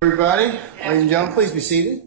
Everybody, ladies and gentlemen, please be seated.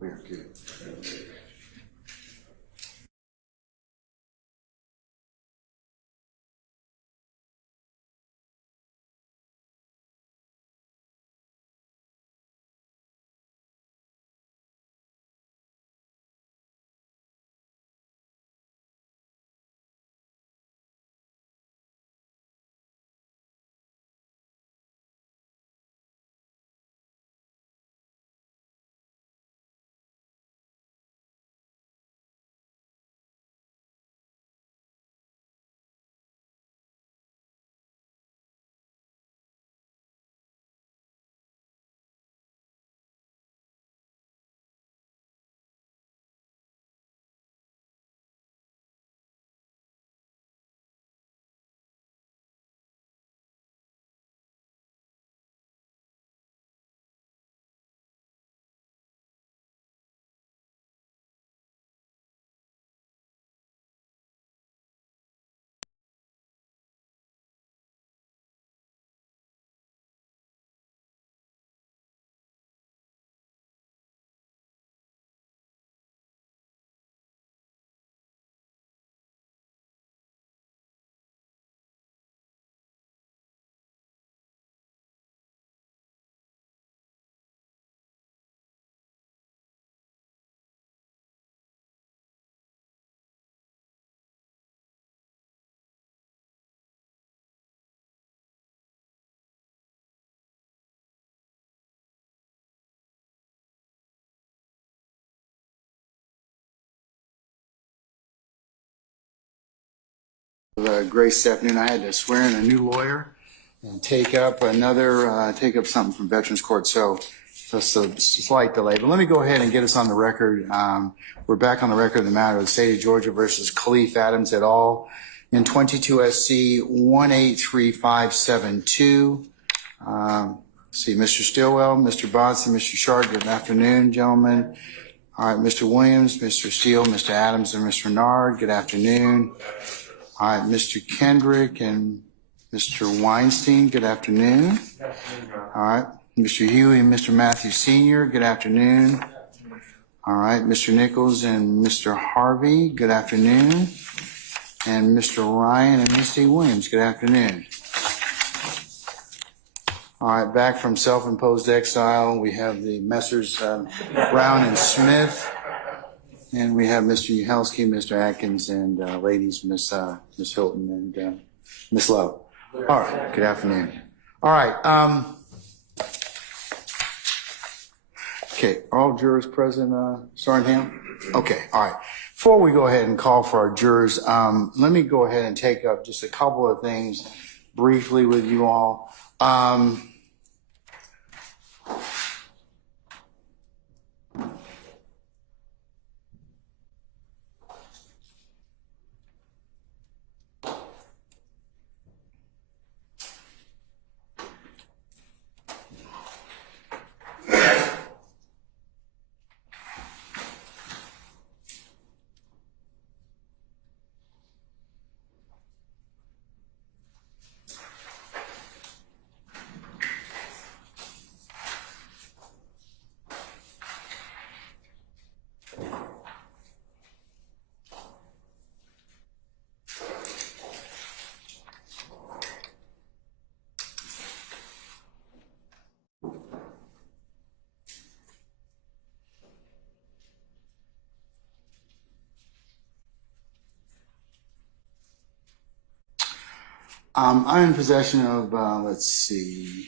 We're good. Grace this afternoon, I had to swear in a new lawyer and take up something from Veterans Court. So just a slight delay. But let me go ahead and get us on the record. We're back on the record of the matter of the state of Georgia versus Khalif Adams et al. In 22 SC 183572. See, Mr. Stillwell, Mr. Bonson, Mr. Sharp, good afternoon, gentlemen. All right, Mr. Williams, Mr. Steele, Mr. Adams, and Mr. Nard, good afternoon. All right, Mr. Kendrick and Mr. Weinstein, good afternoon. All right, Mr. Huey and Mr. Matthews Sr., good afternoon. All right, Mr. Nichols and Mr. Harvey, good afternoon. And Mr. Ryan and Misty Williams, good afternoon. All right, back from self-imposed exile, we have the Messrs. Brown and Smith, and we have Mr. Uhelski, Mr. Atkins, and ladies, Miss Hilton and Miss Lowe. All right, good afternoon. All right, okay, are all jurors present, Sergeant Ham? Okay, all right. Before we go ahead and call for our jurors, let me go ahead and take up just a couple of things briefly with you all. I'm in possession of, let's see.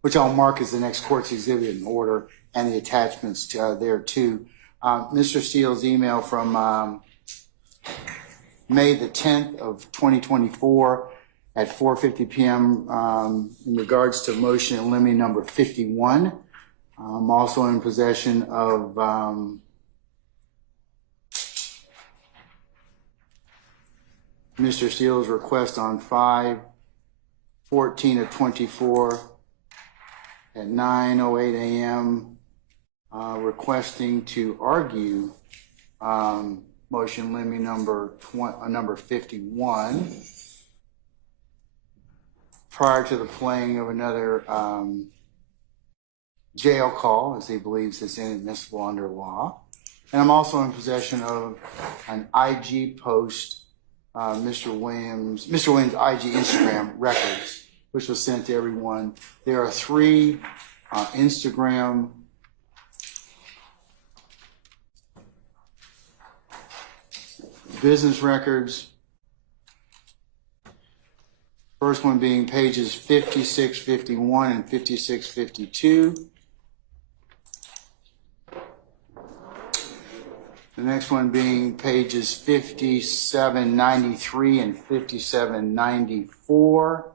Which I'll mark as the next court's exhibit in order, and the attachments there too. Mr. Steele's email from May the 10th of 2024 at 4:50 p.m. In regards to motion in limine number 51. I'm also in possession of Mr. Steele's request on 5/14 of 24 at 9:08 a.m. Requesting to argue motion limine number 51 prior to the playing of another jail call, as he believes is inadmissible under law. And I'm also in possession of an IG post, Mr. Williams' IG Instagram records, which was sent to everyone. There are 3 Instagram business records. First one being pages 5651 and 5652. The next one being pages 5793 and 5794.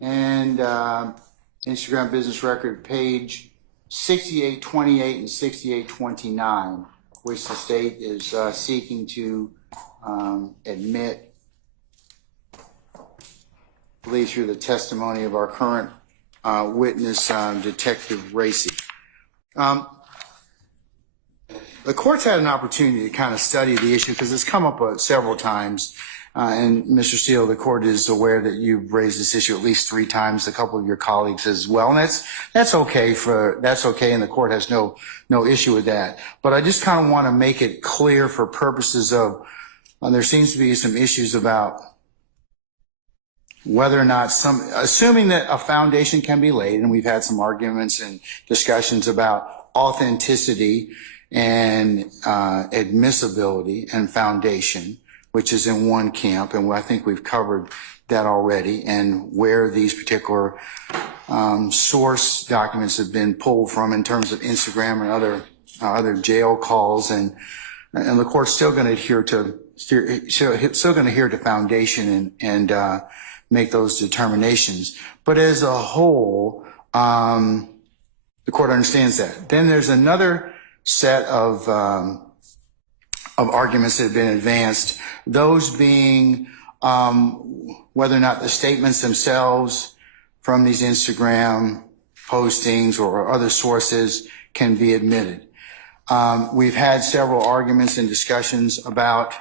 And Instagram business record page 6828 and 6829, which the state is seeking to admit, I believe through the testimony of our current witness, Detective Racy. The court's had an opportunity to kind of study the issue because it's come up several times. And Mr. Steele, the court is aware that you've raised this issue at least 3 times, a couple of your colleagues as well. And that's okay, and the court has no issue with that. But I just kind of want to make it clear for purposes of, there seems to be some issues about whether or not assuming that a foundation can be laid, and we've had some arguments and discussions about authenticity and admissibility and foundation, which is in one camp, and I think we've covered that already, and where these particular source documents have been pulled from in terms of Instagram and other jail calls, and the court's still going to adhere to foundation and make those determinations. But as a whole, the court understands that. Then there's another set of arguments that have been advanced, those being whether or not the statements themselves from these Instagram postings or other sources can be admitted. We've had several arguments and discussions about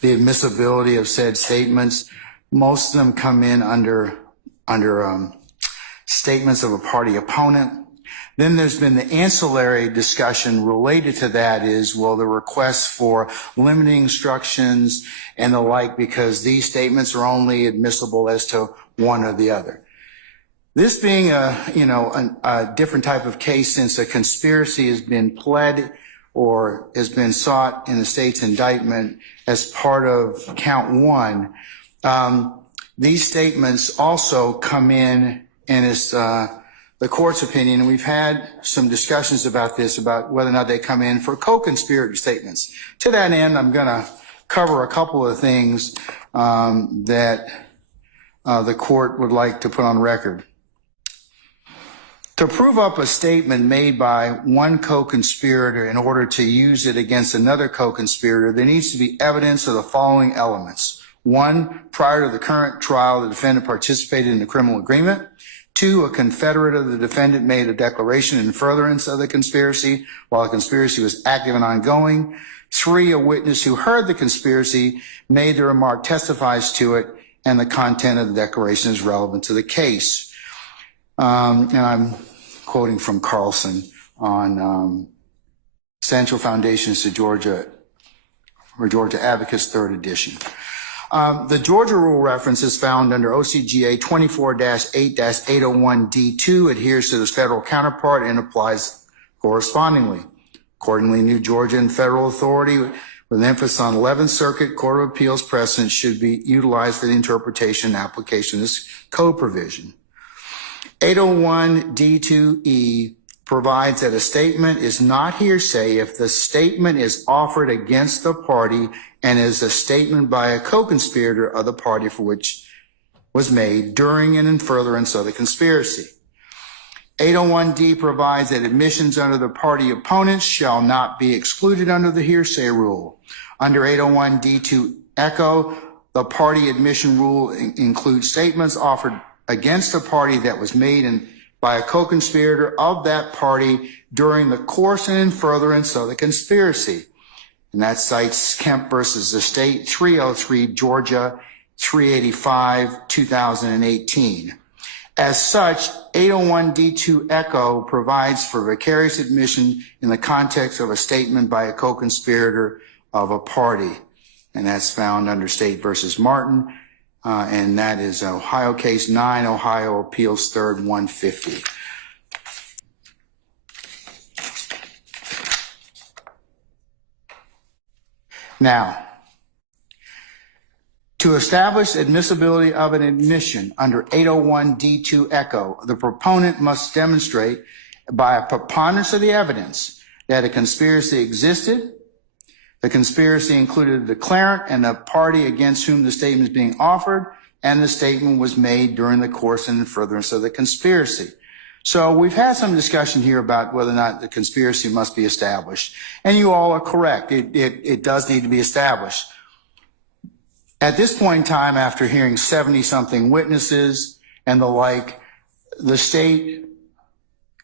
the admissibility of said statements. Most of them come in under statements of a party opponent. Then there's been the ancillary discussion related to that is, well, the requests for limiting instructions and the like, because these statements are only admissible as to one or the other. This being a different type of case, since a conspiracy has been pled or has been sought in the state's indictment as part of count one, these statements also come in, and it's the court's opinion, and we've had some discussions about this, about whether or not they come in for co-conspirator statements. To that end, I'm going to cover a couple of things that the court would like to put on record. To prove up a statement made by one co-conspirator in order to use it against another co-conspirator, there needs to be evidence of the following elements. One, prior to the current trial, the defendant participated in the criminal agreement. Two, a confederate of the defendant made a declaration in furtherance of the conspiracy while the conspiracy was active and ongoing. Three, a witness who heard the conspiracy made the remark, testifies to it, and the content of the declaration is relevant to the case. And I'm quoting from Carlson on Central Foundations to Georgia, or Georgia Advocates, 3rd edition. The Georgia rule reference is found under OCGA 24-8-801D2, adheres to the federal counterpart and applies correspondingly. Accordingly, New Georgia and federal authority with an emphasis on 11th Circuit Court of Appeals precedent should be utilized for the interpretation and application of this code provision. 801D2E provides that a statement is not hearsay if the statement is offered against the party and is a statement by a co-conspirator of the party for which was made during and in furtherance of the conspiracy. 801D provides that admissions under the party opponents shall not be excluded under the hearsay rule. Under 801D2 Echo, the party admission rule includes statements offered against the party that was made by a co-conspirator of that party during the course and in furtherance of the conspiracy. And that cites Kemp versus the State, 303 Georgia, 385, 2018. As such, 801D2 Echo provides for vicarious admission in the context of a statement by a co-conspirator of a party. And that's found under State versus Martin. And that is Ohio Case 9, Ohio Appeals 3rd, 150. Now, to establish admissibility of an admission under 801D2 Echo, the proponent must demonstrate by a preponderance of the evidence that a conspiracy existed. The conspiracy included the declarant and the party against whom the statement is being offered, and the statement was made during the course and in furtherance of the conspiracy. So we've had some discussion here about whether or not the conspiracy must be established. And you all are correct. It does need to be established. At this point in time, after hearing 70-something witnesses and the like, the state,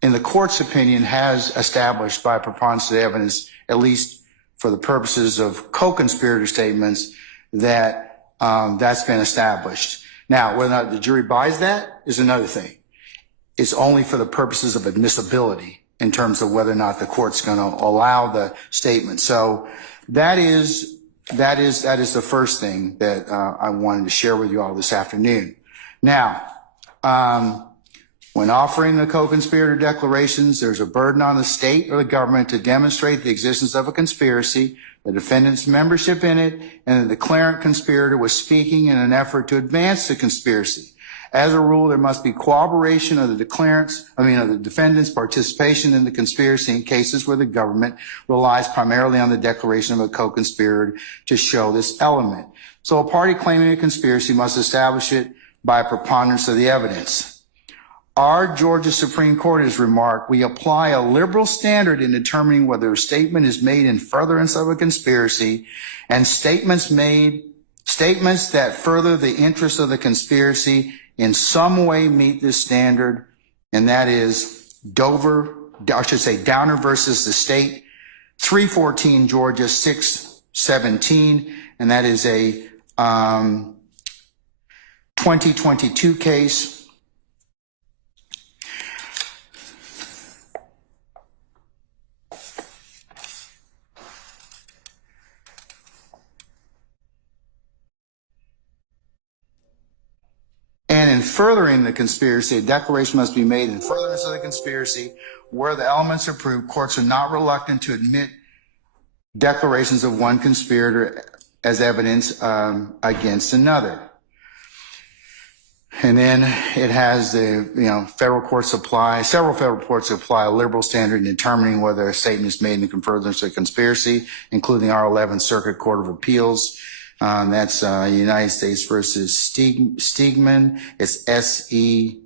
in the court's opinion, has established by preponderance of the evidence, at least for the purposes of co-conspirator statements, that that's been established. Now, whether or not the jury buys that is another thing. It's only for the purposes of admissibility in terms of whether or not the court's going to allow the statement. So that is the first thing that I wanted to share with you all this afternoon. Now, when offering the co-conspirator declarations, there's a burden on the state or the government to demonstrate the existence of a conspiracy, the defendant's membership in it, and the declarant conspirator was speaking in an effort to advance the conspiracy. As a rule, there must be cooperation of the defendant's participation in the conspiracy in cases where the government relies primarily on the declaration of a co-conspirator to show this element. So a party claiming a conspiracy must establish it by a preponderance of the evidence. Our Georgia Supreme Court has remarked, we apply a liberal standard in determining whether a statement is made in furtherance of a conspiracy, and statements that further the interests of the conspiracy in some way meet this standard, and that is Downer versus the State, 314 Georgia 617, and that is a 2022 case. in furthering the conspiracy, a declaration must be made in furtherance of the conspiracy. Where the elements are proved, courts are not reluctant to admit declarations of one conspirator as evidence against another. And then it has the, several federal courts apply a liberal standard in determining whether a statement is made in the furtherance of a conspiracy, including our 11th Circuit Court of Appeals. That's United States versus Steigman. It's SIEGELMAN,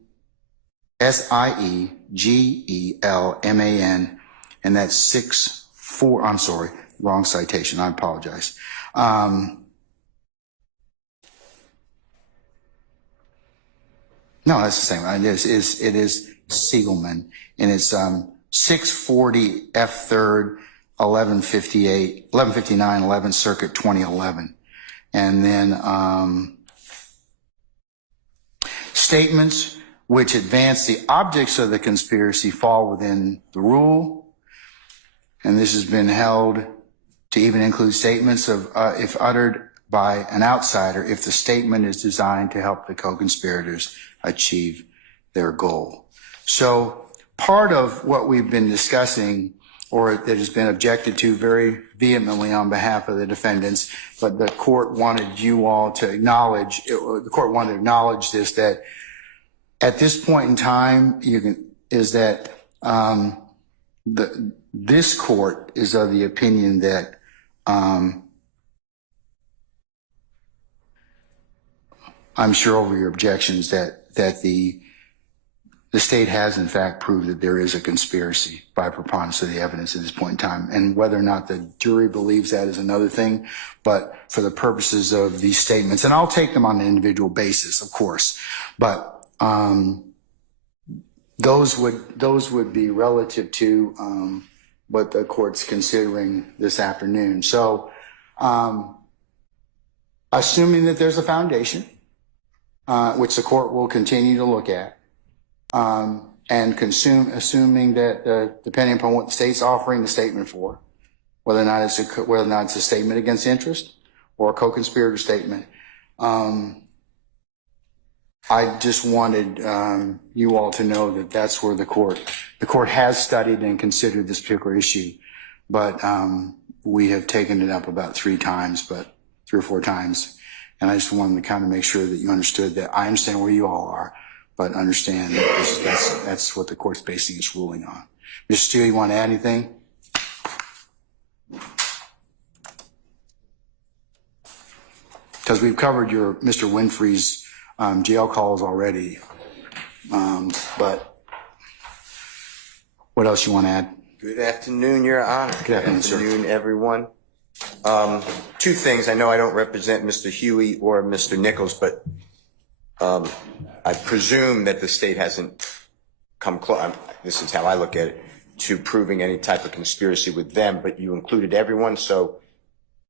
and that's 6-4. I'm sorry, wrong citation. I apologize. No, that's the same. It is Siegelman, and it's 640 F 3rd 1159 11th Circuit 2011. And then statements which advance the objects of the conspiracy fall within the rule, and this has been held to even include statements of if uttered by an outsider, if the statement is designed to help the co-conspirators achieve their goal. So part of what we've been discussing, or that has been objected to very vehemently on behalf of the defendants, but the court wanted you all to acknowledge, this, that at this point in time, this court is of the opinion that I'm sure over your objections that the state has in fact proved that there is a conspiracy by preponderance of the evidence at this point in time. And whether or not the jury believes that is another thing, but for the purposes of these statements, and I'll take them on an individual basis, of course, but those would be relative to what the court's considering this afternoon. So assuming that there's a foundation, which the court will continue to look at, and assuming that depending upon what the state's offering the statement for, whether or not it's a statement against interest or a co-conspirator statement, I just wanted you all to know that that's where the court has studied and considered this particular issue, but we have taken it up about 3 or 4 times. And I just wanted to kind of make sure that you understood that I understand where you all are, but understand that that's what the court's basing its ruling on. Mr. Steele, you want to add anything? Because we've covered your Mr. Winfrey's jail calls already, but what else you want to add? Good afternoon, Your Honor. Good afternoon, everyone. 2 things. I know I don't represent Mr. Huey or Mr. Nichols, but I presume that the state hasn't come close, this is how I look at it, to proving any type of conspiracy with them, but you included everyone, so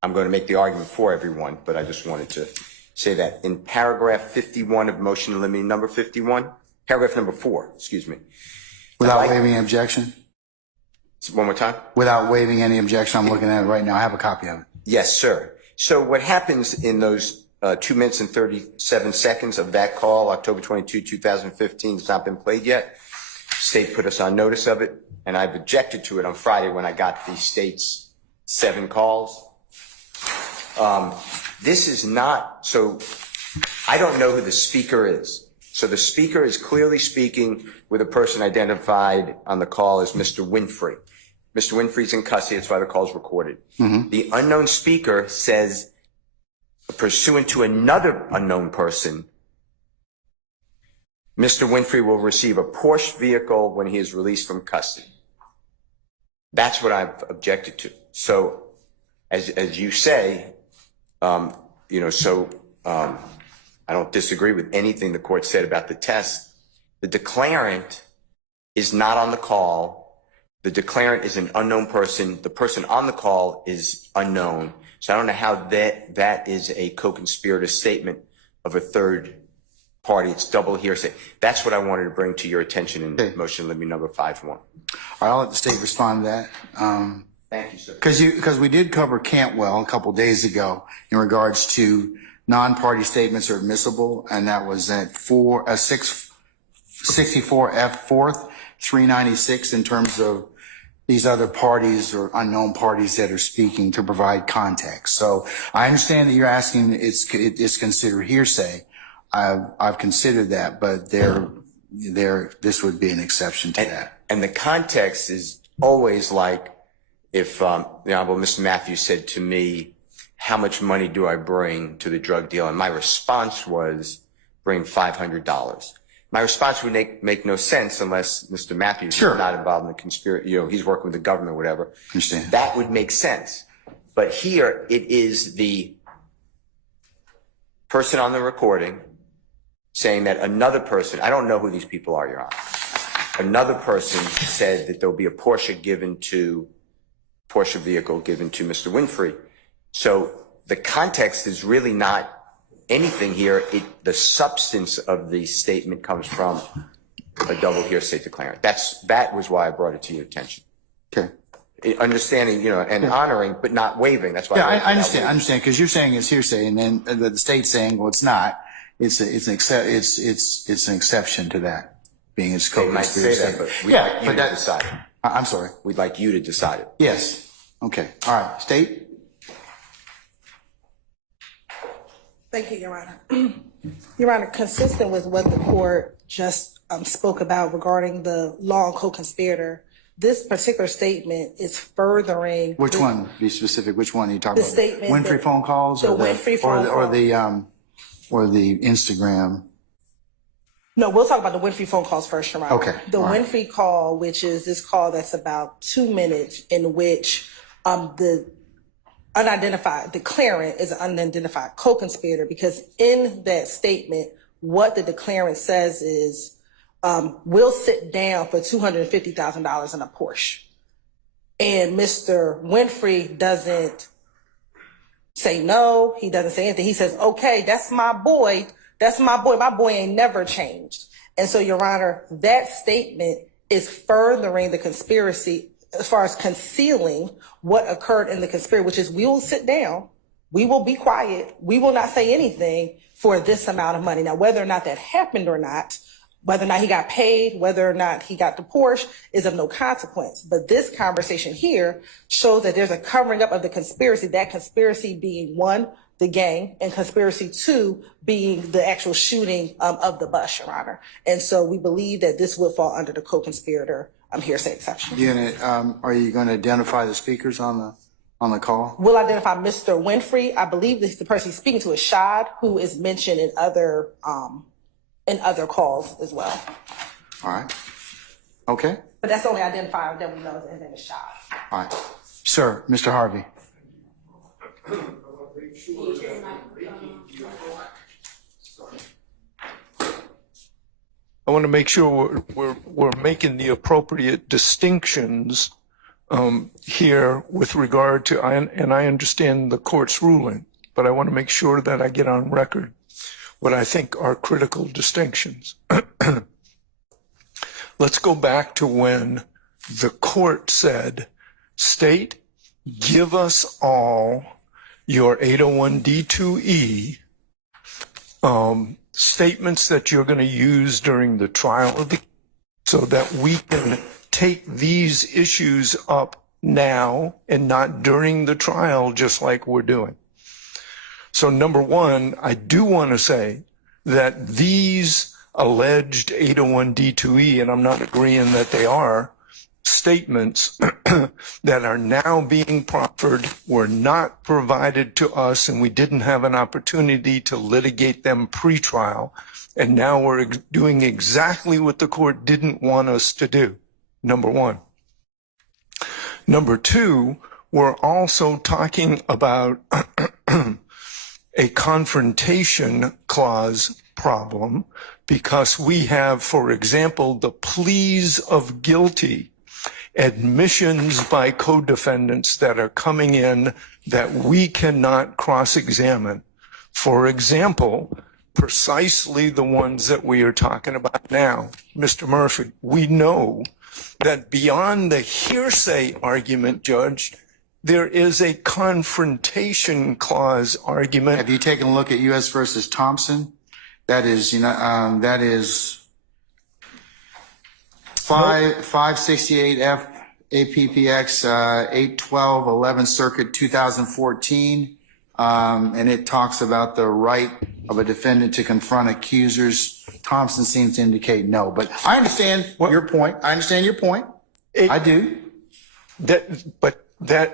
I'm going to make the argument for everyone, but I just wanted to say that. In paragraph 51 of motion in limine number 51, paragraph number 4, excuse me. Without waiving objection? One more time? Without waiving any objection, I'm looking at it right now. I have a copy of it. Yes, sir. So what happens in those 2 minutes and 37 seconds of that call, October 22, 2015, it's not been played yet. State put us on notice of it, and I've objected to it on Friday when I got the state's 7 calls. This is not, so I don't know who the speaker is. So the speaker is clearly speaking with a person identified on the call as Mr. Winfrey. Mr. Winfrey's in custody, that's why the call's recorded. Mm-hmm. The unknown speaker says, pursuant to another unknown person, Mr. Winfrey will receive a Porsche vehicle when he is released from custody. That's what I've objected to. So, as you say, I don't disagree with anything the court said about the test. The declarant is not on the call. The declarant is an unknown person. The person on the call is unknown. So I don't know how that is a co-conspirator statement of a third party. It's double hearsay. That's what I wanted to bring to your attention in motion limine number 5-1. All right, I'll let the state respond to that. Thank you, sir. Because we did cover Cantwell a couple days ago in regards to non-party statements are admissible, and that was at 64F 4th, 396 in terms of these other parties or unknown parties that are speaking to provide context. So I understand that you're asking it's considered hearsay. I've considered that, but this would be an exception to that. And the context is always like if the Honorable Mr. Matthews said to me, how much money do I bring to the drug deal? And my response was, bring $500. My response would make no sense unless Mr. Matthews is not involved in the conspiracy, he's working with the government or whatever. Understand. That would make sense. But here it is the person on the recording saying that another person, I don't know who these people are, Your Honor. Another person said that there'll be a Porsche vehicle given to Mr. Winfrey. So the context is really not anything here. The substance of the statement comes from a double hearsay declarant. That was why I brought it to your attention. Okay. Understanding, and honoring, but not waiving. That's why. Yeah, I understand, because you're saying it's hearsay, and then the state's saying, well, it's not. It's an exception to that being its co-conspiracy. They might say that, but we'd like you to decide it. I'm sorry. We'd like you to decide it. Yes. Okay. All right. State. Thank you, Your Honor. Your Honor, consistent with what the court just spoke about regarding the law and co-conspirator, this particular statement is furthering. Which one? Be specific. Which one are you talking about? The statement. Winfrey phone calls, the Winfrey phone calls, or the Instagram. No, we'll talk about the Winfrey phone calls first, Your Honor. Okay. The Winfrey call, which is this call that's about 2 minutes, in which the unidentified declarant is an unidentified co-conspirator, because in that statement, what the declarant says is, we'll sit down for $250,000 in a Porsche. And Mr. Winfrey doesn't say no. He doesn't say anything. He says, okay, that's my boy. That's my boy. My boy ain't never changed. And so, Your Honor, that statement is furthering the conspiracy as far as concealing what occurred in the conspiracy, which is we will sit down, we will be quiet, we will not say anything for this amount of money. Now, whether or not that happened or not, whether or not he got paid, whether or not he got the Porsche is of no consequence. But this conversation here shows that there's a covering up of the conspiracy, that conspiracy being one, the gang, and conspiracy two being the actual shooting of the bus, Your Honor. And so we believe that this would fall under the co-conspirator hearsay exception. Are you going to identify the speakers on the call? We'll identify Mr. Winfrey. I believe the person he's speaking to is Shad, who is mentioned in other calls as well. All right. Okay. But that's the only identifier that we know is his name is Shad. All right. Sir, Mr. Harvey. I want to make sure we're making the appropriate distinctions here with regard to, and I understand the court's ruling, but I want to make sure that I get on record what I think are critical distinctions. Let's go back to when the court said, State, give us all your 801D2E statements that you're going to use during the trial of the, so that we can take these issues up now and not during the trial, just like we're doing. So number one, I do want to say that these alleged 801D2E, and I'm not agreeing that they are, statements that are now being proffered were not provided to us, and we didn't have an opportunity to litigate them pre-trial. And now we're doing exactly what the court didn't want us to do, number one. Number two, we're also talking about a confrontation clause problem, because we have, for example, the pleas of guilty, admissions by co-defendants that are coming in that we cannot cross-examine. For example, precisely the ones that we are talking about now. Mr. Murphy, we know that beyond the hearsay argument, Judge, there is a confrontation clause argument. Have you taken a look at U.S. versus Thompson? That is, that is 568 F APPX 812 11th Circuit 2014, and it talks about the right of a defendant to confront accusers. Thompson seems to indicate no, but I understand your point. I understand your point. I do. But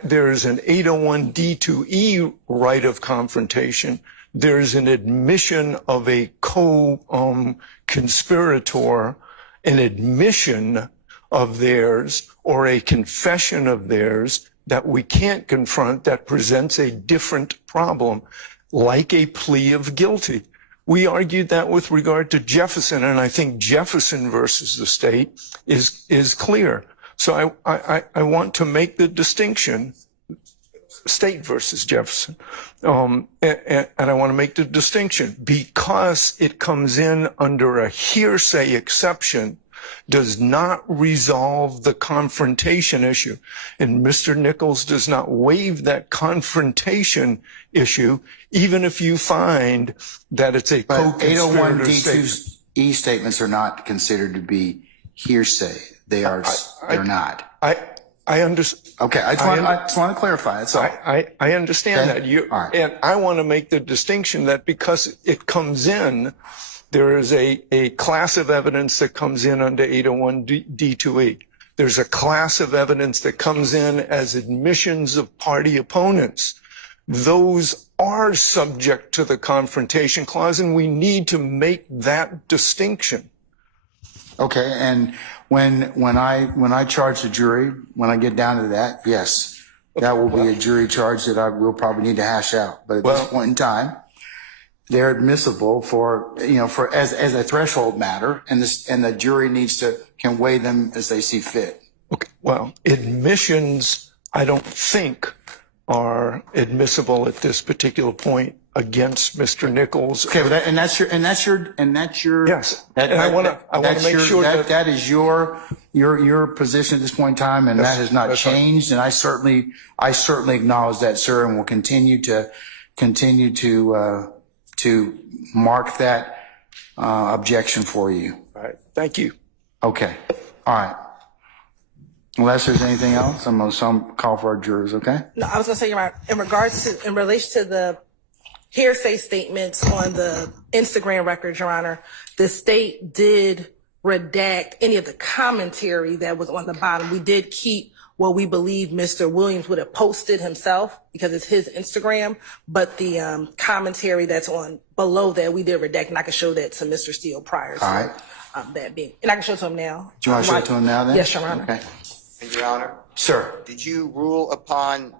there is an 801 D2E right of confrontation. There's an admission of a co-conspirator, an admission of theirs, or a confession of theirs that we can't confront that presents a different problem, like a plea of guilty. We argued that with regard to Jefferson, and I think Jefferson versus the state is clear. So I want to make the distinction, state versus Jefferson, and I want to make the distinction because it comes in under a hearsay exception does not resolve the confrontation issue. And Mr. Nichols does not waive that confrontation issue, even if you find that it's a co-conspirator D2E statements are not considered to be hearsay. They are, they're not. I understand. Okay, I just want to clarify. That's all. I understand that. All right. And I want to make the distinction that because it comes in, there is a class of evidence that comes in under 801 D2E. There's a class of evidence that comes in as admissions of party opponents. Those are subject to the confrontation clause, and we need to make that distinction. Okay, and when I charge the jury, when I get down to that, yes, that will be a jury charge that I will probably need to hash out. But at this point in time, they're admissible for as a threshold matter, and the jury can weigh them as they see fit. Okay. Well, admissions, I don't think are admissible at this particular point against Mr. Nichols. Okay, but that's your yes. And I want to make sure that is your position at this point in time, and that has not changed. And I certainly acknowledge that, sir, and will continue to mark that objection for you. All right. Thank you. Okay. All right. Unless there's anything else, I'm going to call for our jurors, okay? No, I was going to say, Your Honor, in relation to the hearsay statements on the Instagram records, Your Honor, the state did redact any of the commentary that was on the bottom. We did keep what we believe Mr. Williams would have posted himself because it's his Instagram, but the commentary that's on below that we did redact, and I can show that to Mr. Steele prior to that being. And I can show it to him now. Do you want to show it to him now then? Yes, Your Honor. Okay. And Your Honor, Sir. did you rule upon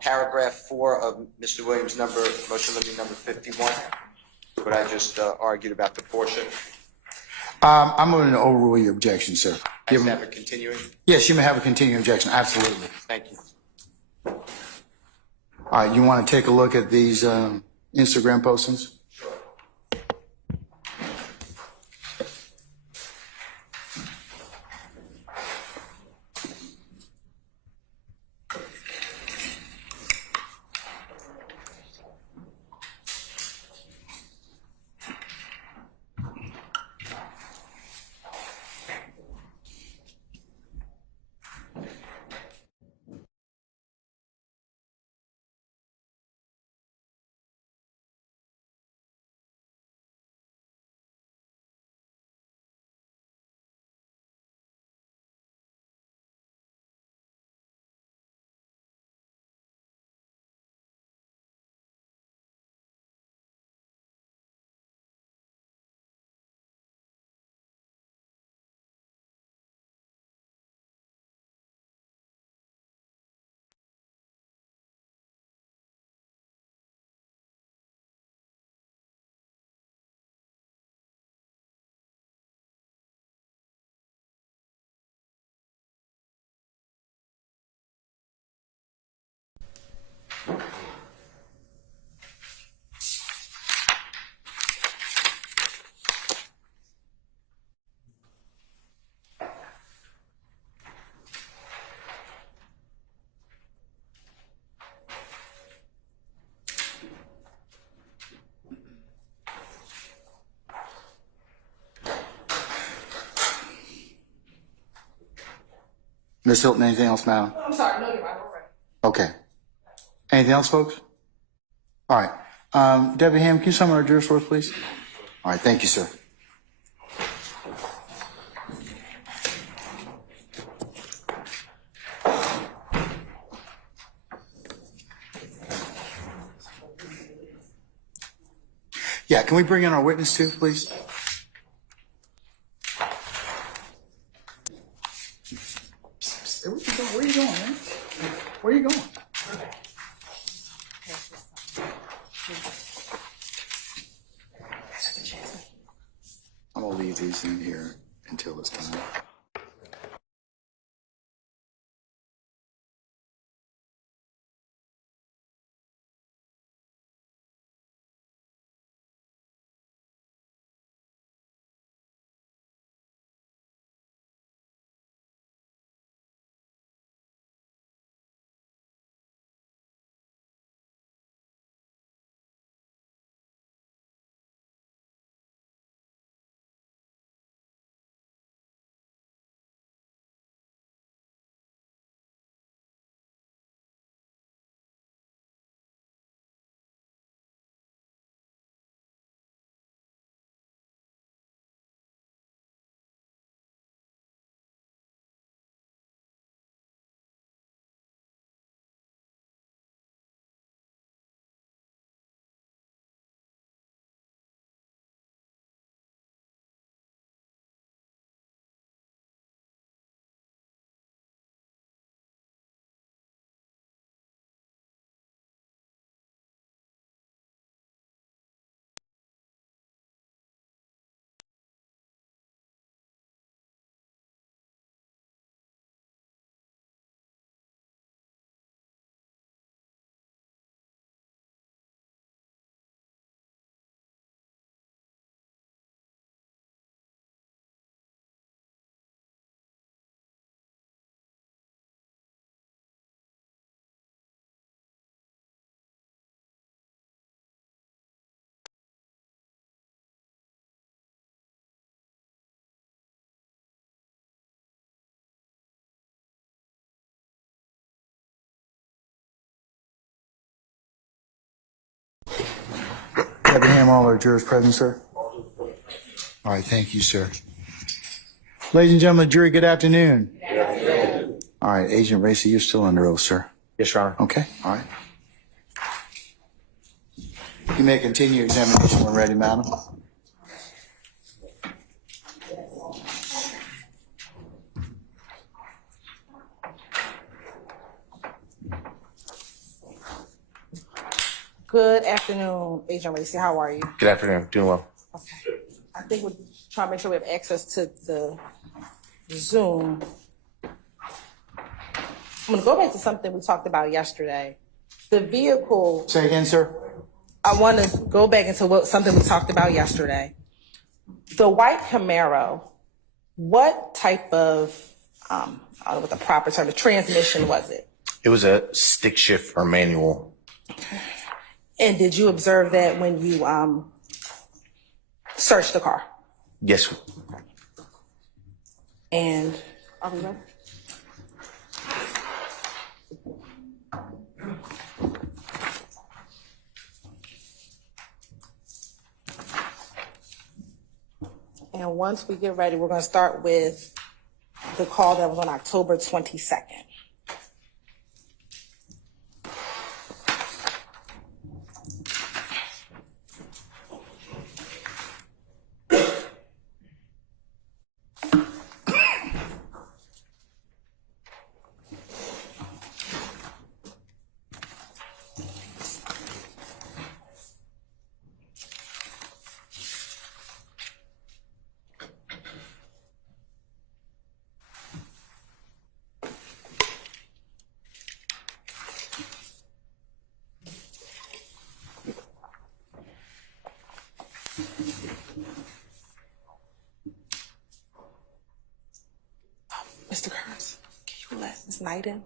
paragraph 4 of Mr. Williams' motion limiting number 51? What I just argued about the portion? I'm going to overrule your objection, sir. I have a continuing? Yes, you may have a continuing objection. Absolutely. Thank you. All right, you want to take a look at these Instagram postings? Ms. Hilton, anything else, madam? I'm sorry, no, you're right. Okay. Anything else, folks? All right. Debbie Ham, can you summon our jurors for us, please? All right, thank you, sir. Yeah, can we bring in our witness too, please? Where are you going, man? Where are you going? I'm gonna leave these in here until it's time. Debbie Ham, all our jurors present, sir? All right, thank you, sir. Ladies and gentlemen, jury, good afternoon. Good afternoon. All right, Agent Racy, you're still under oath, sir. Yes, Your Honor. Okay, all right. You may continue your examination when ready, madam. Good afternoon, Agent Racy. How are you? Good afternoon. Doing well. Okay. I think we're trying to make sure we have access to the Zoom. I'm going to go back to something we talked about yesterday. The vehicle. Say again, sir. I want to go back into something we talked about yesterday. The white Camaro, what type of, I don't know what the proper term, the transmission was it? It was a stick shift or manual. And did you observe that when you searched the car? Yes. And are we ready? And once we get ready, we're going to start with the call that was on October 22nd. Mr. Kearns, can you let Ms. Knight in?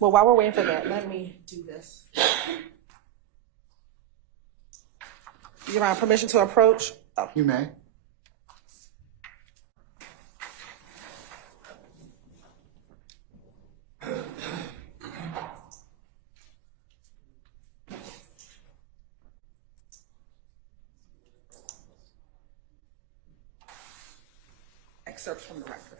Well, while we're waiting for that, let me do this. Your Honor, permission to approach? Oh. You may. Excerpts from the record.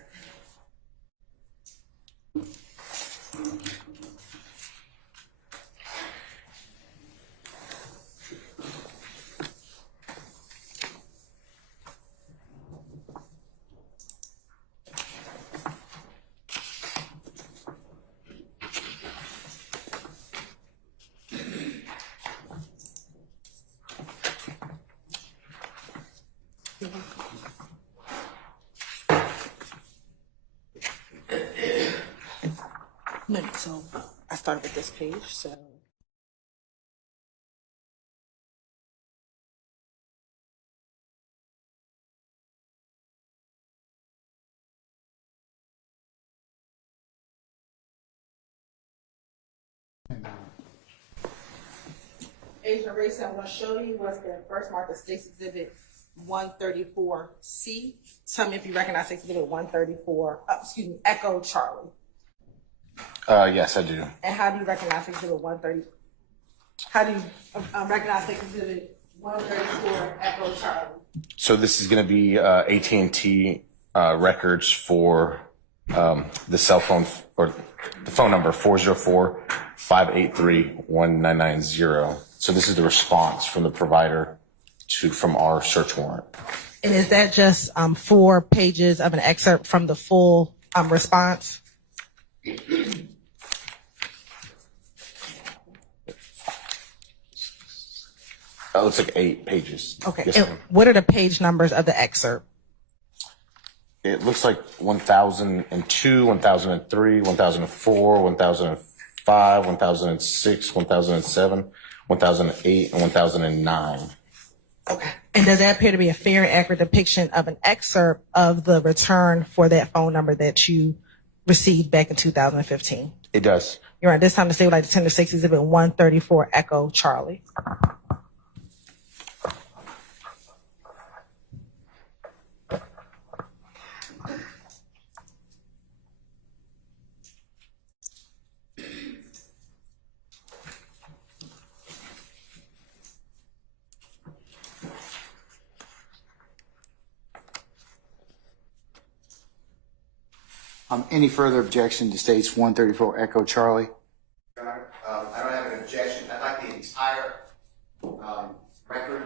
No, so I started with this page, so. Asian race I want to show you was the first marked as State's Exhibit 134C. Tell me if you recognize State's Exhibit 134, Echo Charlie. Yes, I do. And how do you recognize Exhibit 130? How do you recognize Exhibit 134 Echo Charlie? So this is going to be AT&T records for the cell phone or the phone number 404-583-1990. So this is the response from the provider from our search warrant. And is that just 4 pages of an excerpt from the full response? It looks like 8 pages. Okay. Yes, And ma'am. what are the page numbers of the excerpt? It looks like 1002, 1003, 1004, 1005, 1006, 1007, 1008, and 1009. Okay. And does that appear to be a fair and accurate depiction of an excerpt of the return for that phone number that you received back in 2015? It does. You're right. This time the state would like to tender State's Exhibit 134 Echo Charlie. Any further objection to State's 134 Echo Charlie? Your Honor, I don't have an objection. I'd like the entire record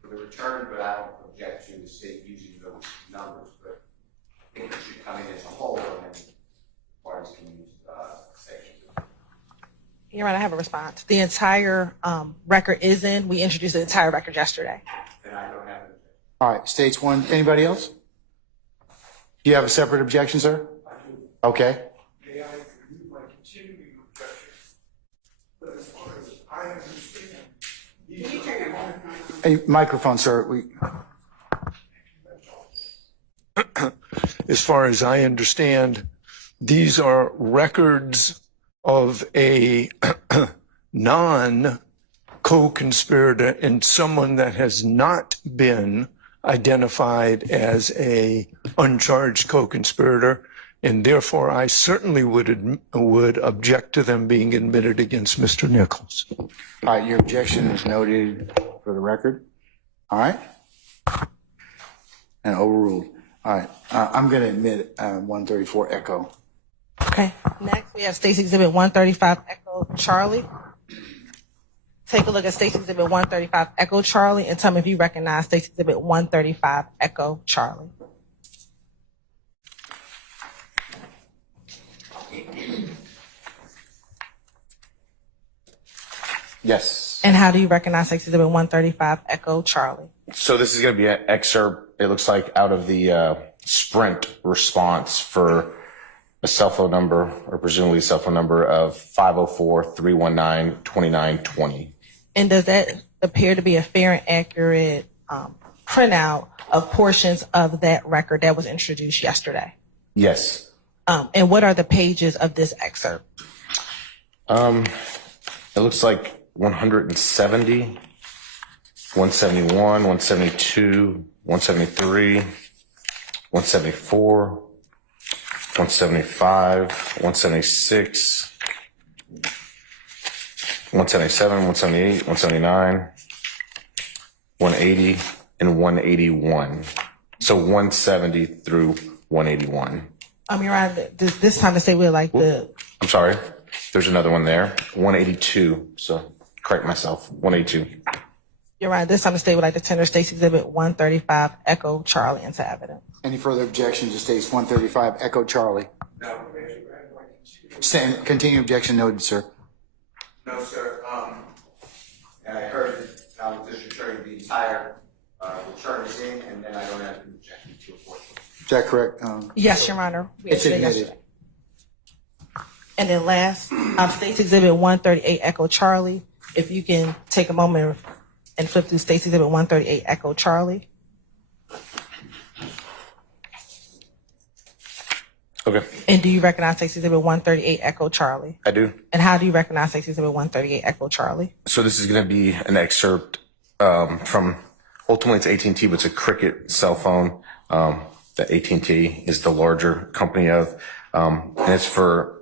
for the return, but I don't object to the state using those numbers. But I think it should come in as a whole, and then parties can use sections. You're right. I have a response. The entire record is in. We introduced the entire record yesterday. Then I don't have an objection. All right, State's one. Anybody else? Do you have a separate objection, sir? I do. Okay. May I remove my continuing objection? But as far as I understand, Hey, microphone, sir. As far as I understand, these are records of a non-co-conspirator and someone that has not been identified as a uncharged co-conspirator, and therefore I certainly would object to them being admitted against Mr. Nichols. All right, your objection is noted for the record. All right? And overruled. All right, I'm going to admit 134 Echo. Okay. Next, we have State's Exhibit 135 Echo Charlie. Take a look at State's Exhibit 135 Echo Charlie and tell me if you recognize State's Exhibit 135 Echo Charlie. Yes. And how do you recognize State's Exhibit 135 Echo Charlie? So this is going to be an excerpt, it looks like, out of the Sprint response for a cell phone number, or presumably a cell phone number of 504-319-2920. And does that appear to be a fair and accurate printout of portions of that record that was introduced yesterday? Yes. And what are the pages of this excerpt? It looks like 170, 171, 172, 173, 174, 175, 176, 177, 178, 179, 180, and 181. So 170 through 181. Your Honor, this time to say we're like the. I'm sorry. There's another one there. 182. So correct myself. 182. Your Honor, this time to stay with like the tender states exhibit 135 Echo Charlie into evidence. Any further objections to states 135 Echo Charlie? No. Continue objection noted, sir. No, sir. And I heard that District Attorney the entire return is in, and then I don't have an objection to a fourth. Is that correct? Yes, Your Honor. We It's had said admitted. yesterday. And then last, States Exhibit 138 Echo Charlie. If you can take a moment and flip through States Exhibit 138 Echo Charlie. Okay. And do you recognize States Exhibit 138 Echo Charlie? I do. And how do you recognize States Exhibit 138 Echo Charlie? So this is going to be an excerpt from, ultimately it's AT&T, but it's a Cricket cell phone that AT&T is the larger company of. And it's for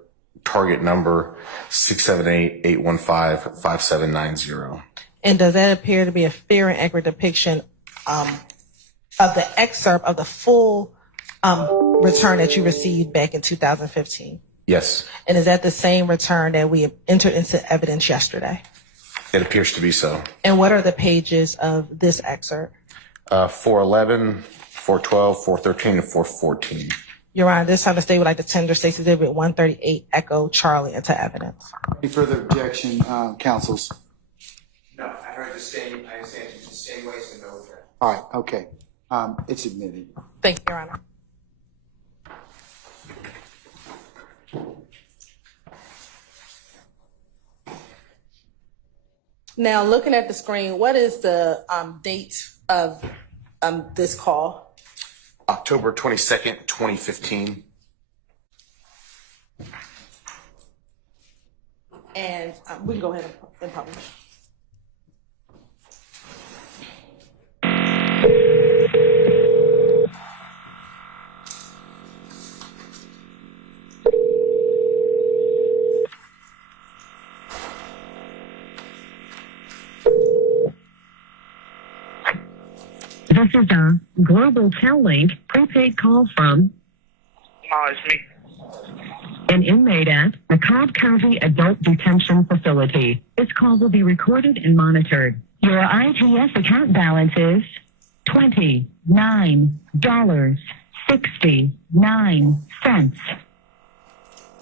target number 678-815-5790. And does that appear to be a fair and accurate depiction of the excerpt of the full return that you received back in 2015? Yes, And is that the same return that we entered into evidence yesterday? it appears to be so. And what are the pages of this excerpt? 411, 412, 413, and 414. Your Honor, this time the state would like to tender States Exhibit 138 Echo Charlie into evidence. Any further objection, counsels? No, I heard the same. I understand it's the same way, so no objection. All right, okay. It's admitted. Thank you, Your Honor. Now, looking at the screen, what is the date of this call? October 22nd, 2015. And we can go ahead and publish. This is a Global Tel-Link prepaid call from It's me. an inmate at the Cobb County Adult Detention Facility. This call will be recorded and monitored. Your IGS account balance is $29.69.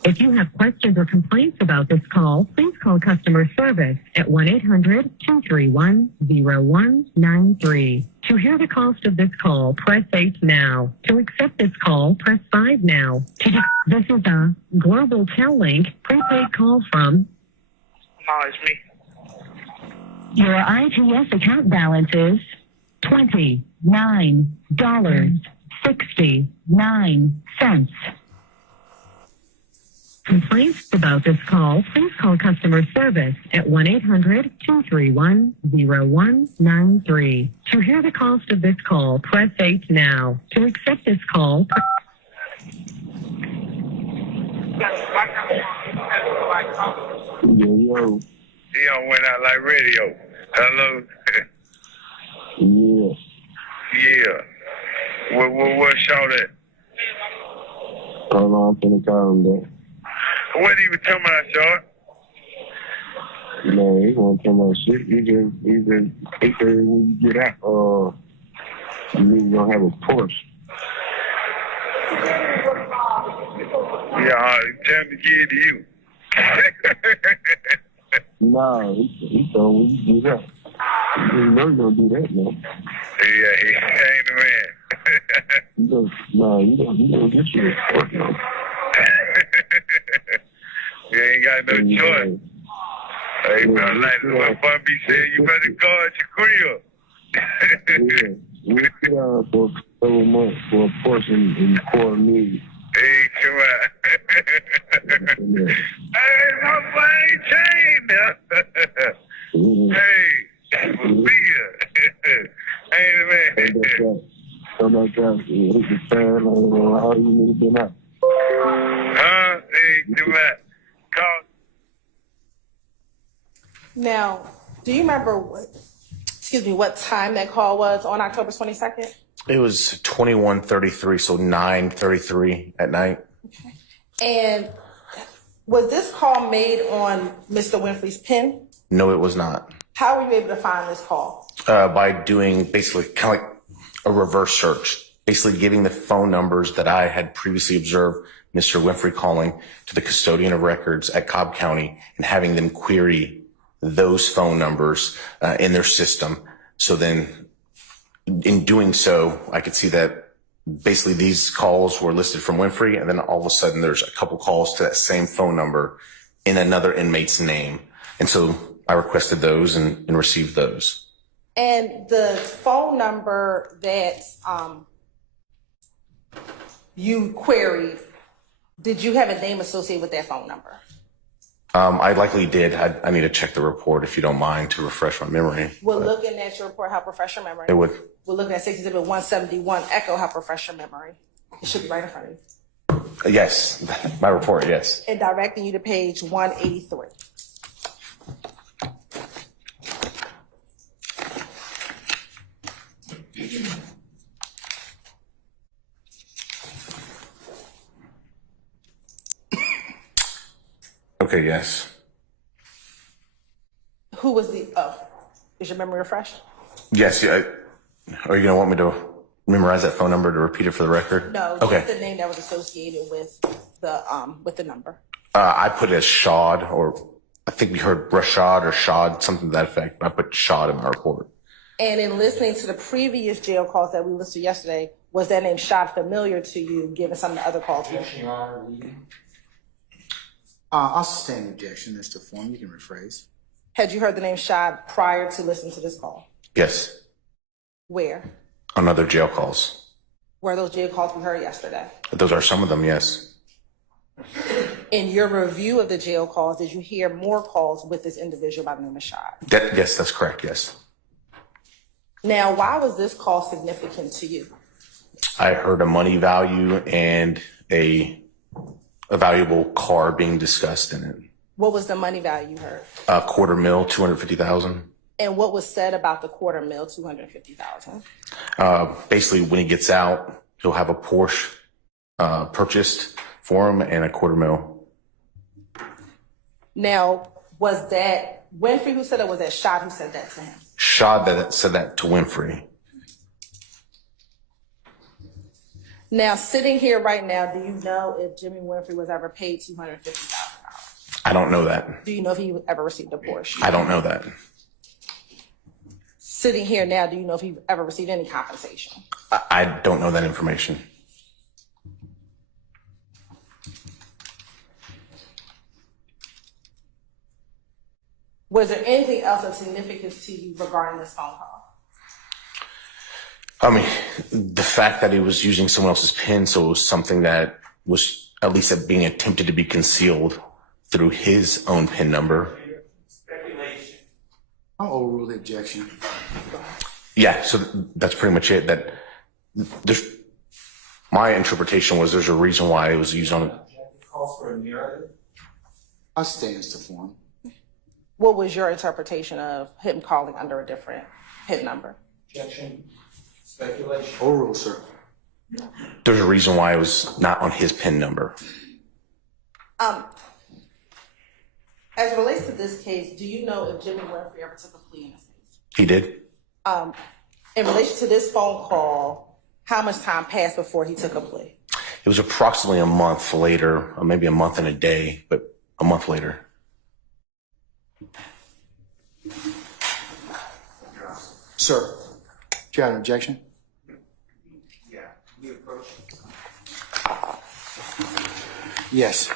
If you have questions or complaints about this call, please call customer service at 1-800-231-0193. To hear the cost of this call, press 8 now. To accept this call, press 5 now. This is a Global Tel-Link prepaid call from It's me. your IGS account balance is $29.69. Complaints about this call, please call customer service at 1-800-231-0193. To hear the cost of this call, press 8 now. To accept this call, Yo, Dion went out like radio. Hello. yeah. Yeah. What's Shaw at? Hold on, I'm finna call him back. What are you talking about, Shaw? Man, he won't tell my shit. He said when you get out, you gonna have a Porsche. Yeah, tell him to give it to you. Nah, he told me you do that. You know you gonna do that, man. Yeah, he ain't the man. You gonna get you a Porsche, man. You ain't got no choice. Hey, man, like what Fun B said, you better guard your crib. Yeah, we put out for a couple months for a Porsche in $250,000. Hey, come on. Hey, my boy, Hey, we'll see ya. Hey, man. So much else. It's the fan. How you need to know. Huh? Hey, do that. Call. Now, do you remember what time that call was on October 22nd? It was 21:33, so 9:33 at night. And was this call made on Mr. Winfrey's pen? No, it was not. How were you able to find this call? By doing basically kind of like a reverse search, basically giving the phone numbers that I had previously observed Mr. Winfrey calling to the custodian of records at Cobb County and having them query those phone numbers in their system. So then in doing so, I could see that basically these calls were listed from Winfrey, and then all of a sudden there's a couple calls to that same phone number in another inmate's name. And so I requested those and received those. And the phone number that you queried, did you have a name associated with that phone number? I likely did. I need to check the report if you don't mind to refresh my memory. We're looking at your report, help refresh your memory. It would. We're looking at 6 Exhibit 171, Echo, help refresh your memory. It should be right in front of you. Yes, my report, yes. And directing you to page 183. Okay, yes. Who was is your memory refreshed? Yes, yeah. Are you going to want me to memorize that phone number to repeat it for the record? No, Okay. just the name that was associated with the number. I put it as Shad, or I think we heard Rashad or Shad, something to that effect. I put Shad in my report. And in listening to the previous jail calls that we listed yesterday, was that name Shad familiar to you, given some of the other calls? I'll sustain the objection, Mr. Form. You can rephrase. Had you heard the name Shad prior to listening to this call? Yes, Where? on other jail calls. Were those jail calls we heard yesterday? Those are some of them, yes. In your review of the jail calls, did you hear more calls with this individual by the name of Shad? Yes, that's correct, yes. Now, why was this call significant to you? I heard a money value and a valuable car being discussed in it. What was the money value you heard? $250,000, 250,000. And what was said about the $250,000, 250,000? Basically, when he gets out, he'll have a Porsche purchased for him and $250,000. Now, was that Winfrey who said it, or was that Shad who said that to him? Shad that said that to Winfrey. Now, sitting here right now, do you know if Jimmy Winfrey was ever paid $250,000? I don't know that. Do you know if he ever received a Porsche? I don't know that. Sitting here now, do you know if he ever received any compensation? I don't know that information. Was there anything else of significance to you regarding this phone call? I mean, the fact that he was using someone else's PIN, so it was something that was at least being attempted to be concealed through his own PIN number. I'll overrule the objection. Yeah, so that's pretty much it. That there's my interpretation was there's a reason why it was used on it. I'll sustain Mr. Form. What was your interpretation of him calling under a different PIN number? Objection. Speculation. Overrule, sir. There's a reason why it was not on his PIN number. As it relates to this case, do you know if Jimmy Winfrey ever took a plea in this case? He did. In relation to this phone call, how much time passed before he took a plea? It was approximately a month later, or maybe a month and a day, but a month later. Sir, do you have an objection? Yeah. You approach. Yes.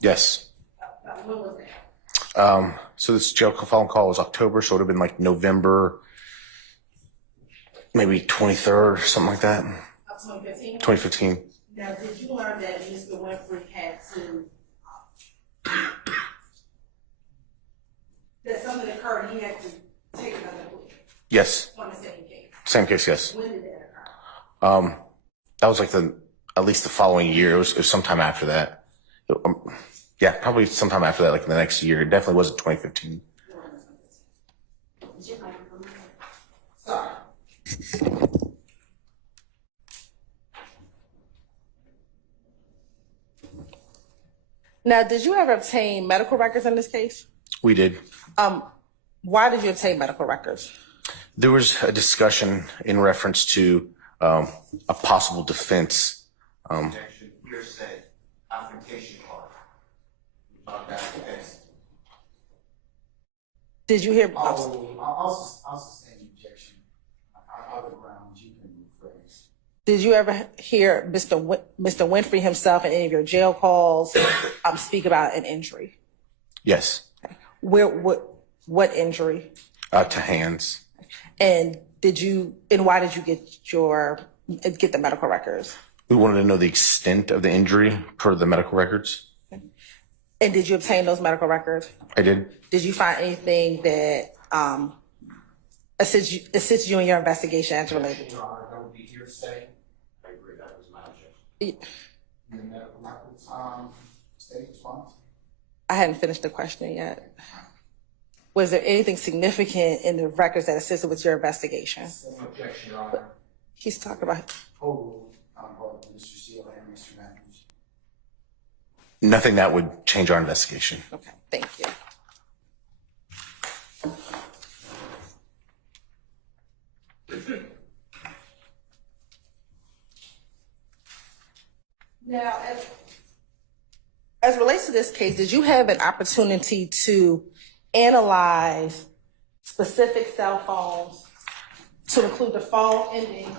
Yes. When was that? So this jail phone call was October, so it would have been like November, maybe 23rd or something like that. Of 2015? 2015. Now, did you learn that Mr. Winfrey had to, that something occurred, he had to take another plea Yes. on the same case? Same case, yes. When did that occur? That was like at least the following year. It was sometime after that. Yeah, probably sometime after that, like in the next year. It definitely wasn't 2015. Sorry. Now, did you ever obtain medical records in this case? We did. Why did you obtain medical records? There was a discussion in reference to a possible defense. Objection, hearsay, confrontation clause. We talked about defense. Did you hear? I'll sustain the objection. Other grounds you can rephrase. Did you ever hear Mr. Winfrey himself in any of your jail calls speak about an injury? Yes. What injury? To hands. And why did you get the medical records? We wanted to know the extent of the injury per the medical records. And did you obtain those medical records? I did. Did you find anything that assists you in your investigation as related? Your Honor, that would be hearsay. I agree, that was my objection. The medical records, state response? I hadn't finished the question yet. Was there anything significant in the records that assisted with your investigation? Same objection, Your Honor. He's talking about. Total, Mr. Steele and Mr. Matthews. Nothing that would change our investigation. Okay, thank you. Now, as relates to this case, did you have an opportunity to analyze specific cell phones to include the phone ending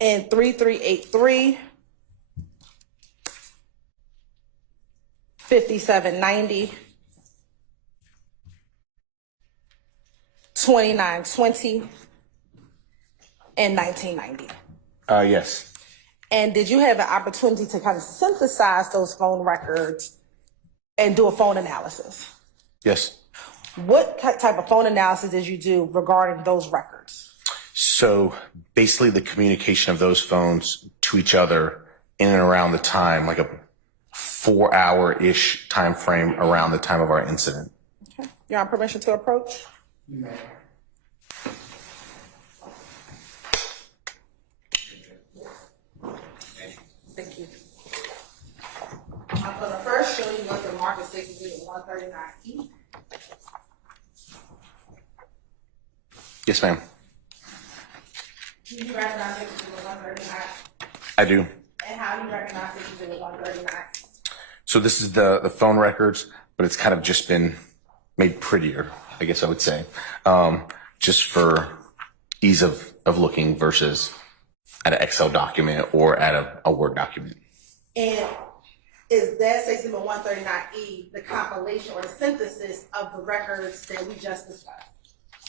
in 3383, 5790, 2920, and 1990? Yes. And did you have an opportunity to kind of synthesize those phone records and do a phone analysis? Yes. What type of phone analysis did you do regarding those records? So basically the communication of those phones to each other in and around the time, like a 4-hour-ish time frame around the time of our incident. Okay. You're on permission to approach? You may. Thank you. I'm going to first show you what the market states is 139E. Yes, ma'am. Do you recognize it as 139? I do. And how do you recognize it as 139? So this is the phone records, but it's kind of just been made prettier, I guess I would say, just for ease of looking versus at an Excel document or at a Word document. And is that State Exhibit 139E the compilation or the synthesis of the records that we just discussed?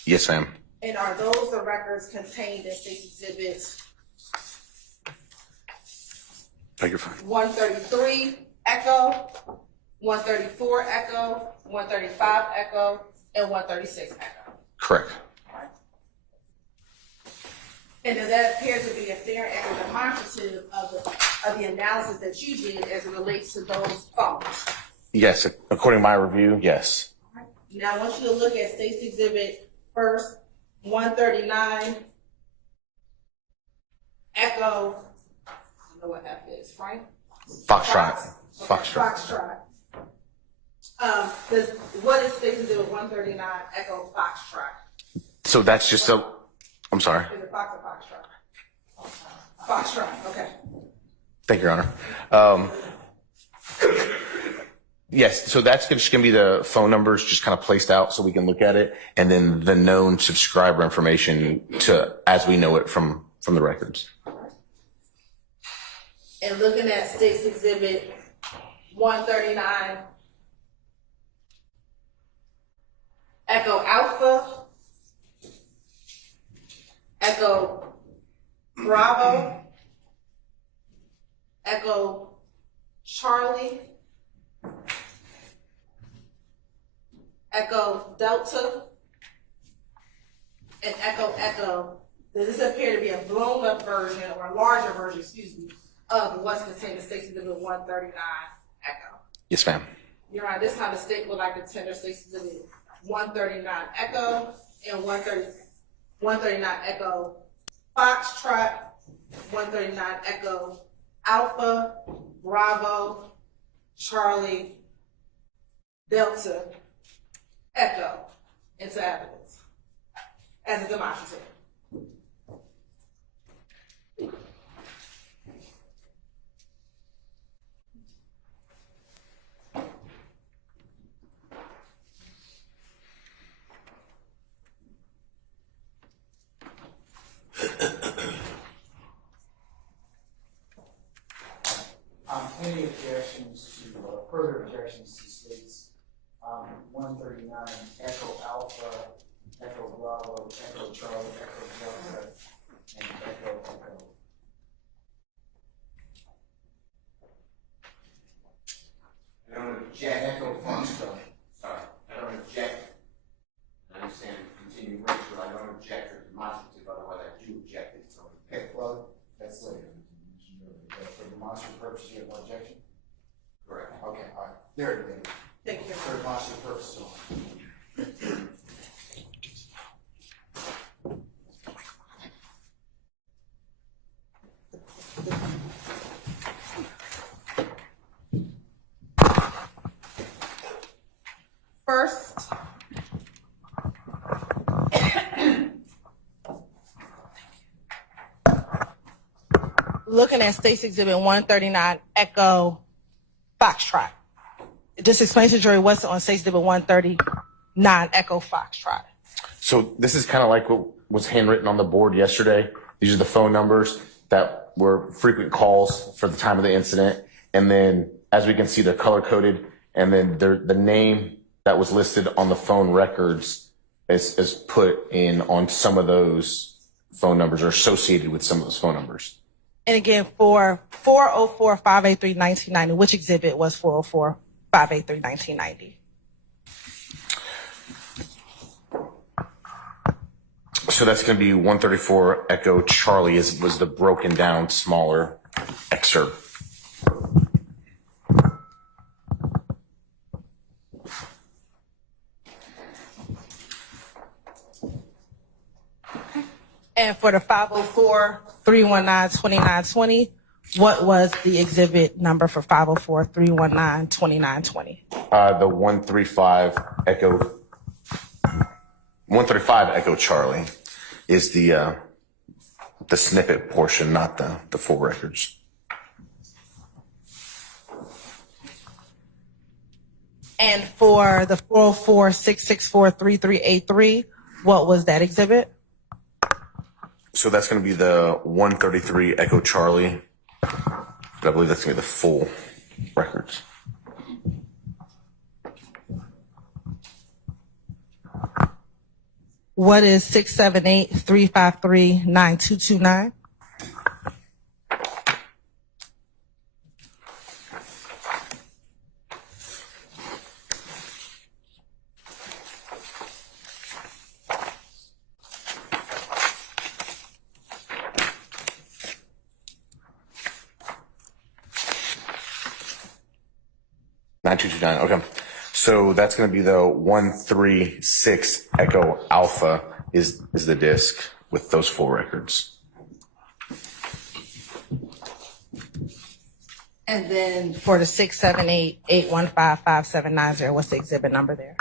Yes, ma'am. And are those the records contained in State Exhibits You're fine. 133 Echo, 134 Echo, 135 Echo, and 136 Echo? Correct. And does that appear to be a fair and demonstrative of the analysis that you did as it relates to those phones? Yes, according to my review, yes. Now, I want you to look at State's Exhibit first, 139 Echo. I don't know what F is, Frank? Foxtrot. Okay, Foxtrot. Foxtrot. What is State's Exhibit 139 Echo Foxtrot? So that's just I'm sorry. Is it Fox or Foxtrot? Foxtrot, okay. Thank you, Your Honor. Yes, so that's just going to be the phone numbers just kind of placed out so we can look at it, and then the known subscriber information to as we know it from the records. And looking at State's Exhibit 139, Echo Alpha, Echo Bravo, Echo Charlie, Echo Delta, and Echo Echo. Does this appear to be a blown up version or a larger version, of what's contained in State's Exhibit 139 Echo? Yes, ma'am. Your Honor, this time the state would like to tender State's Exhibit 139 Echo and 139 Echo Foxtrot, 139 Echo Alpha, Bravo, Charlie, Delta, Echo into evidence as a demonstrative. Any objections to, further objections to states 139, Echo Alpha, Echo Bravo, Echo Charlie, Echo Delta, and Echo Echo? I don't object. Echo Foxtrot. Sorry, I don't object. I understand continue Rachel. I don't object or demonstrative, otherwise I do object it. So Okay, well, that's later. For demonstrative purposes, you have no objection? correct. Okay, all right. There it is. Thank you. For demonstrative purposes only. First, looking at State's Exhibit 139 Echo Foxtrot. Just explain to the jury what's on State's Exhibit 139 Echo Foxtrot. So this is kind of like what was handwritten on the board yesterday. These are the phone numbers that were frequent calls for the time of the incident. And then, as we can see, they're color coded. And then the name that was listed on the phone records is put in on some of those phone numbers or associated with some of those phone numbers. And again, for 404-583-1990, which exhibit was 404-583-1990? So that's going to be 134 Echo Charlie was the broken down smaller excerpt. And for the 504-319-2920, what was the exhibit number for 504-319-2920? The 135 Echo Charlie is the snippet portion, not the full records. And for the 404-664-3383, what was that exhibit? So that's going to be the 133 Echo Charlie. But I believe that's going to be the full records. What is 678-353-9229? Okay. So that's going to be the 136 Echo Alpha is the disc with those full records. And then for the 678-815-5790, what's the exhibit number there?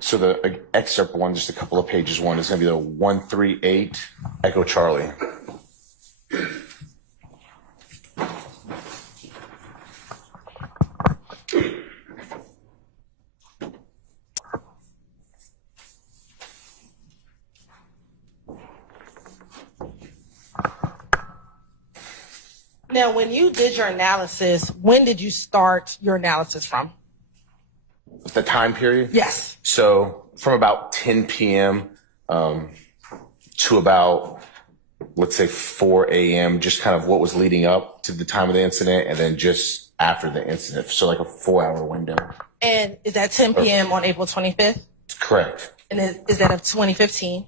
So the excerpt one, just a couple of pages one, is going to be the 138 Echo Charlie. Now, when you did your analysis, when did you start your analysis from? The time period? Yes. So from about 10 p.m. To about, let's say 4 a.m., just kind of what was leading up to the time of the incident and then just after the incident. So like a 4-hour window. And is that 10 p.m. on April 25th? Correct. And is that of 2015?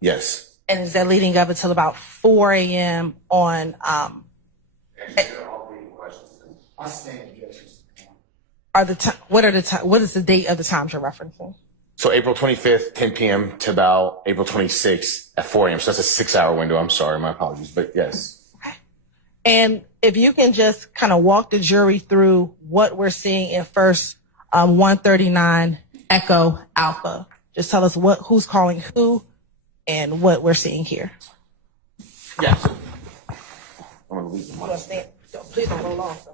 Yes. And is that leading up until about 4 a.m. on, what is the date of the times you're referencing? So April 25th, 10 p.m. to about April 26th at 4 a.m. So that's a 6-hour window. I'm sorry, my apologies, but yes. And if you can just kind of walk the jury through what we're seeing in first 139 Echo Alpha. Just tell us who's calling who and what we're seeing here. Yes. I'm gonna leave the mic. Please don't roll off.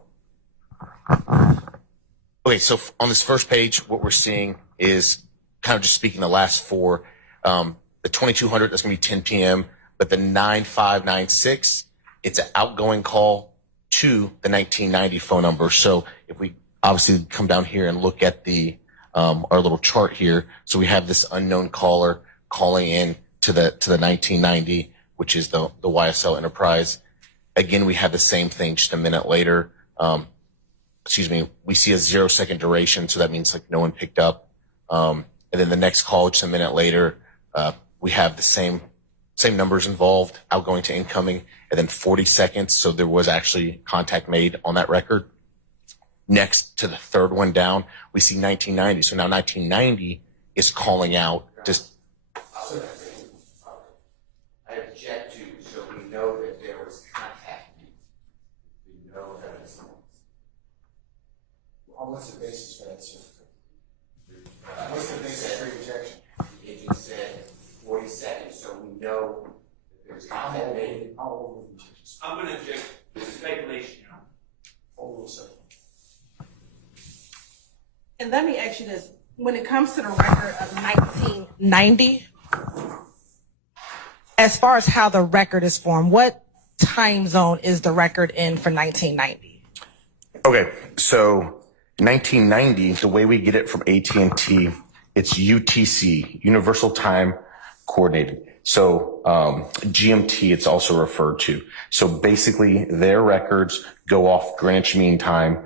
Okay, so on this first page, what we're seeing is kind of just speaking the last four. The 2200, that's going to be 10 p.m., but the 9596, it's an outgoing call to the 1990 phone number. So if we obviously come down here and look at the our little chart here, so we have this unknown caller calling in to the 1990, which is the YSL Enterprise. Again, we have the same thing just a minute later. We see a 0-second duration, so that means like no one picked up. And then the next call, just a minute later, we have the same numbers involved, outgoing to incoming, and then 40 seconds. So there was actually contact made on that record. Next to the third one down, we see 1990. So now 1990 is calling out just. I object to, so we know that there was contact. We know that it's. What's the basis for that, sir? What's the basis for your objection? The agent said 40 seconds, so we know that there's contact made. I'm going to object. This is speculation, Your Honor. Hold on a second. And let me ask you this. When it comes to the record of 1990, as far as how the record is formed, what time zone is the record in for 1990? Okay, so 1990, the way we get it from AT&T, it's UTC, Universal Time Coordinated. So GMT, it's also referred to. So basically, their records go off Greenwich Mean Time,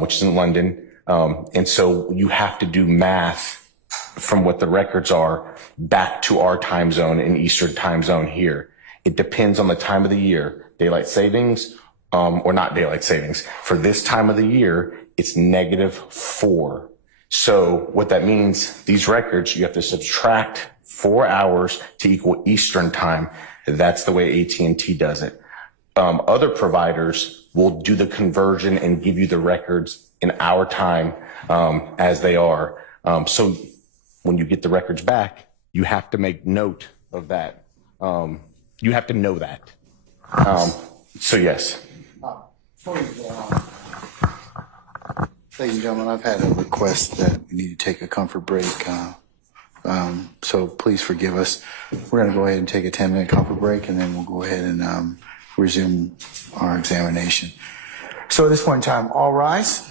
which is in London. And so you have to do math from what the records are back to our time zone in Eastern time zone here. It depends on the time of the year, daylight savings, or not daylight savings. For this time of the year, it's -4. So what that means, these records, you have to subtract 4 hours to equal Eastern time. That's the way AT&T does it. Other providers will do the conversion and give you the records in our time as they are. So when you get the records back, you have to make note of that. You have to know that. So yes. Before you go on, ladies and gentlemen, I've had a request that we need to take a comfort break. So please forgive us. We're going to go ahead and take a 10-minute comfort break, and then we'll go ahead and resume our examination. So at this point in time, all rise.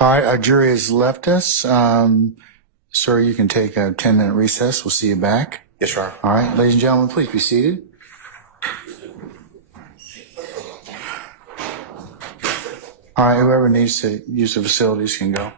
All right, our jury has left us. Sir, you can take a 10-minute recess. We'll see you back. Yes, Your Honor. All right, ladies and gentlemen, please be seated. All right, whoever needs to use the facilities can go.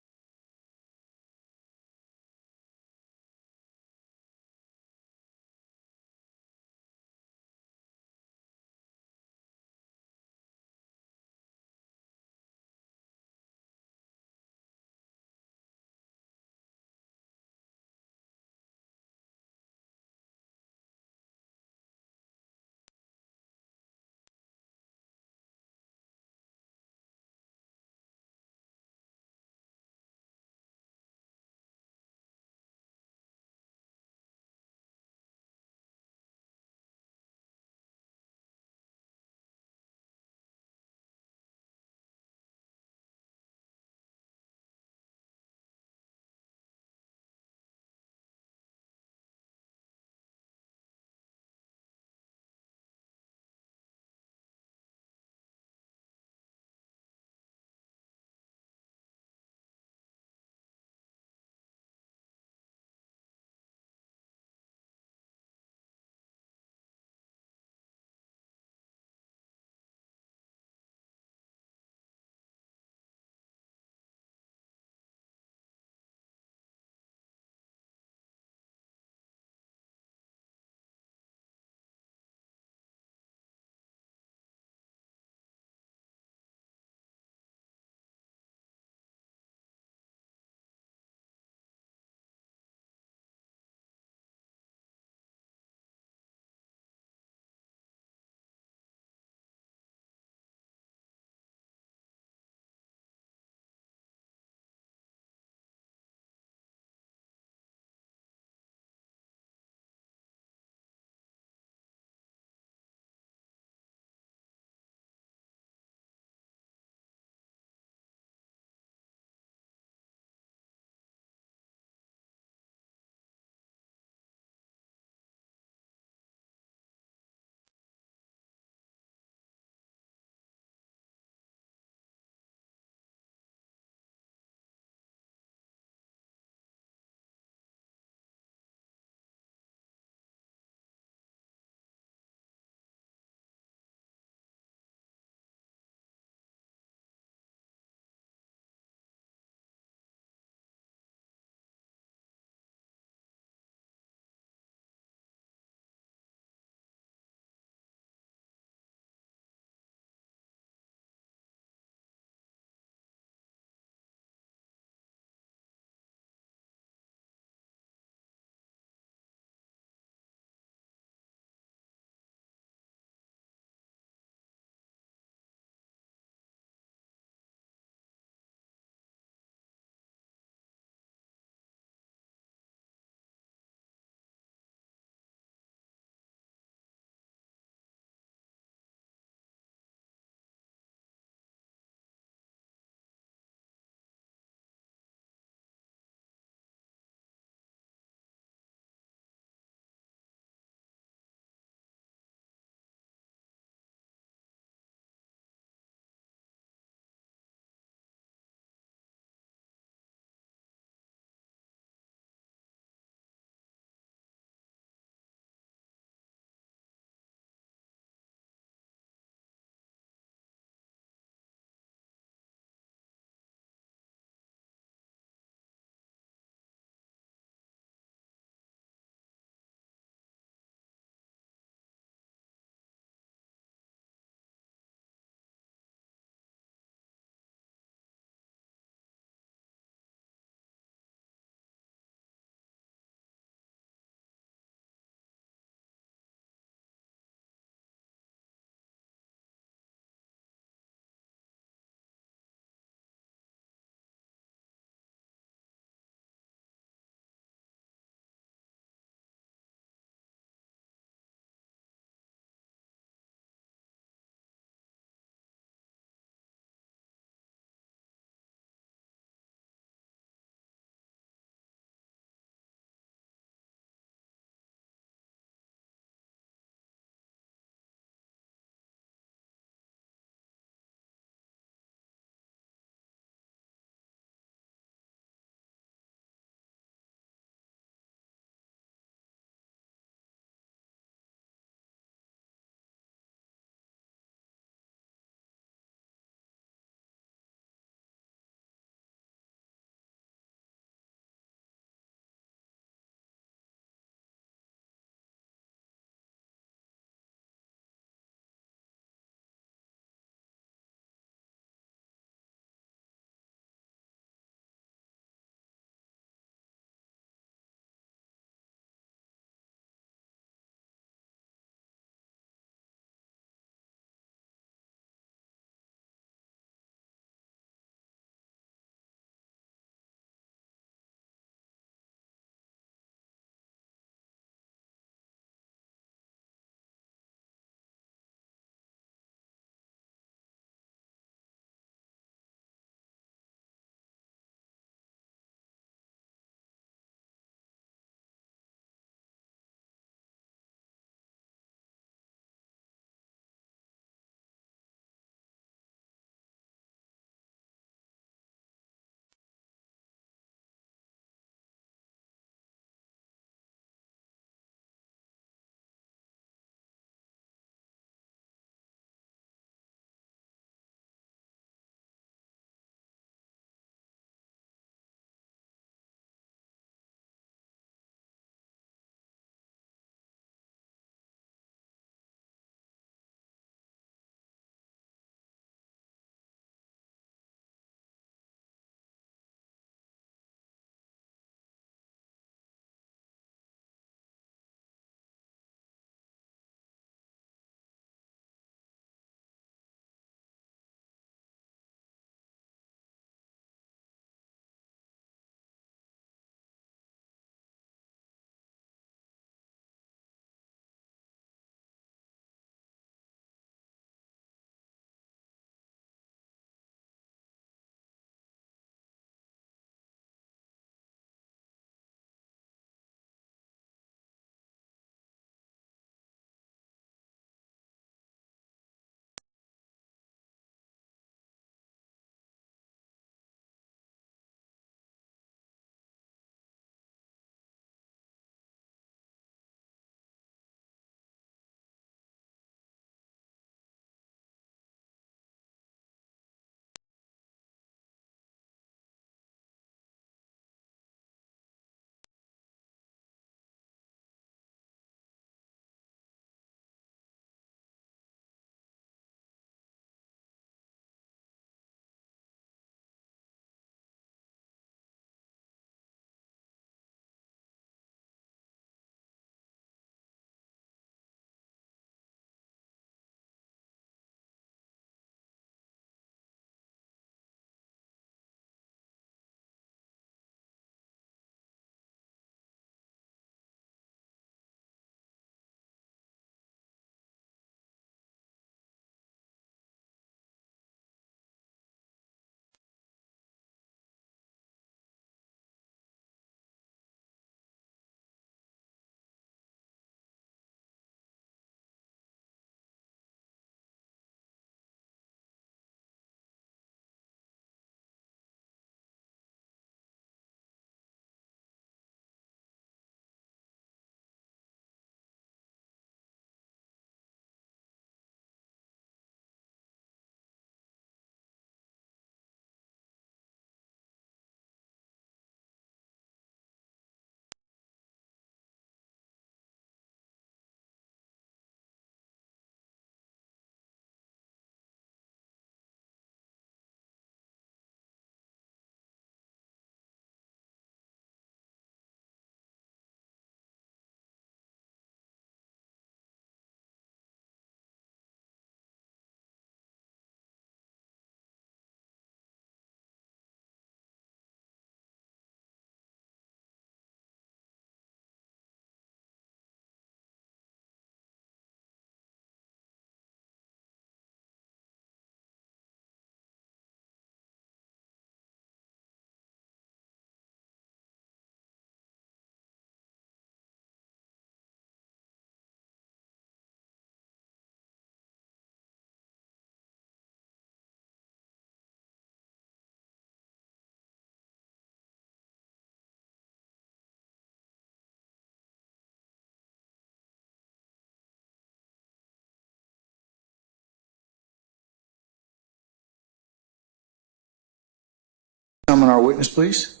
Summon our witness, please.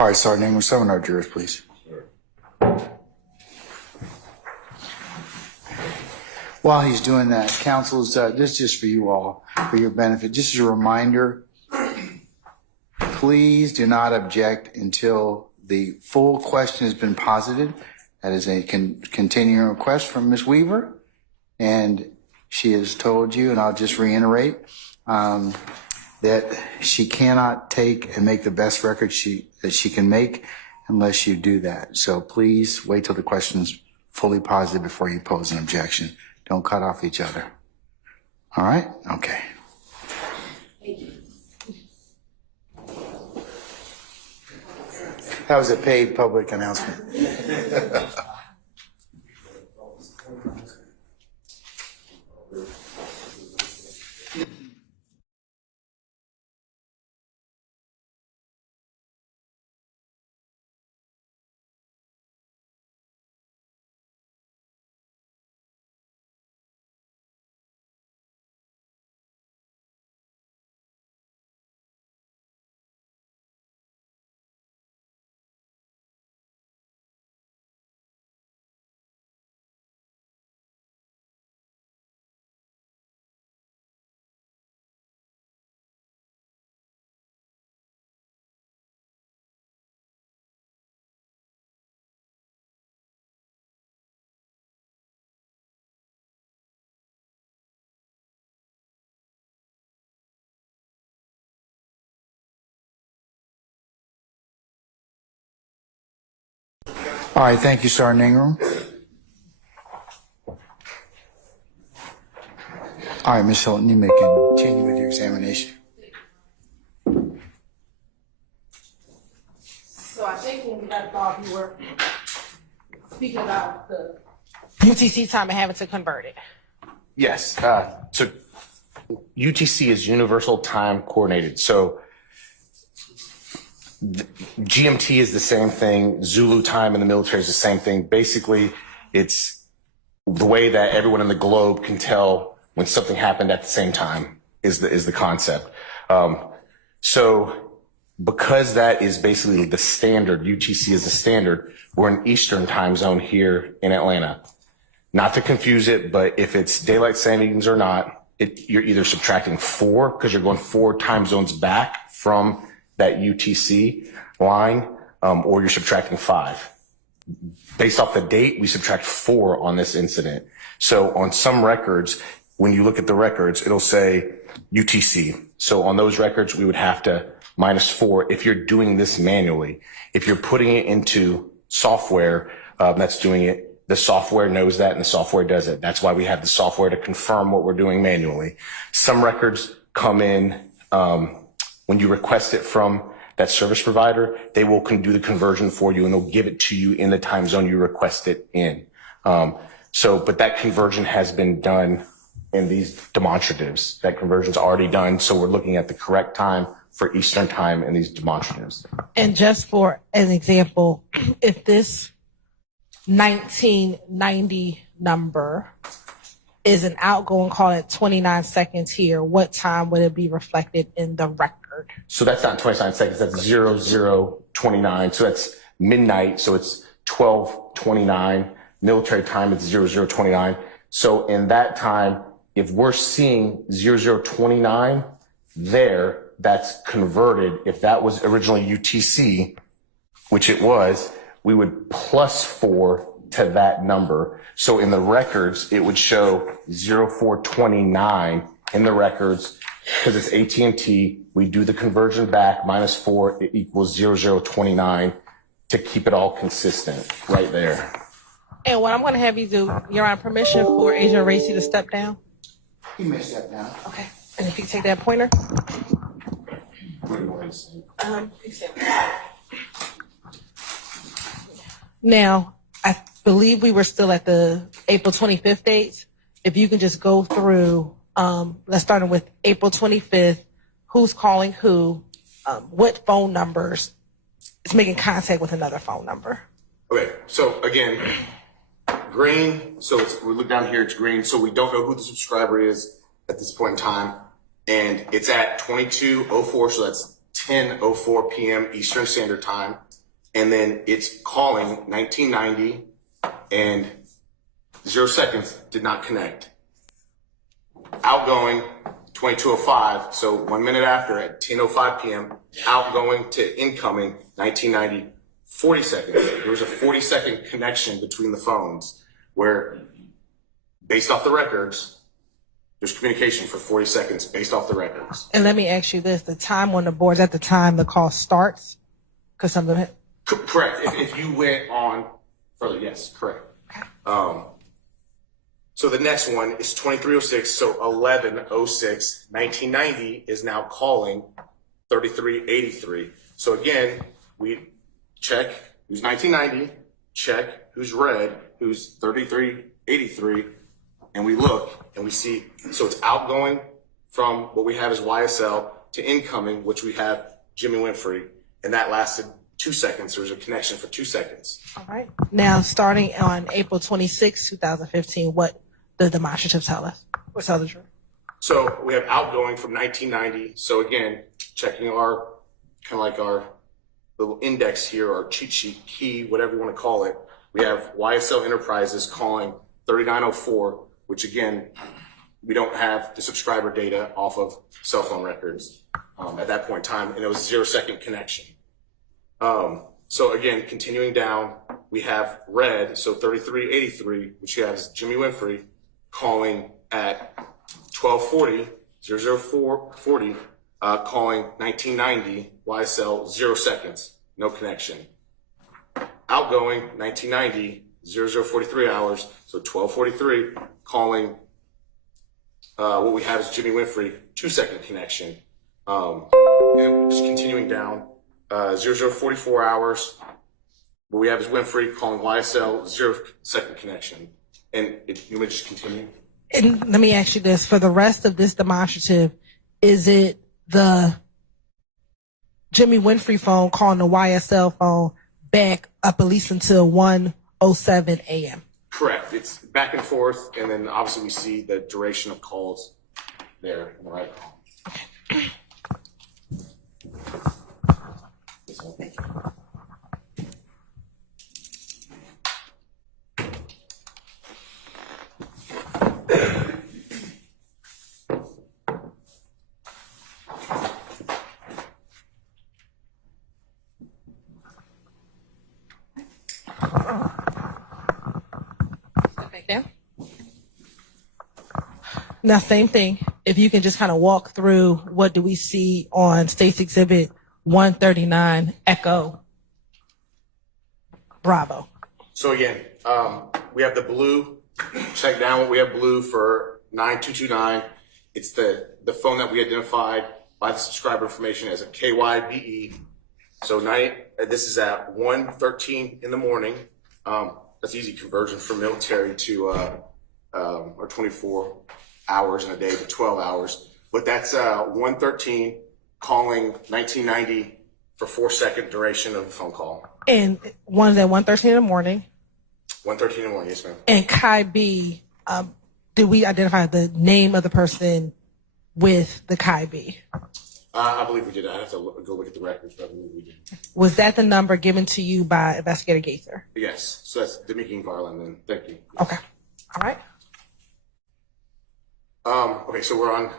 All right, Sergeant Ingram, summon our jurors, please. While he's doing that, counsels, this is just for you all, for your benefit. Just as a reminder, please do not object until the full question has been posited. That is a continuing request from Ms. Weaver, and she has told you, and I'll just reiterate, that she cannot take and make the best record that she can make unless you do that. So please wait till the question's fully posited before you pose an objection. Don't cut off each other. All right? Okay. That was a paid public announcement. All right, thank you, Sergeant Ingram. All right, Ms. Hilton, you may continue with your examination. So I think when we got off, you were speaking about the UTC time and having to convert it. Yes. So UTC is Universal Time Coordinated. So GMT is the same thing. Zulu time in the military is the same thing. Basically, it's the way that everyone in the globe can tell when something happened at the same time is the concept. So because that is basically the standard, UTC is the standard, we're in Eastern time zone here in Atlanta. Not to confuse it, but if it's daylight savings or not, you're either subtracting 4 because you're going 4 time zones back from that UTC line, or you're subtracting 5. Based off the date, we subtract 4 on this incident. So on some records, when you look at the records, it'll say UTC. So on those records, we would have to minus 4 if you're doing this manually. If you're putting it into software that's doing it, the software knows that and the software does it. That's why we have the software to confirm what we're doing manually. Some records come in when you request it from that service provider, they will do the conversion for you and they'll give it to you in the time zone you request it in. But that conversion has been done in these demonstratives. That conversion's already done, so we're looking at the correct time for Eastern time in these demonstratives. And just for an example, if this 1990 number is an outgoing call at 29 seconds here, what time would it be reflected in the record? So that's not 29 seconds, that's 0029. So that's midnight, so it's 12:29. Military time, it's 0029. So in that time, if we're seeing 0029 there, that's converted. If that was originally UTC, which it was, we would plus 4 to that number. So in the records, it would show 0429 in the records. Because it's AT&T, we do the conversion back, minus 4, it equals 0029 to keep it all consistent right there. And what I'm going to have you do, you're on permission for Agent Racy to step down? You may step down. Okay. And if you take that pointer. Now, I believe we were still at the April 25th dates. If you can just go through, let's start with April 25th, who's calling who, what phone numbers is making contact with another phone number. Okay, so again, green, so we look down here, it's green, so we don't know who the subscriber is at this point in time. And it's at 22:04, so that's 10:04 p.m. Eastern Standard Time. And then it's calling 1990 and 0 seconds did not connect. Outgoing 22:05, so 1 minute after at 10:05 p.m. Outgoing to incoming 1990, 40 seconds. There was a 40-second connection between the phones where, based off the records, there's communication for 40 seconds based off the records. And let me ask you this, the time on the boards at the time the call starts? Because some of them... Correct. If you went on further, yes, correct. So the next one is 23:06, so 11:06. 1990 is now calling 3383. So again, we check who's 1990, check who's red, who's 3383, and we look and we see, so it's outgoing from what we have as YSL to incoming, which we have Jimmy Winfrey, and that lasted 2 seconds. There was a connection for 2 seconds. All right. Now, starting on April 26, 2015, what the demonstrative tell us? What's tell the truth? So we have outgoing from 1990. So again, checking our, kind of like our little index here, our cheat sheet key, whatever you want to call it. We have YSL Enterprises calling 3904, which again, we don't have the subscriber data off of cell phone records at that point in time, and it was 0 second connection. So again, continuing down, we have red, so 3383, which has Jimmy Winfrey calling at 1240, 00440, calling 1990, YSL 0 seconds, no connection. Outgoing 1990, 0043 hours, so 1243, calling what we have is Jimmy Winfrey, 2 second connection. And just continuing down, 0044 hours, what we have is Winfrey calling YSL 0 second connection. And you may just continue. And let me ask you this, for the rest of this demonstrative, is it the Jimmy Winfrey phone calling the YSL phone back up at least until 1:07 a.m.? Correct. It's back and forth, and then obviously we see the duration of calls there in the right column. Thank you. Back down. Now, same thing. If you can just kind of walk through, what do we see on State's Exhibit 139, Echo Bravo? So again, we have the blue. Check down what we have blue for 9229. It's the phone that we identified by the subscriber information as a KYBE. So this is at 1:13 in the morning. That's easy conversion from military to or 24 hours in a day to 12 hours. But that's 1:13 calling 1990 for 4 second duration of the phone call. And one's at 1:13 in the morning. 1:13 in the morning, yes, ma'am. And Kai B, did we identify the name of the person with the Kai B? I believe we did. I have to go look at the records, but I believe we did. Was that the number given to you by Investigator Gaither? Yes. So that's Demikian Garland, then. Thank you. Okay. All right. Okay, so we're on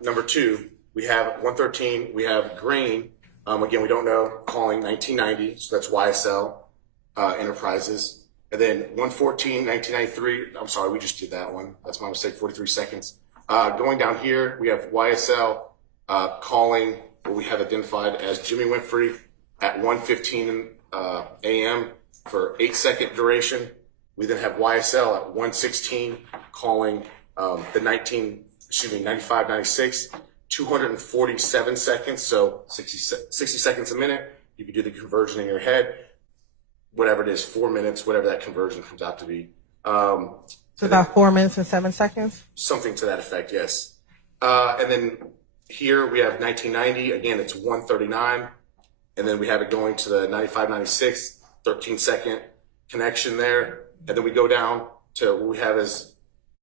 number 2. We have 1:13. We have green. Again, we don't know, calling 1990. So that's YSL Enterprises. And then 1:14, 1993. I'm sorry, we just did that one. That's my mistake, 43 seconds. Going down here, we have YSL calling what we have identified as Jimmy Winfrey at 1:15 a.m. for 8 second duration. We then have YSL at 1:16 calling the 95, 96, 247 seconds, so 60 seconds a minute. You can do the conversion in your head, whatever it is, 4 minutes, whatever that conversion comes out to be. So about 4 minutes and 7 seconds? Something to that effect, yes. And then here we have 1990. Again, it's 1:39. And then we have it going to the 95, 96, 13 second connection there. And then we go down to what we have as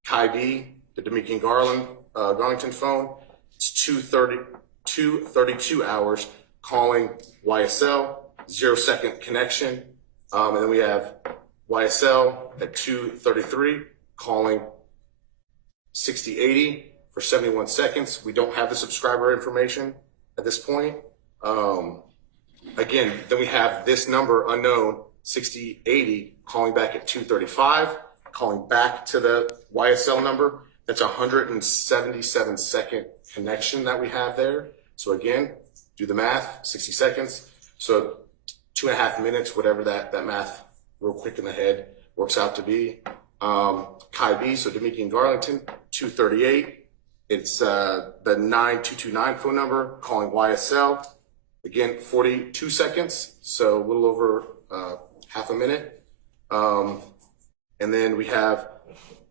Kai B, the Dominican Garlington phone. It's 2:32 hours calling YSL, 0-second connection. And then we have YSL at 2:33 calling 6080 for 71 seconds. We don't have the subscriber information at this point. Again, then we have this number unknown, 6080, calling back at 2:35, calling back to the YSL number. That's a 177 second connection that we have there. So again, do the math, 60 seconds. So 2.5 minutes, whatever that math real quick in the head works out to be. Kai B, so Dominican Garlington, 2:38. It's the 9229 phone number calling YSL. Again, 42 seconds, so a little over half a minute. And then we have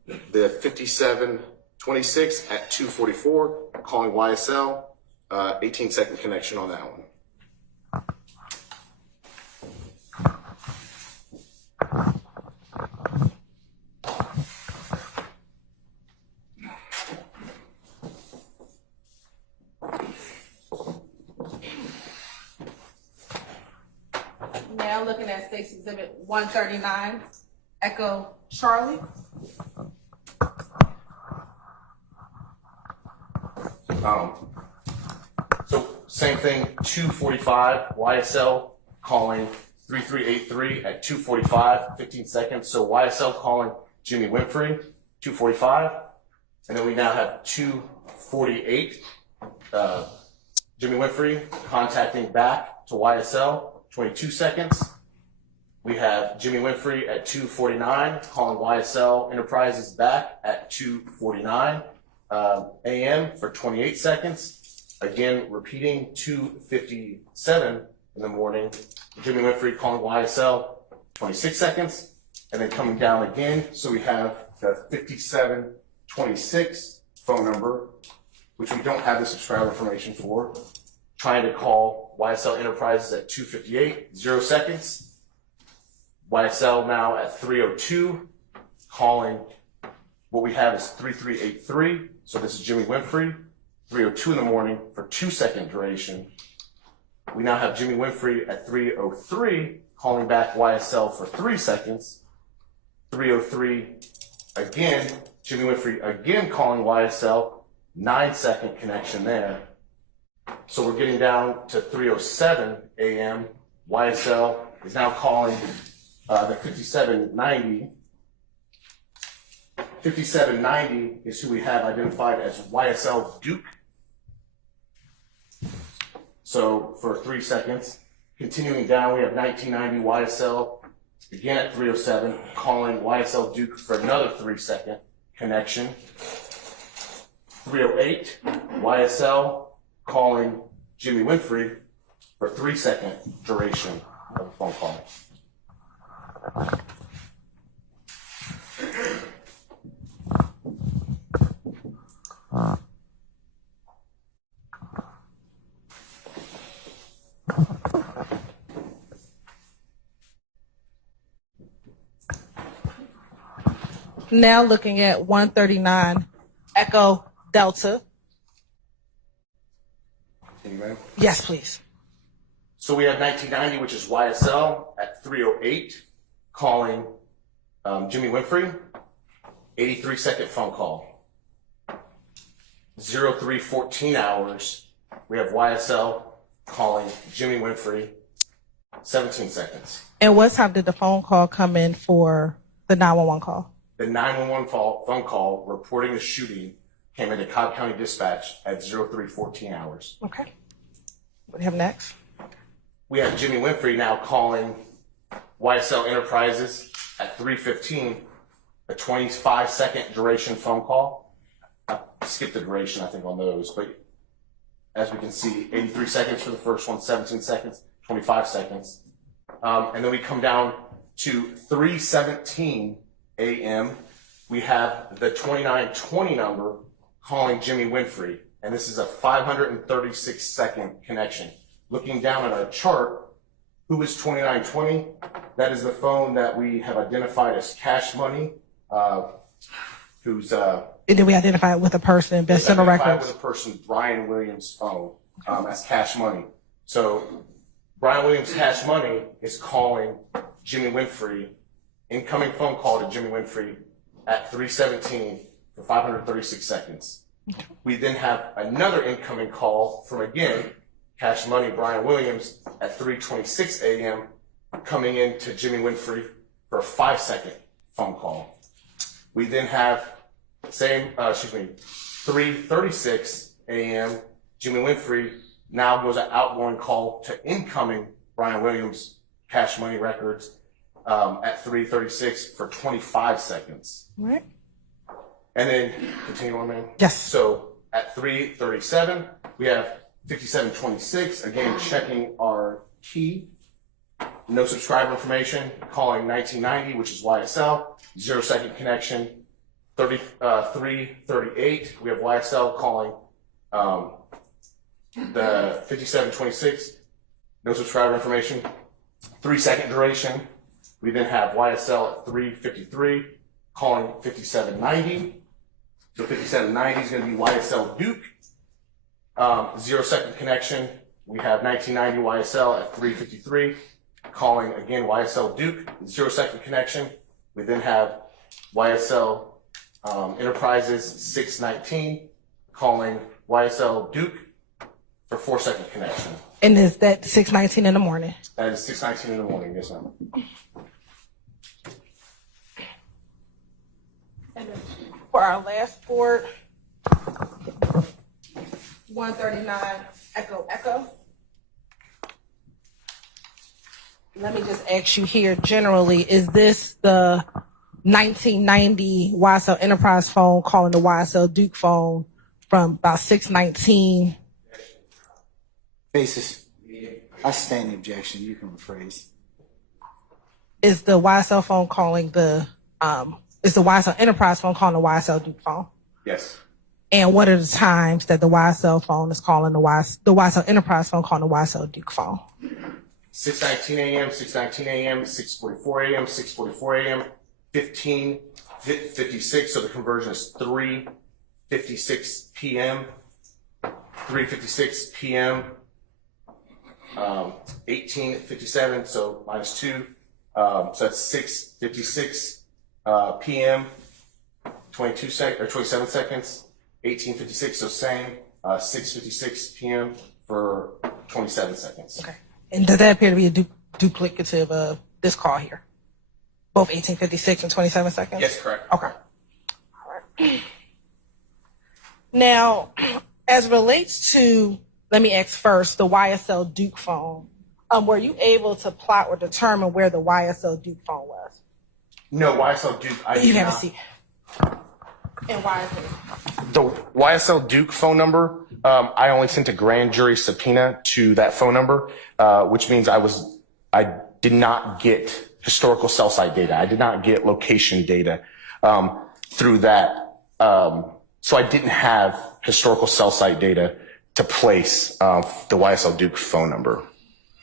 the 5726 at 2:44 calling YSL, 18-second connection on that one. Now looking at State's Exhibit 139, Echo Charlie. So same thing, 2:45, YSL calling 3383 at 2:45, 15 seconds. So YSL calling Jimmy Winfrey, 2:45. And then we now have 2:48, Jimmy Winfrey contacting back to YSL, 22 seconds. We have Jimmy Winfrey at 2:49 calling YSL Enterprises back at 2:49 a.m. for 28 seconds. Again, repeating 2:57 in the morning. Jimmy Winfrey calling YSL, 26 seconds. And then coming down again. So we have the 5726 phone number, which we don't have the subscriber information for. Trying to call YSL Enterprises at 2:58, 0 seconds. YSL now at 3:02, calling what we have is 3383. So this is Jimmy Winfrey, 3:02 in the morning for 2-second duration. We now have Jimmy Winfrey at 3:03, calling back YSL for 3 seconds. 3:03 again, Jimmy Winfrey again calling YSL, 9-second connection there. So we're getting down to 3:07 a.m. YSL is now calling the 5790. 5790 is who we have identified as YSL Duke. So for 3 seconds. Continuing down, we have 1990 YSL, again at 3:07, calling YSL Duke for another 3-second connection. 3:08, YSL calling Jimmy Winfrey for 3-second duration of the phone call. Now looking at 139, Echo Delta. Yes, please. So we have 1990, which is YSL at 3:08, calling Jimmy Winfrey, 83-second phone call. 0314 hours, we have YSL calling Jimmy Winfrey, 17 seconds. And what time did the phone call come in for the 911 call? The 911 phone call reporting the shooting came into Cobb County Dispatch at 0314 hours. Okay. What do you have next? We have Jimmy Winfrey now calling YSL Enterprises at 3:15, a 25-second duration phone call. I skipped the duration, I think, on those, but as we can see, 83 seconds for the first one, 17 seconds, 25 seconds. And then we come down to 3:17 a.m. We have the 2920 number calling Jimmy Winfrey, and this is a 536-second connection. Looking down at our chart, Who is 2920? That is the phone that we have identified as Cash Money, who's And then we identify it with a person, best center identified records. with a person, Brian Williams' phone, as Cash Money. So Brian Williams' Cash Money is calling Jimmy Winfrey, incoming phone call to Jimmy Winfrey at 3:17 for 536 seconds. We then have another incoming call from, again, Cash Money, Brian Williams, at 3:26 a.m. coming in to Jimmy Winfrey for a 5-second phone call. We then have 3:36 a.m. Jimmy Winfrey now goes an outgoing call to incoming Brian Williams Cash Money Records at 3:36 for 25 seconds. Right. And then continue on, man. Yes. So at 3:37 we have 5726, again checking our key. No subscriber information, calling 1990, which is YSL, 0-second connection. 3:38, we have YSL calling the 5726, no subscriber information. 3-second duration. We then have YSL at 3:53 calling 5790. So 5790 is going to be YSL Duke. 0-second connection. We have 1990 YSL at 3:53 calling again YSL Duke. 0-second connection. We then have YSL Enterprises 619 calling YSL Duke for 4-second connection. And is that 6:19 in the morning? That is 6:19 in the morning, yes ma'am. And then for our last port, 139 Echo Echo. Let me just ask you here generally, is this the 1990 YSL Enterprise phone calling the YSL Duke phone from about 6:19? Faces. I stand the objection. You can rephrase. Is the YSL phone calling is the YSL Enterprise phone calling the YSL Duke phone? Yes. And what are the times that the YSL phone is calling the YSL Enterprise phone calling the YSL Duke phone? 6:19 a.m., 6:19 a.m., 6:44 a.m., 6:44 a.m., 15:56. So the conversion is 3:56 p.m., 3:56 p.m., 18:57. So minus 2. So that's 6:56 p.m., 27 seconds. 18:56. So same. 6:56 p.m. for 27 seconds. Okay. And does that appear to be a duplicative of this call here? Both 18:56 and 27 seconds? Yes, correct. Okay. All right. Now, as relates to, let me ask first, the YSL Duke phone, were you able to plot or determine where the YSL Duke phone was? No, YSL Duke. You haven't seen. And why is it? The YSL Duke phone number, I only sent a grand jury subpoena to that phone number, which means I did not get historical cell site data. I did not get location data through that. So I didn't have historical cell site data to place the YSL Duke phone number.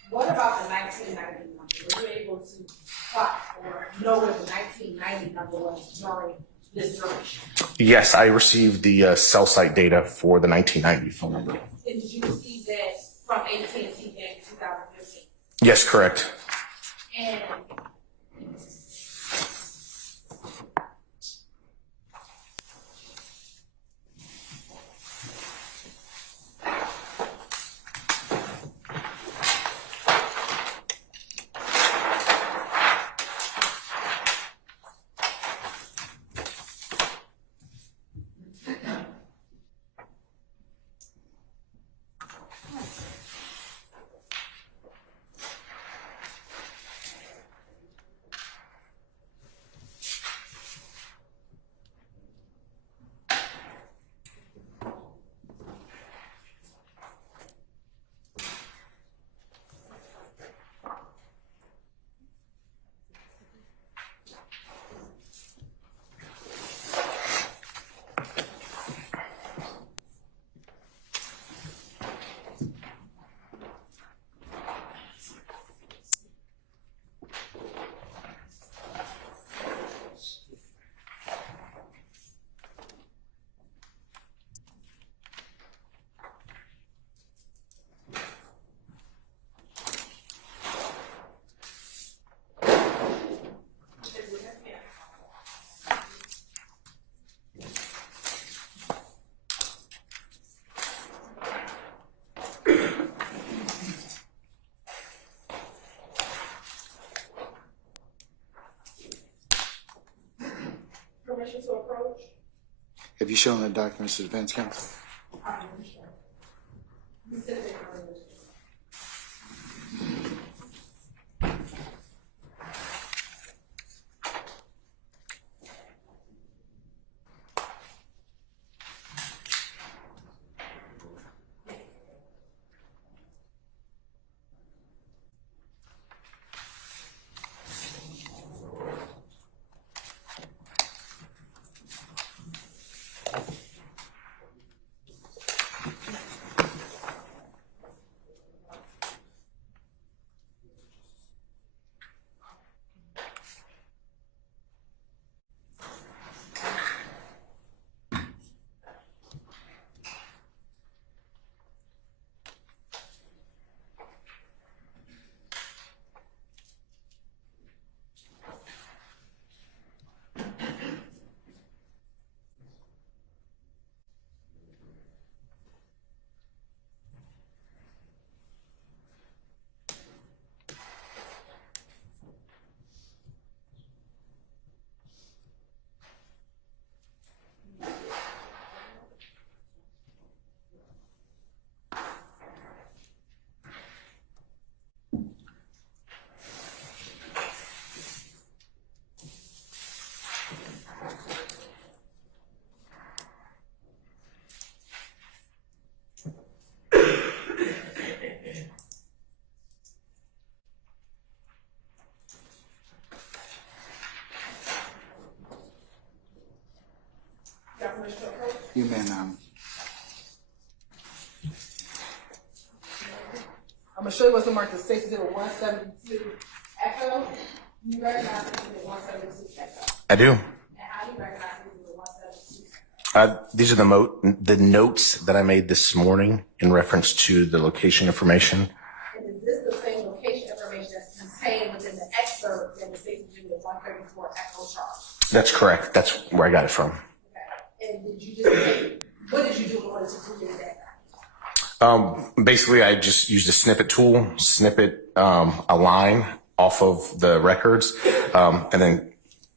What about the 1990 number? Were you able to plot or know where the 1990 number was during this duration? Yes, I received the cell site data for the 1990 phone number. And did you receive that from AT&T back in 2015? Yes, correct. And permission to approach? Have you shown the documents to the defense counsel? You said they were- You may, I'm gonna show you what's the mark that states it with 172 echo. You recognize it with 172 echo. I do. And how do you recognize it with 172 echo? These are the notes that I made this morning in reference to the location information. And is this the same location information that's contained within the excerpt that states it with 134 echo charge? That's correct. That's where I got it from. Okay. And did you just say, what did you do in order to create that? Basically, I just used a snippet tool, a line off of the records, and then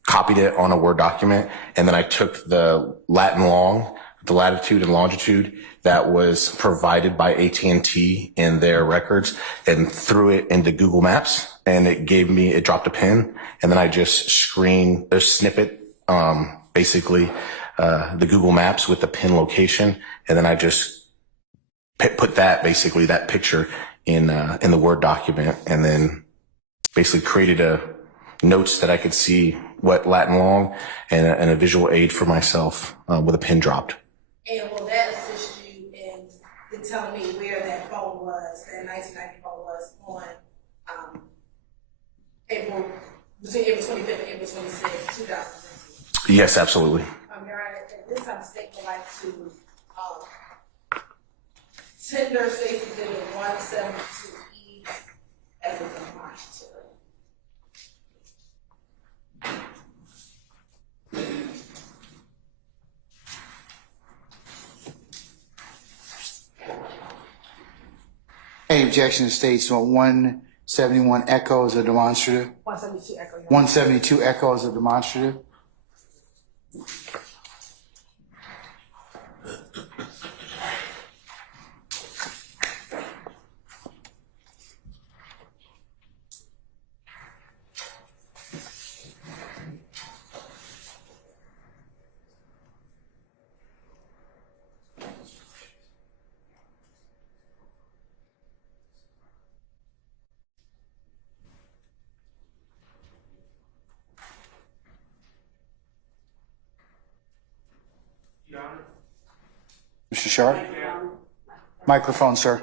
copied it on a Word document. And then I took the Latin long, the latitude and longitude that was provided by AT&T in their records and threw it into Google Maps. And it dropped a pin. And then I just snippet, basically, the Google Maps with the pin location. And then I just put that picture in the Word document, and then basically created notes that I could see what Latin long and a visual aid for myself with a pin dropped. And will that assist you in telling me where that phone was, that 1990 phone was on between April 25th and April 26th, 2017? Yes, absolutely. Your Honor, at this time, the state would like to tender State's Exhibit 172E as a demonstrative. Any objection to states on 171 echo as a demonstrative? 172 echo. 172 echo as a demonstrative? Mr. Sharp? Microphone, sir.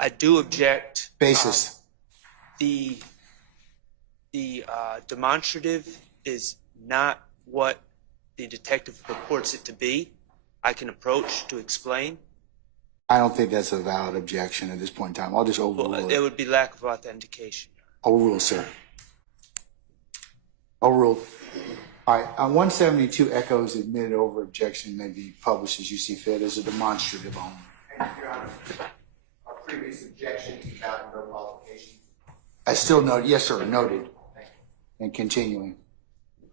I do object. Basis. The demonstrative is not what the detective purports it to be. I can approach to explain. I don't think that's a valid objection at this point in time. I'll just overrule Well, it. there would be lack of authentication. Overrule, sir. Overruled. All right, 172 echoes admitted over objection may be published as you see fit as a demonstrative only. Thank you, Your Honor. Our previous objection is about no qualification. I still noted, yes, sir, noted. And continuing.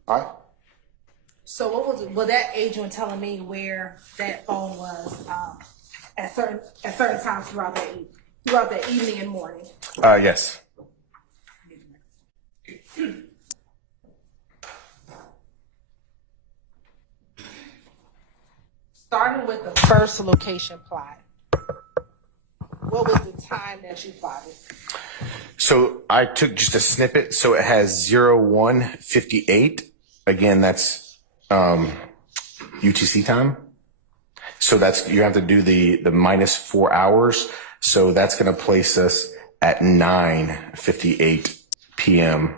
All right. So what was it? Well, that agent telling me where that phone was at certain times throughout that evening and morning. Yes. Starting with the first location plot, what was the time that you plotted? So I took just a snippet. So it has 01:58. Again, that's UTC time. So that's, you have to do the minus 4 hours. So that's going to place us at 9:58 p.m.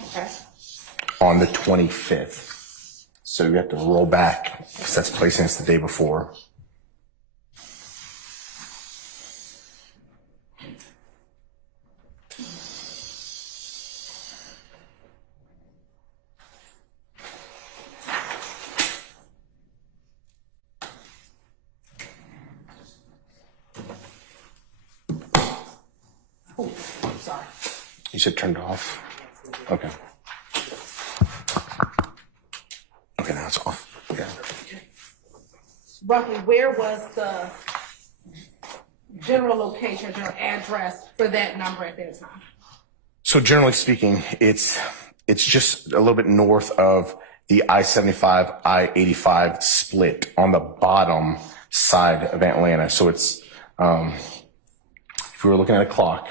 Okay. on the 25th. So you have to roll back because that's placing us the day before. Oh, sorry. You said turned off? Okay. Okay, now it's off. Yeah. Roughly, where was the general location, general address for that number at that time? So generally speaking, it's just a little bit north of the I-75, I-85 split on the bottom side of Atlanta. So it's, if we were looking at a clock,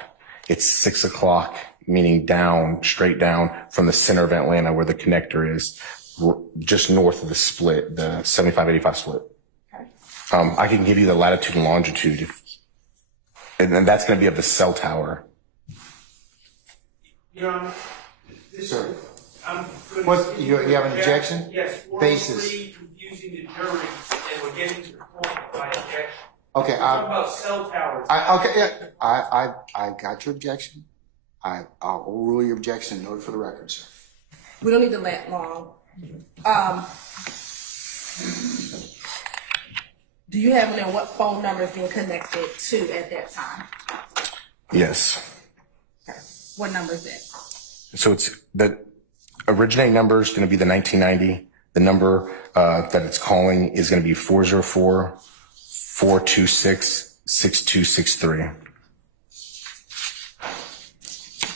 it's 6 o'clock, meaning down, straight down from the center of Atlanta where the connector is, just north of the split, the 75-85 split. Okay. I can give you the latitude and longitude, and then that's going to be of the cell tower. Your Honor, this, Sir. I'm gonna What, say- you have an objection? Yes, Basis. 403, confusing the jury, and we're getting to the point of my objection. Okay, We're talking about cell towers. I got your objection. I'll rule your objection and note it for the record, sir. We don't need to let long. Do you have know what phone number is being connected to at that time? Yes. Okay. What number is that? So it's the originating number is going to be the 1990. The number that it's calling is going to be 404-426-6263.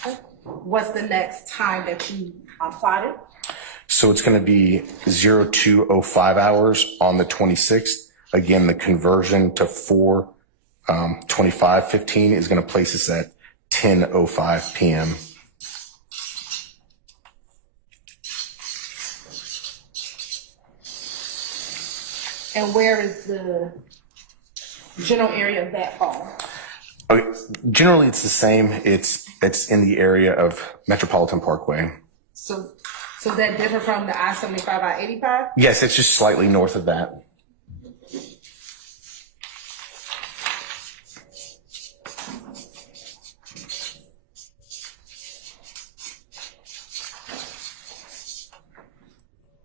Okay. What's the next time that you plotted? So it's going to be 02:05 hours on the 26th. Again, the conversion to 4:25:15 is going to place us at 10:05 p.m. And where is the general area of that phone? Okay. Generally, it's the same. It's in the area of Metropolitan Parkway. So that different from the I-75, I-85? Yes, it's just slightly north of that.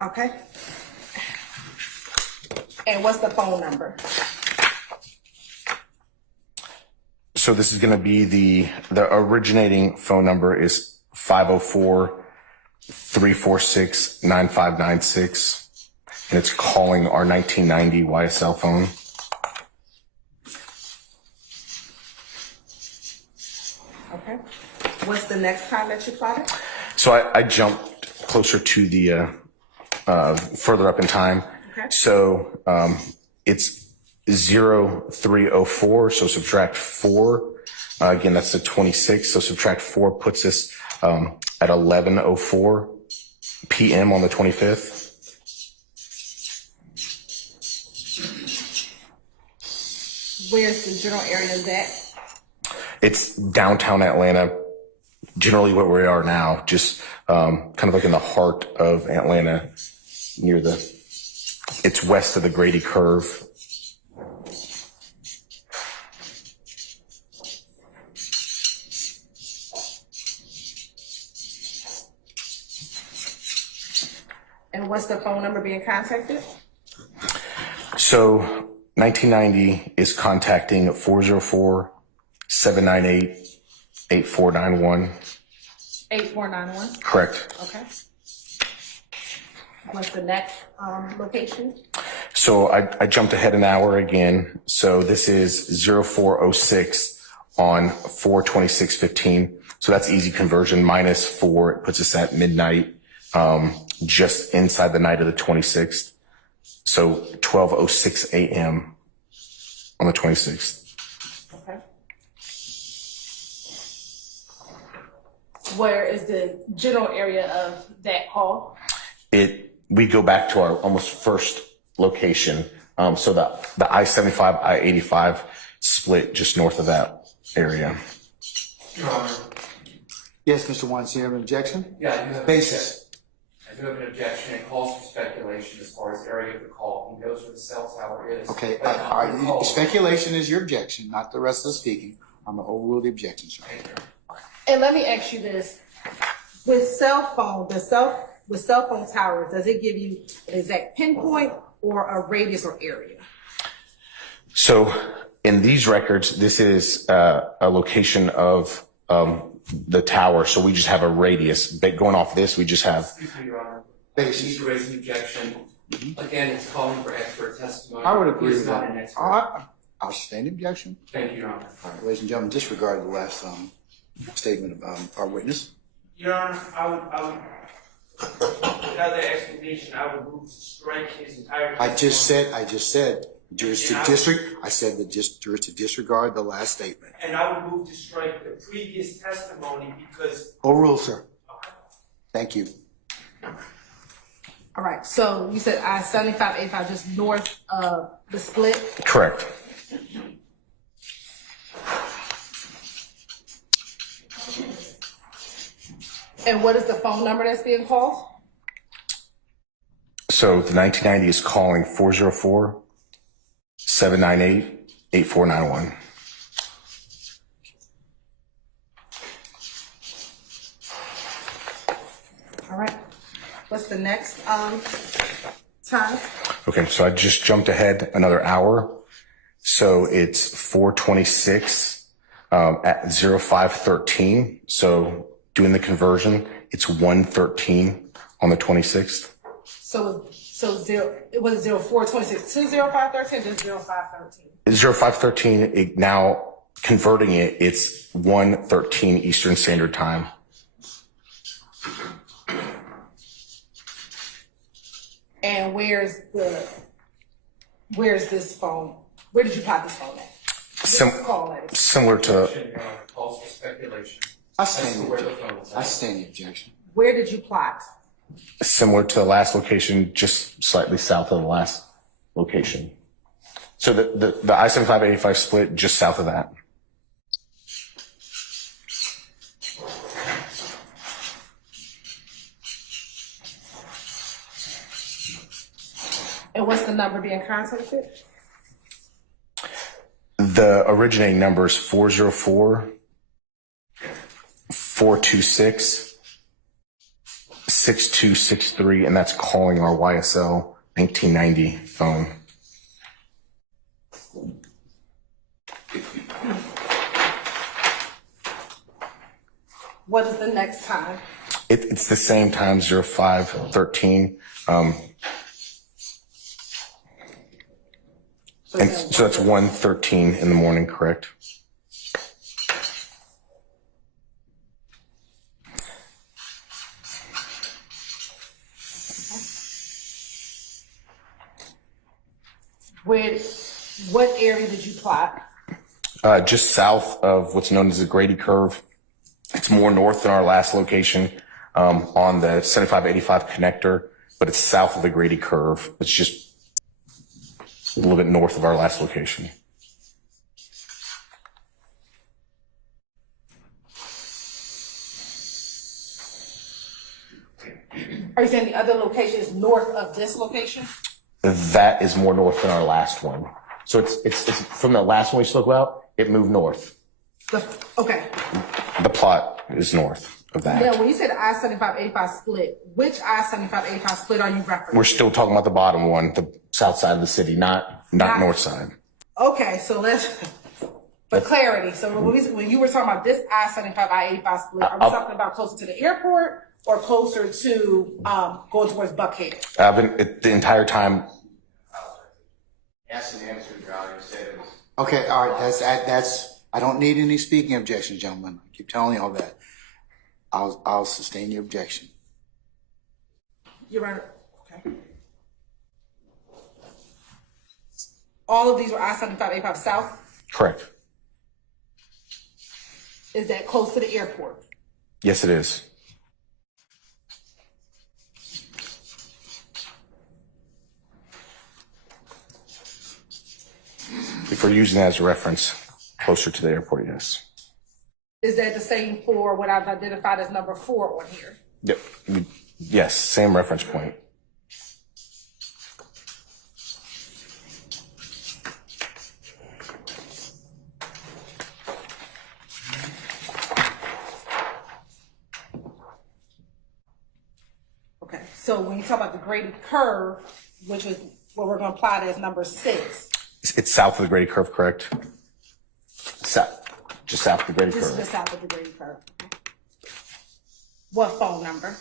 Okay. And what's the phone number? So this is going to be the originating phone number is 504-346-9596, and it's calling our 1990 YSL phone. Okay. What's the next time that you plotted? So I jumped closer to the further up in time. Okay. So it's 03:04. So subtract 4. Again, that's the 26th. So subtract 4 puts us at 11:04 p.m. on the 25th. Where's the general area of that? It's downtown Atlanta, generally where we are now, just kind of like in the heart of Atlanta, near it's west of the Grady Curve. And what's the phone number being contacted? So 1990 is contacting 404-7 798-8491. 8491. Correct. Okay. What's the next location? So I jumped ahead an hour again. So this is 0406 on 4/26/15. So that's easy conversion minus 4. It puts us at midnight, just inside the night of the 26th. So 12:06 a.m. on the 26th. Okay. Where is the general area of that call? We go back to our almost first location. So the I-75, I-85 split just north of that area. Your Honor. Yes, Mr. Wines, you have an objection? Yeah, I do have Basis. I do have an objection. It calls for speculation as far as area of the call. He knows where the cell tower is. Okay, but not the call. speculation is your objection, not the rest of the speaking. I'm going to overrule the objection, sir. Thank you. And let me ask you this: with cell phone towers, does it give you an exact pinpoint or a radius or area? So in these records, this is a location of the tower. So we just have a radius. But going off this, we just have. Excuse me, Your Honor. Basis. I need to raise an objection. Again, it's calling for expert testimony. I would agree He's with not that. an expert. I'll sustain the objection. Thank you, Your Honor. All right, ladies and gentlemen, disregard the last statement of our witness. Your Honor, I would, without that explanation, I would move to strike his entire. I just said, jurors to disregard the last statement. And I would move to strike the previous testimony because. Overrule, sir. Thank you. All right. So you said I-75, 85, just north of the split. Correct. And what is the phone number that's being called? So the 1990 is calling 404-798-8491. All right. What's the next time? Okay, so I just jumped ahead another hour. So it's 4/26 at 05:13. So doing the conversion, it's 1:13 on the 26th. So it was 0426 to 0513, just 0513. 05:13, now converting it, it's 1:13 Eastern Standard Time. And where's this phone? Where did you plot this phone at? Call at it. Similar to, Your Honor, calls for speculation. I As to stand where the the phone is I at. stand the objection. Where did you plot? similar to the last location, just slightly south of the last location. So the I-75-85 split just south of that. And what's the number being contacted? The originating number is 404-426-6263, and that's calling our YSL 1990 phone. What is the next time? It's the same time, 0513. And so that's 1:13 in the morning, correct? What area did you plot? Just south of what's known as the Grady Curve. It's more north than our last location on the 75-85 connector, but it's south of the Grady Curve. It's just a little bit north of our last location. Are you saying the other location is north of this location? That is more north than our last one. So it's from the last one we spoke about, it moved north. Okay. The plot is north of that. Now, when you said I-75-85 split, which I-75-85 split are you referencing? We're still talking about the bottom one, the south side of the city, not north side. Okay, so let's For clarity, so when you were talking about this I-75, I-85 split, are we talking about closer to the airport or closer to going towards Buckhead? I've been the entire time. Ask and answer, John. You said it was. Okay, all right, that's, I don't need any speaking objections, gentlemen. I keep telling you all that. I'll sustain your objection. Your Honor, okay. All of these were I-75, 85 South? Correct. Is that close to the airport? Yes, it is. If we're using that as a reference, closer to the airport, yes. Is that the same for what I've identified as number 4 on here? Yep. Yes, same reference point. Okay, so when you talk about the graded curve, which is what we're going to apply as number 6. It's south of the graded curve, correct? Just south of the graded This is curve. just south of the graded curve. What phone number?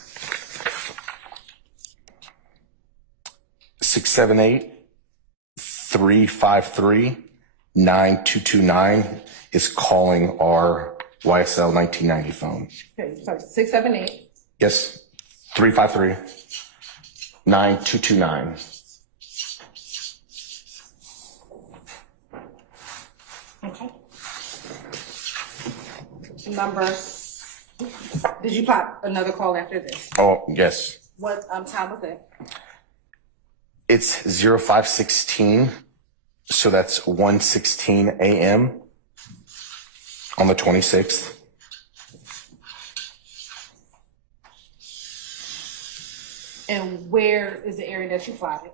678-353-9229 is calling our YSL 1990 phone. Okay, sorry, 678. Yes, 353-9229. Okay. Number, did you pop another call after this? Oh, yes. What time was that? It's 0516, so that's 1:16 a.m. on the 26th. And where is the area that you plotted?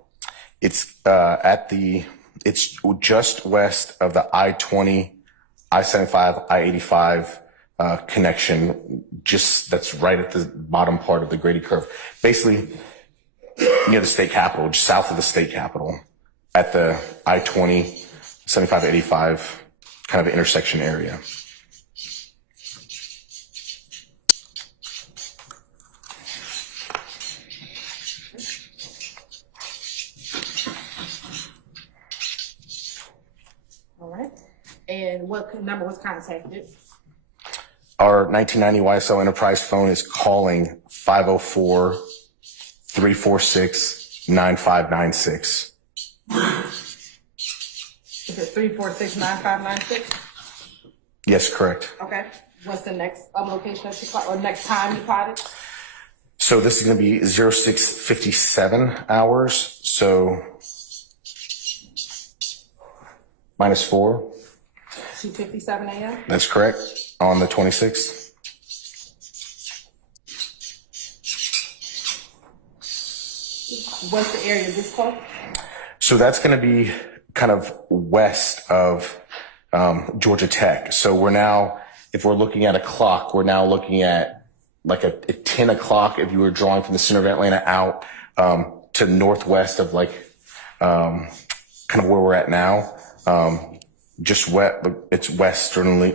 It's it's just west of the I-20, I-75, I-85 connection. Just that's right at the bottom part of the graded curve, basically near the state capitol, just south of the state capitol, at the I-20, 75, 85 kind of intersection area. All right. And what number was contacted? Our 1990 YSL Enterprise phone is calling 504-346-9596. Is it 346-9596? Yes, correct. Okay. What's the next location that you plotted, or next time you plotted? So this is going to be 0657 hours. So -4. 2:57 a.m. That's correct. On the 26th. What's the area of this call? So that's going to be kind of west of Georgia Tech. So we're now, if we're looking at a clock, we're now looking at like at 10 o'clock if you were drawing from the center of Atlanta out to northwest of like kind of where we're at now. Just it's western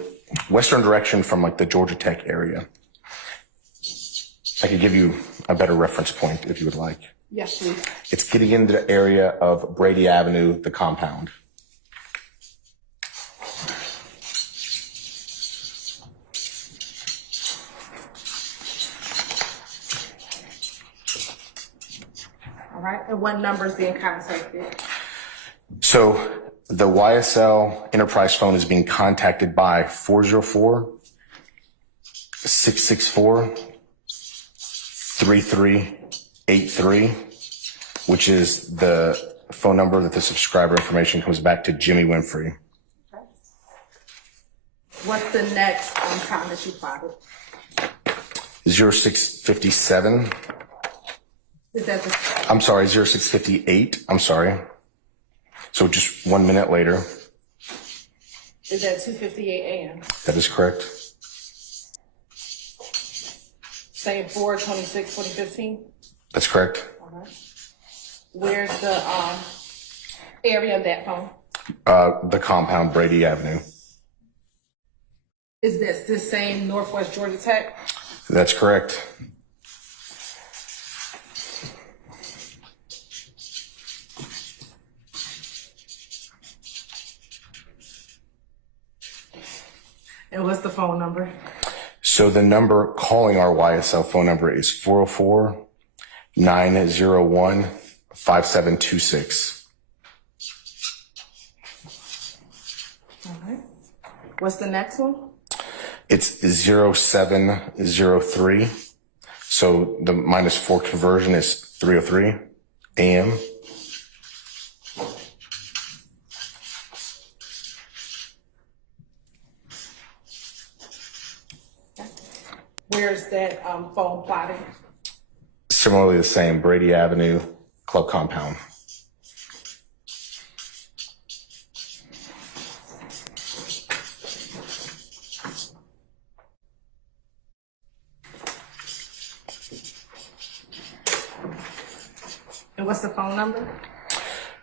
direction from like the Georgia Tech area. I could give you a better reference point if you would like. Yes, please. It's getting into the area of Brady Avenue, the compound. All right. And what number is being contacted? So the YSL Enterprise phone is being contacted by 404-664-3383, which is the phone number that the subscriber information comes back to Jimmy Winfrey. Okay. What's the next time that you plotted? 0657. Is that the I'm sorry, 0658. I'm sorry. So just 1 minute later. Is that 2:58 a.m.? That is correct. Same 4/26/2015. That's correct. All right. Where's the area of that phone? The compound, Brady Avenue. Is that this same Northwest Georgia Tech? That's correct. And what's the phone number? So the number calling our YSL phone number is 404-901-5726. All right. What's the next one? It's 0703. So the -4 conversion is 3:03 a.m. Where's that phone plotting? Similarly the same, Brady Avenue Club Compound. And what's the phone number?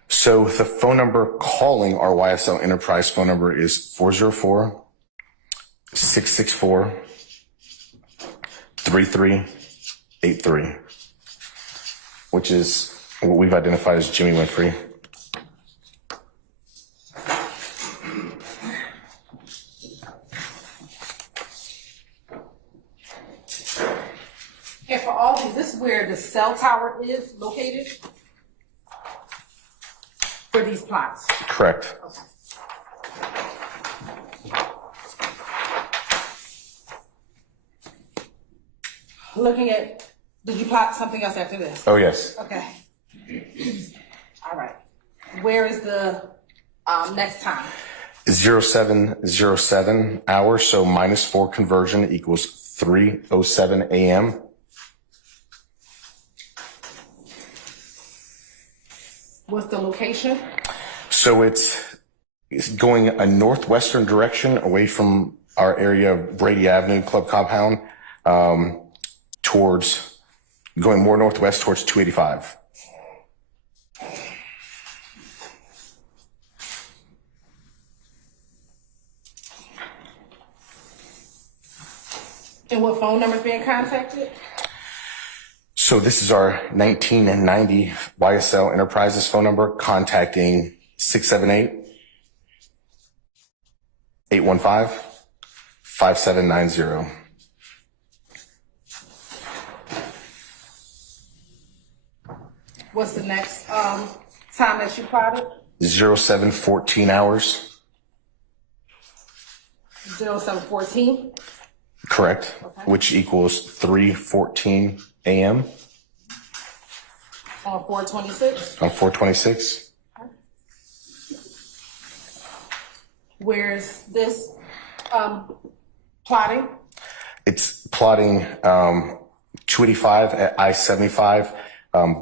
So the phone number calling our YSL Enterprise phone number is 404-664-3383, which is what we've identified as Jimmy Winfrey. And for all these, this is where the cell tower is located for these plots. Correct. Okay. Looking at, did you plot something else after this? Oh, yes. Okay. All right. Where is the next time? 0707 hours, so -4 conversion equals 3:07 a.m. What's the location? So it's going a northwestern direction away from our area of Brady Avenue Club Compound, towards going more northwest towards 285. And what phone number is being contacted? So this is our 1990 YSL Enterprises phone number, contacting 678-815-5790. What's the next time that you plotted? 0714 hours. 0714. Correct. Okay. Which equals 3:14 a.m. On 426. on 426. Where's this plotting? It's plotting 285 at I-75.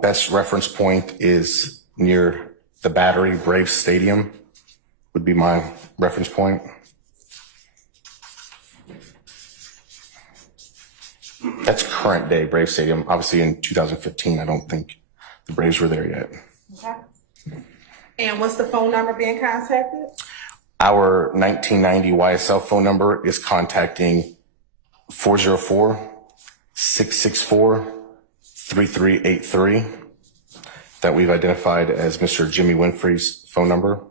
Best reference point is near the Battery Braves Stadium would be my reference point. That's current day Brave Stadium. Obviously in 2015, I don't think the Braves were there yet. Okay. And what's the phone number being contacted? Our 1990 YSL phone number is contacting 404-664-3383 that we've identified as Mr. Jimmy Winfrey's phone number.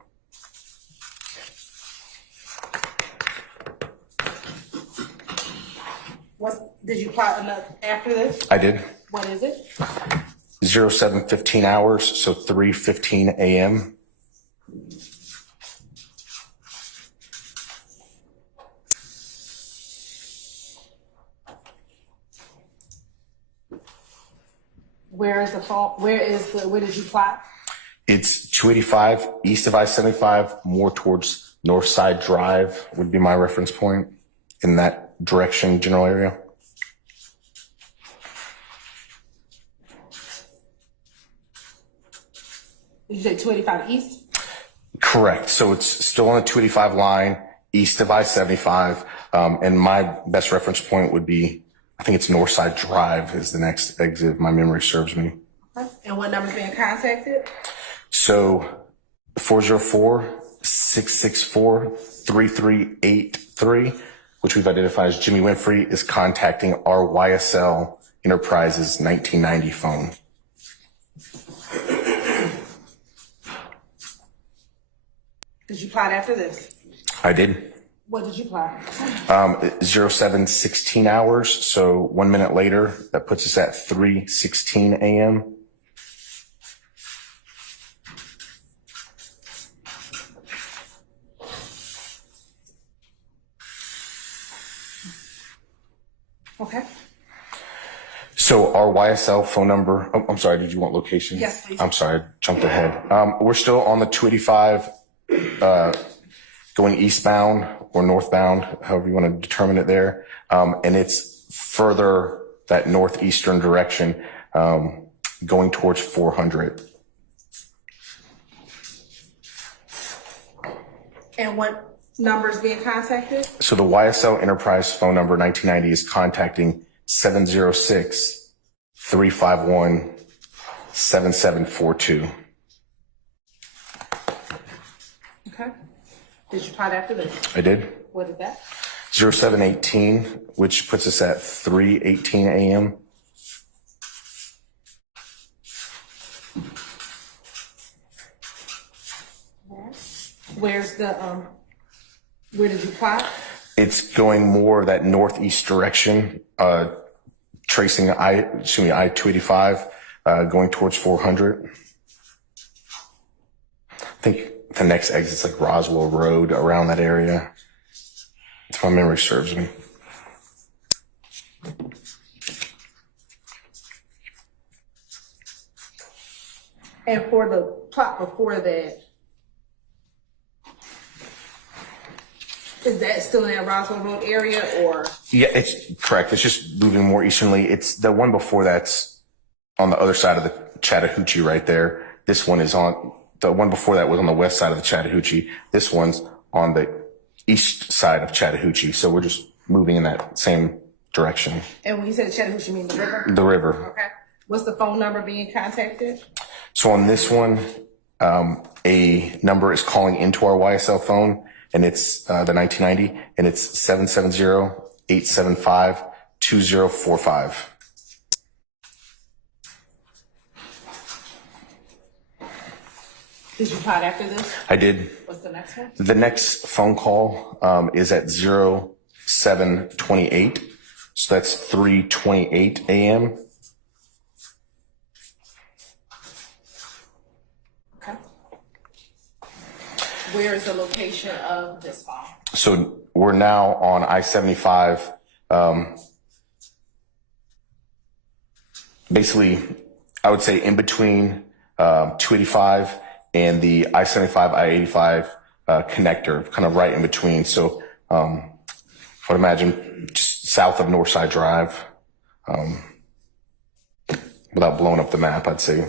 Did you plot enough after this? I did. What is it? 0715 hours, so 3:15 a.m. Where did you plot? It's 285 east of I-75, more towards Northside Drive would be my reference point in that direction, general area. Did you say 285 east? Correct. So it's still on the 285 line, east of I-75. And my best reference point would be, I think it's Northside Drive is the next exit, if my memory serves me. Okay. And what number is being contacted? So 404-664-3383. which we've identified as Jimmy Winfrey, is contacting our YSL Enterprises 1990 phone. Did you plot after this? I did. What did you plot? 0716 hours, so 1 minute later, that puts us at 3:16 a.m. Okay. So our YSL phone number, oh, I'm sorry, did you want location? Yes, please. I'm sorry, I jumped ahead. We're still on the 285, going eastbound or northbound, however you want to determine it there. And it's further that northeastern direction, going towards 400. And what number is being contacted? So the YSL Enterprise phone number 1990 is contacting 706-351-7742. Okay. Did you plot after this? I did. What is that? 0718, which puts us at 3:18 a.m. Where's the where did you plot? It's going more that northeast direction, tracing I-285, going towards 400. I think the next exit's like Roswell Road, around that area. If my memory serves me. And for the plot before that, is that still in that Roswell Road area, or? Yeah, it's correct. It's just moving more easternly. It's the one before that's on the other side of the Chattahoochee right there. This one is on, the one before that was on the west side of the Chattahoochee. This one's on the east side of Chattahoochee. So we're just moving in that same direction. And when you said Chattahoochee, you mean the river? The river. Okay. What's the phone number being contacted? So on this one, a number is calling into our YSL phone, and it's the 1990, and it's 770-875-2045. Did you plot after this? I did. What's the next one? The next phone call is at 0728, so that's 3:28 a.m. Okay. Where is the location of this phone? So we're now on I-75. Basically, I would say in between 285 and the I-75, I-85 connector, kind of right in between. So I would imagine just south of Northside Drive, without blowing up the map, I'd say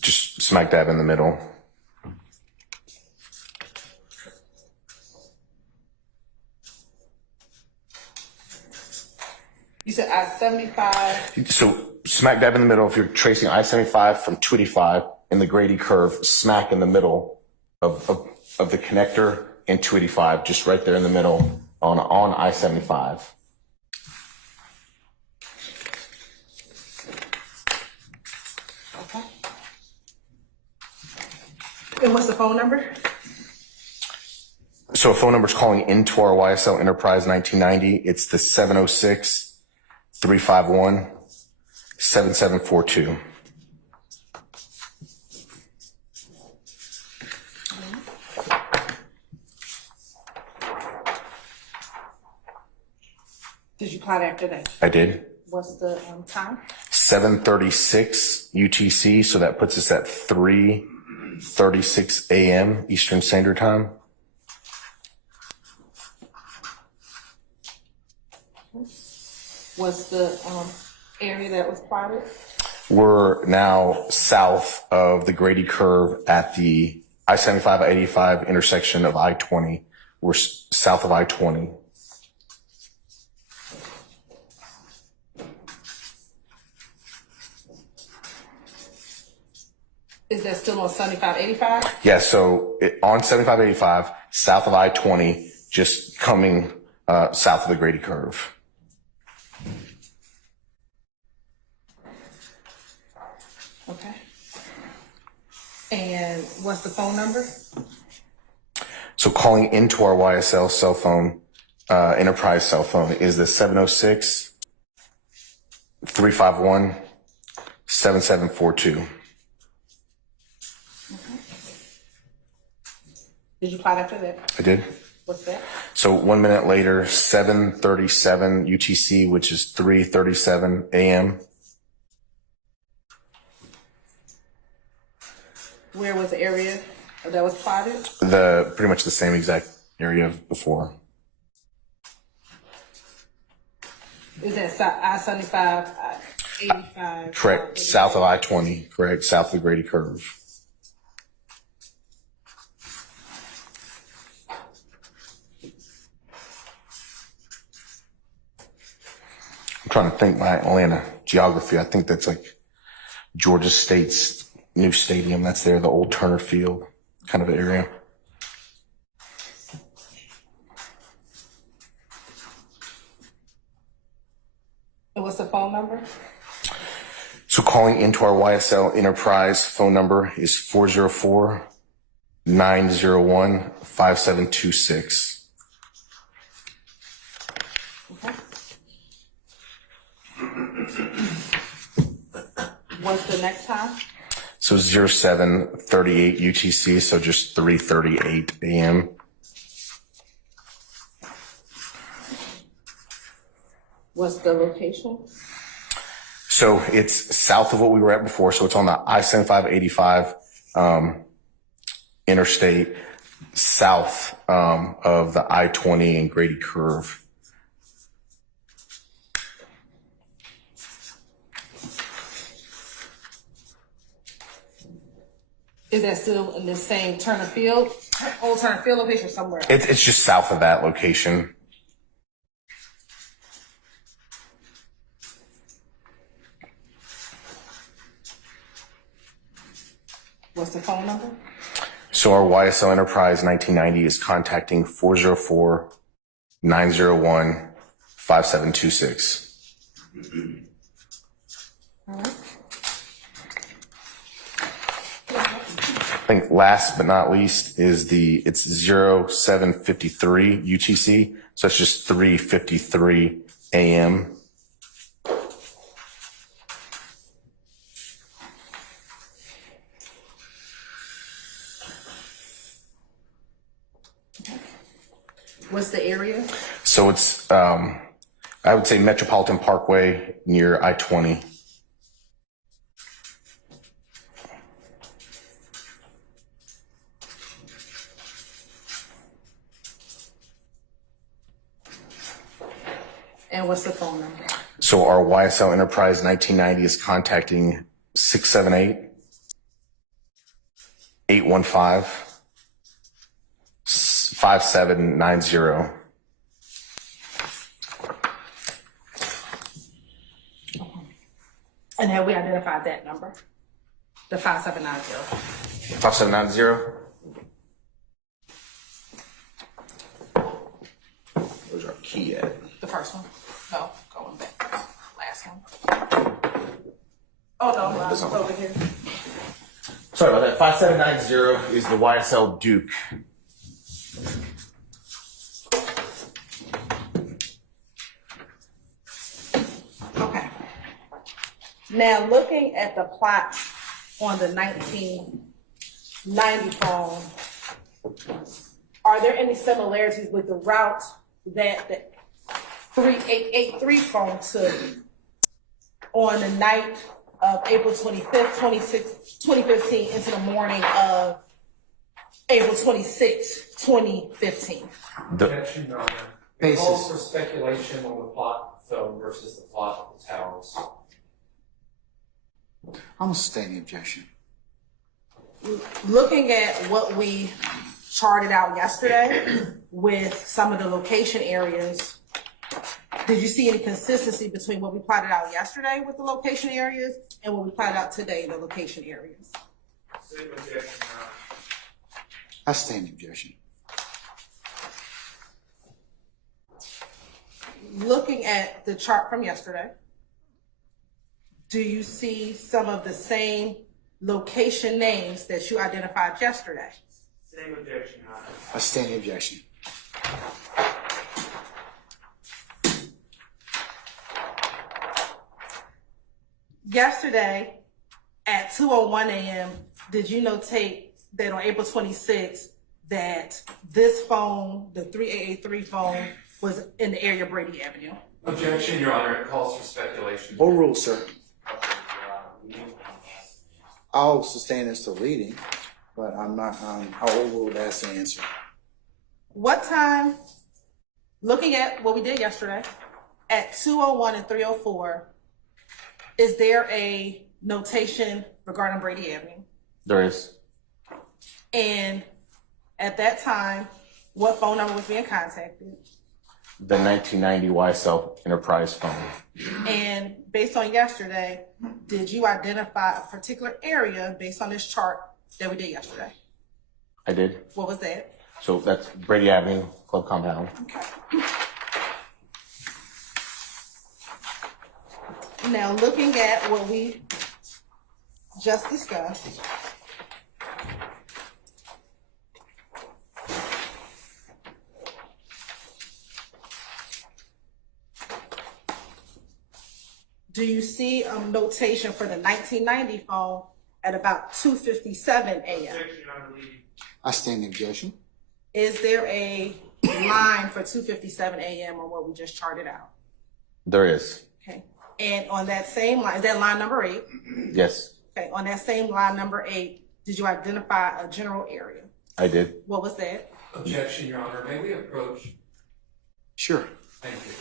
just smack dab in the middle. You said I-75. So smack dab in the middle, if you're tracing I-75 from 285 in the Grady curve, smack in the middle of the connector and 285, just right there in the middle on I-75. Okay. And what's the phone number? So a phone number is calling into our YSL Enterprise 1990. It's the 706-351-7742. Did you plot after that? I did. What's the time? 7:36 UTC, so that puts us at 3:36 a.m. Eastern Standard Time. What's the area that was plotted? We're now south of the Grady curve at the I-75, I-85 intersection of I-20. We're south of I-20. Is that still on 7585? Yeah, so on 7585, south of I-20, just coming south of the Grady curve. Okay. And what's the phone number? So calling into our YSL cell phone, enterprise cell phone, is the 706-351-7742. Did you apply that for that? I did. What's that? So 1 minute later, 7:37 UTC, which is 3:37 a.m. Where was the area that was plotted? Pretty much the same exact area of before. Is that I-75, I-85? Correct. South of I-20. Correct. South of the Grady curve. I'm trying to think my Atlanta geography. I think that's like Georgia State's new stadium. That's there, the old Turner Field kind of area. And what's the phone number? So calling into our YSL Enterprise phone number is 404-901-5726. Okay. What's the next time? So 0738 UTC, so just 3:38 a.m. What's the location? So it's south of what we were at before. So it's on the I-75-85 interstate, south of the I-20 and Grady curve. Is that still in the same Turner Field? Old Turner Field location or somewhere else? It's just south of that location. What's the phone number? So our YSL Enterprise 1990 is contacting 404-901-5726. All right. I think last but not least is it's 0753 UTC. So it's just 3:53 a.m. What's the area? So it's, I would say Metropolitan Parkway near I-20. And what's the phone number? So our YSL Enterprise 1990 is contacting 678-815-5790. And have we identified that number? The 5790. 5790? Where's our key at? The first one? No, going back. Last one. Oh, no, it's over here. Sorry about that. 5790 is the YSL Duke. Okay. Now, looking at the plot on the 1990 phone, are there any similarities with the route that the 3883 phone took on the night of April 25th, 2015 into the morning of April 26th, 2015? Objection, Your Honor. It calls for speculation on the plot of the phone versus the plot of the towers. I'm gonna sustain the objection. Looking at what we charted out yesterday with some of the location areas, did you see any consistency between what we plotted out yesterday with the location areas and what we plotted out today, the location areas? I sustain the objection. looking at the chart from yesterday, do you see some of the same location names that you identified yesterday? Same objection, Your Honor. I stand the objection. Yesterday at 2:01 a.m., did you notate that on April 26th that this phone, the 3883 phone, was in the area of Brady Avenue? Objection, Your Honor. It calls for speculation. Overruled, sir. I'll sustain as to leading, but I'm not, I'll overrule as the answer. What time, looking at what we did yesterday, at 2:01 and 3:04, is there a notation regarding Brady Avenue? There is. And at that time, what phone number was being contacted? The 1990 YSL Enterprise phone. And based on yesterday, did you identify a particular area based on this chart that we did yesterday? I did. What was that? So that's Brady Avenue, Club Compound. Okay. Now, looking at what we just discussed, do you see a notation for the 1990 phone at about 2:57 a.m.? I stand the objection. Is there a line for 2:57 a.m. on what we just charted out? There is. Okay. And on that same line, is that line number 8? Yes, Okay. On that same line number 8, did you identify a general area? I did. What was that? Objection, Your Honor. May we approach? Sure. Thank you.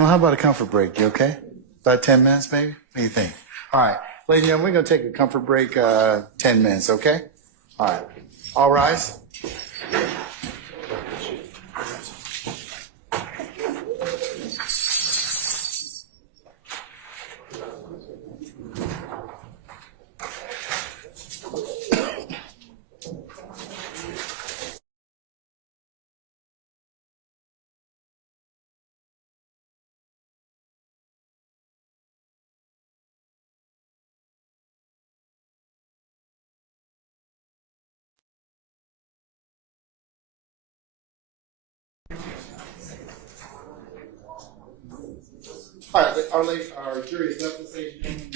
Well, how about a comfort break? You okay? About 10 minutes, maybe? What do you think? All right. Ladies and gentlemen, we're going to take a comfort break, 10 minutes, okay? All right. All rise. All right. Our jury is left the station.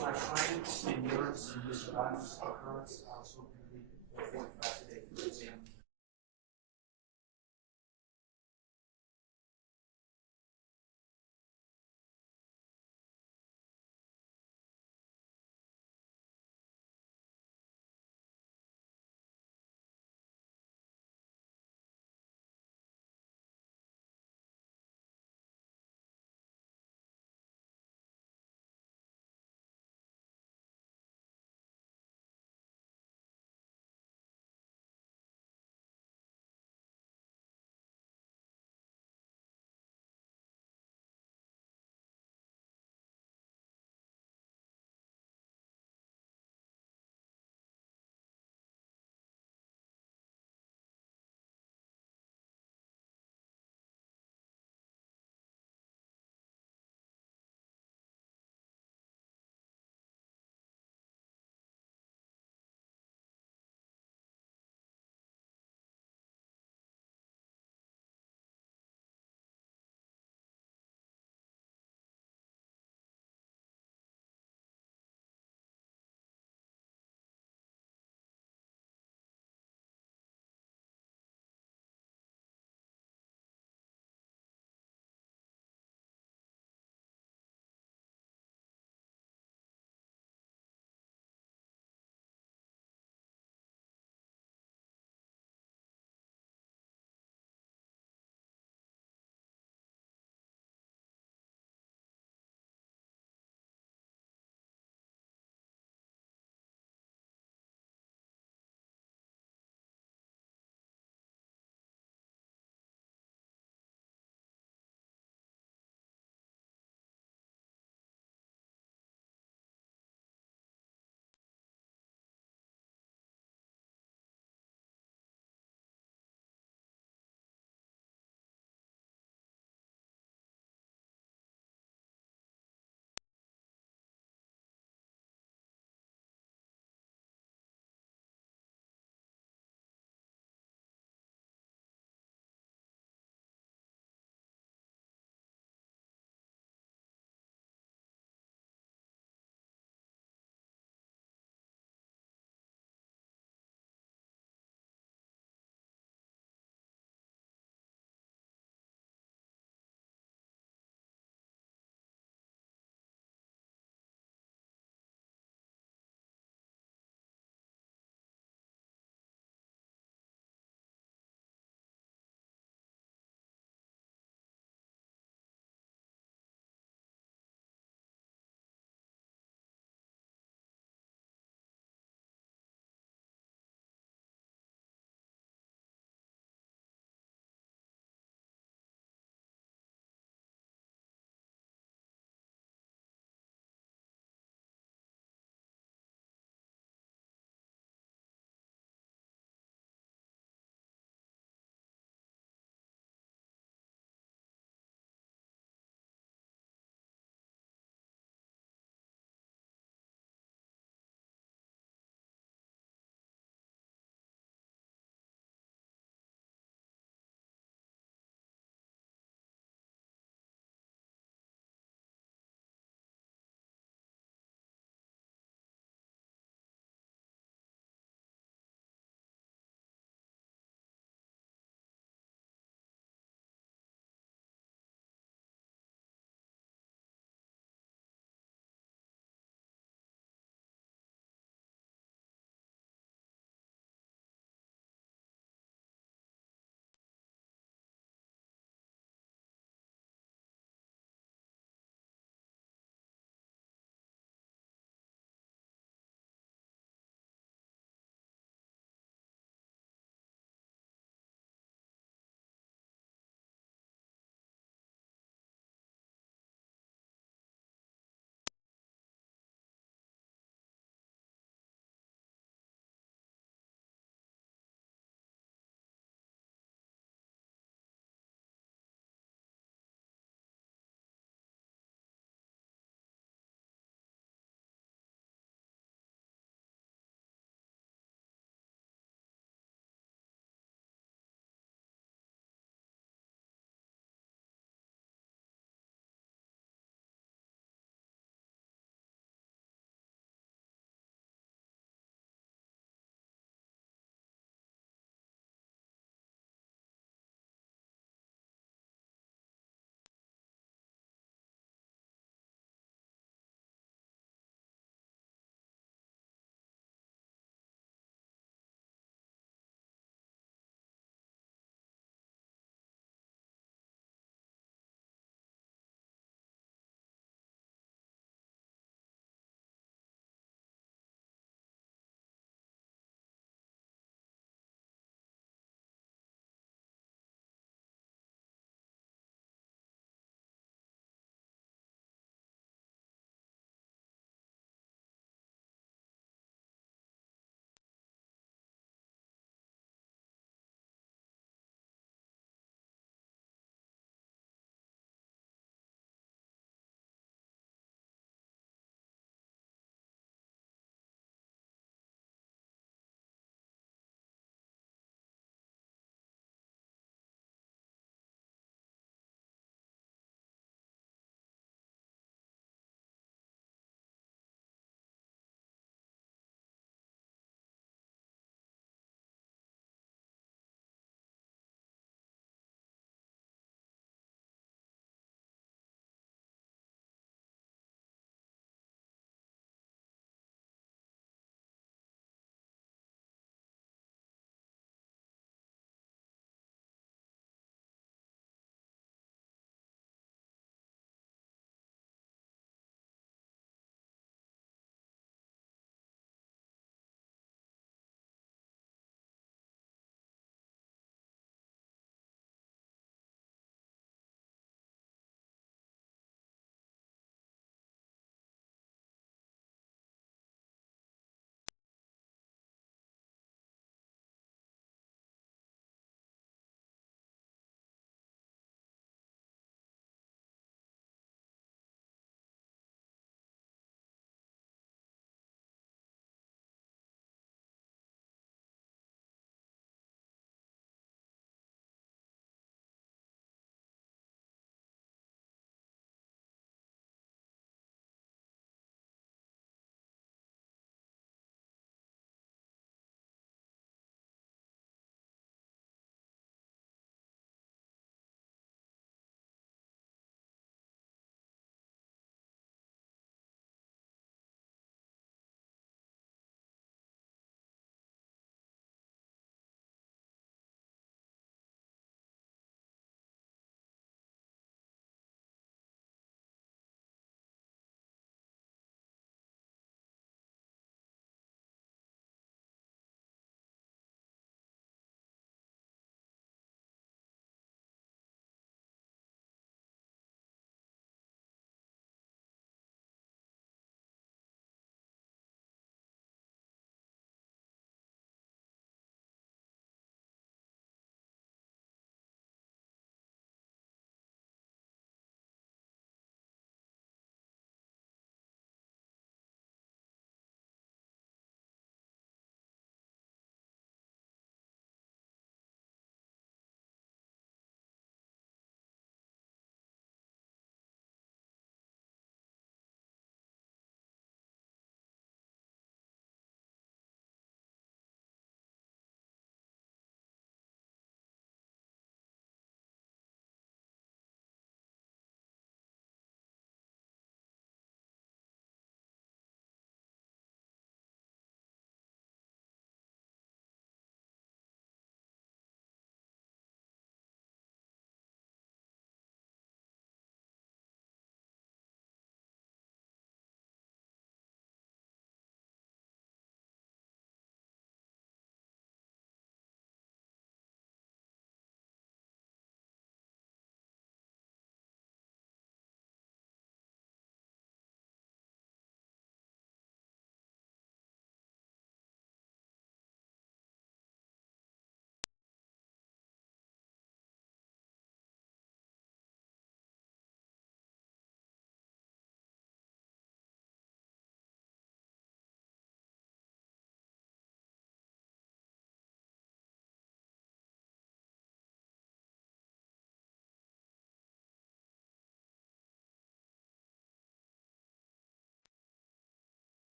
My client's endurance and Mr. Bond's occurrence, I was hoping to leave before 45 today for exam.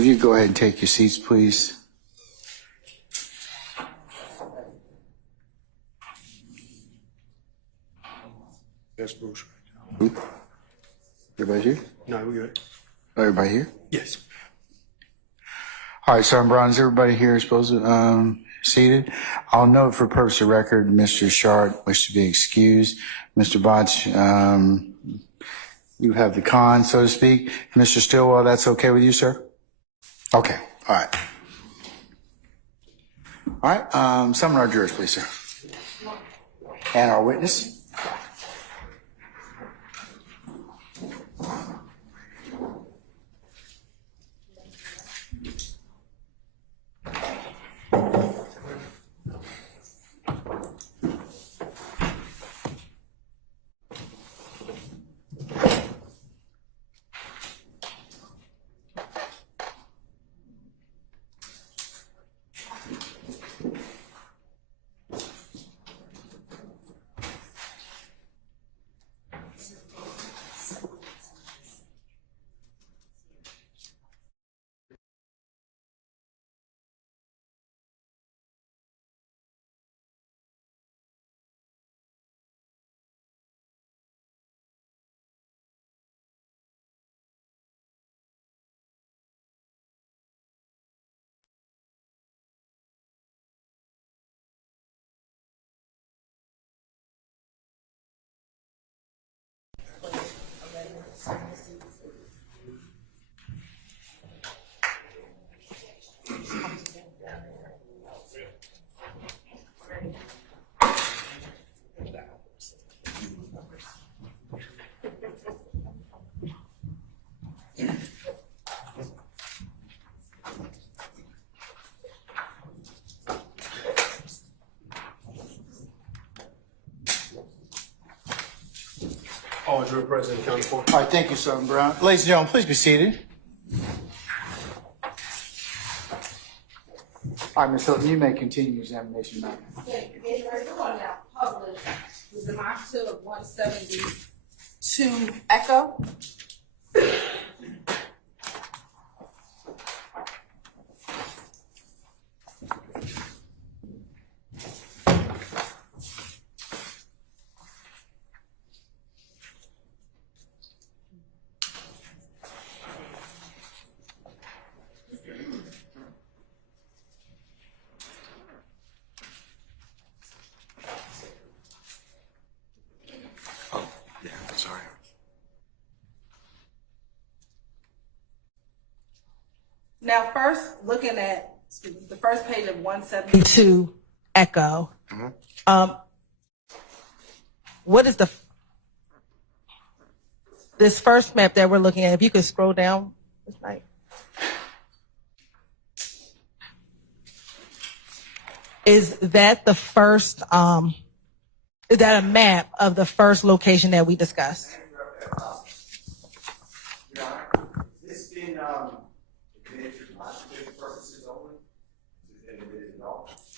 If you go ahead and take your seats, please. That's Bruce. Everybody here? No, we good. Everybody here? Yes. All right, Sergeant Brown, is everybody here supposed to, seated? I'll note for purpose of record, Mr. Sharp wished to be excused. Mr. Botch, you have the con, so to speak. Mr. Stillwell, that's okay with you, sir? Okay, all right. All right, summon our jurors, please, sir. And our witness. All jury president, county court. All right, thank you, Sergeant Brown. Ladies and gentlemen, please be seated. All right, Ms. Hilton, you may continue your examination now. Okay, we're going to now publish the demonstrative of 172 Echo. Yeah, sorry. Now, first, looking at the first page of 172 Echo, what is this first map that we're looking at? If you could scroll down, this night. Is that the first? Is that a map of the first location that we discussed? This been admitted for demonstrative purposes only?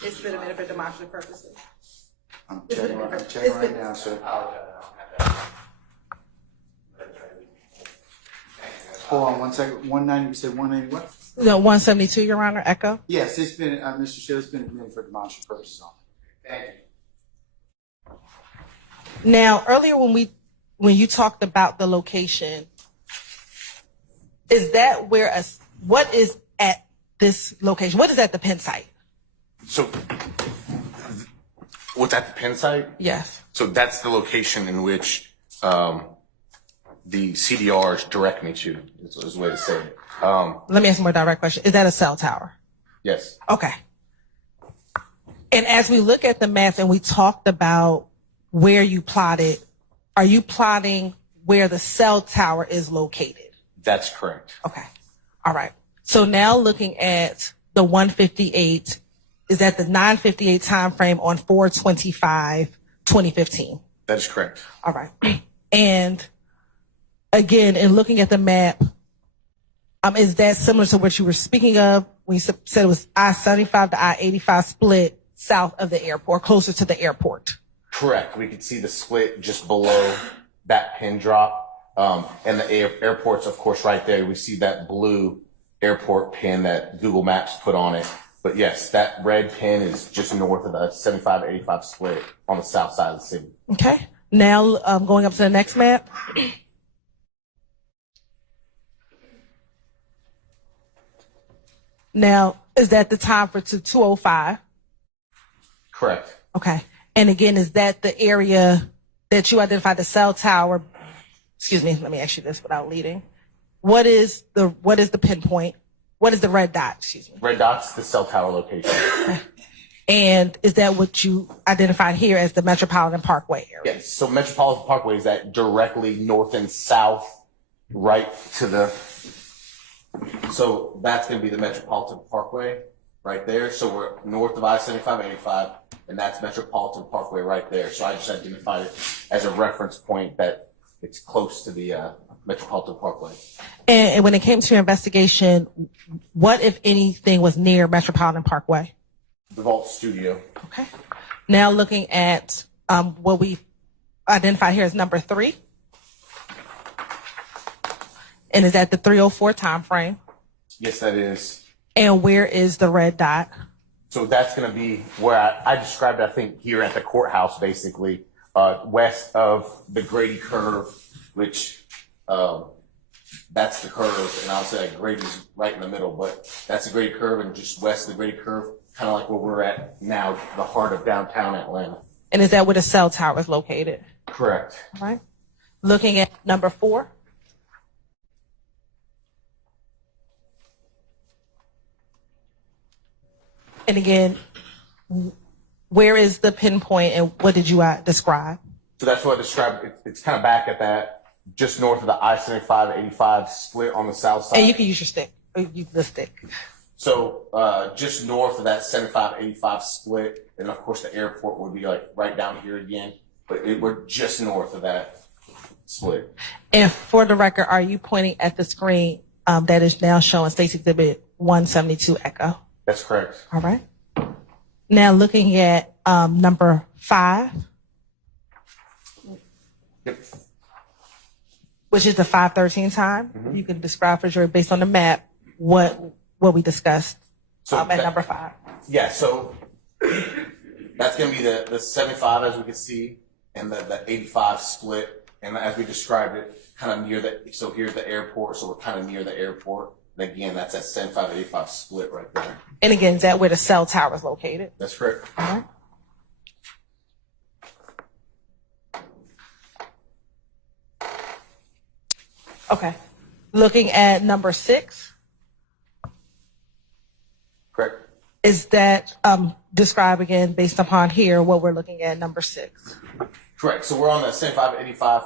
It's been admitted for demonstrative purposes. I'm checking right now, sir. Hold on 1 second. 190, you said 180 what? No, 172, Your Honor, Echo. Yes, it's been, Mr. Shield, it's been admitted for demonstrative purposes only. Thank you. Now, earlier when you talked about the location, is that what is at this location? What is at the Penn site? So, what's at the Penn site? Yes. So that's the location in which the CDRs direct me to, is the way to say it. Let me ask a more direct question. Is that a cell tower? Yes. Okay. And as we look at the maps and we talked about where you plotted, are you plotting where the cell tower is located? That's correct. Okay. All right. So now looking at the 158, is that the 958 time frame on 4/25/2015? That is correct. All right. And again, in looking at the map, is that similar to what you were speaking of when you said it was I-75 to I-85 split south of the airport, closer to the airport? Correct. We could see the split just below that pin drop. And the airport's, of course, right there. We see that blue airport pin that Google Maps put on it. But yes, that red pin is just north of the 75 to 85 split on the south side of the city. Okay. Now, going up to the next map. Now, is that the time for 205? Correct. Okay. And again, is that the area that you identified, the cell tower? Excuse me, let me ask you this without leading. What is the pinpoint? What is the red dot? Excuse me. Red dot's the cell tower location. And is that what you identified here as the Metropolitan Parkway area? Yes. So Metropolitan Parkway is that directly north and south, right to the. So that's going to be the Metropolitan Parkway right there. So we're north of I-75, 85, and that's Metropolitan Parkway right there. So I just identified it as a reference point that it's close to the Metropolitan Parkway. And when it came to your investigation, what, if anything, was near Metropolitan Parkway? The Vault Studio. Okay. Now looking at what we identified here as number 3. And is that the 3:04 time frame? Yes, that is. And where is the red dot? So that's going to be where I described, I think, here at the courthouse, basically, west of the Grady curve, which that's the curve. And I'll say Grady's right in the middle, but that's the Grady curve, and just west of the Grady curve, kind of like where we're at now, the heart of downtown Atlanta. And is that where the cell tower is located? Correct. All right. Looking at number 4. And again, where is the pinpoint and what did you describe? So that's what I described. It's kind of back at that, just north of the I-75, 85 split on the south side. And you can use your stick, or use the stick. So just north of that 75, 85 split, and of course the airport would be like right down here again, but we're just north of that split. And for the record, are you pointing at the screen that is now showing State's Exhibit 172 Echo? That's correct. All right. Now looking at number 5, Yep. which is the 5:13 time. Mm-hmm. You can describe for sure based on the map what we discussed So at that- number 5. Yeah, so that's going to be the 75, as we can see, and the 85 split. And as we described it, kind of near so here's the airport, so we're kind of near the airport. And again, that's that 75, 85 split right there. And again, is that where the cell tower is located? That's correct. All right. Okay. Looking at number 6, Correct. is that describe again based upon here what we're looking at number 6? Correct. So we're on the 75, 85.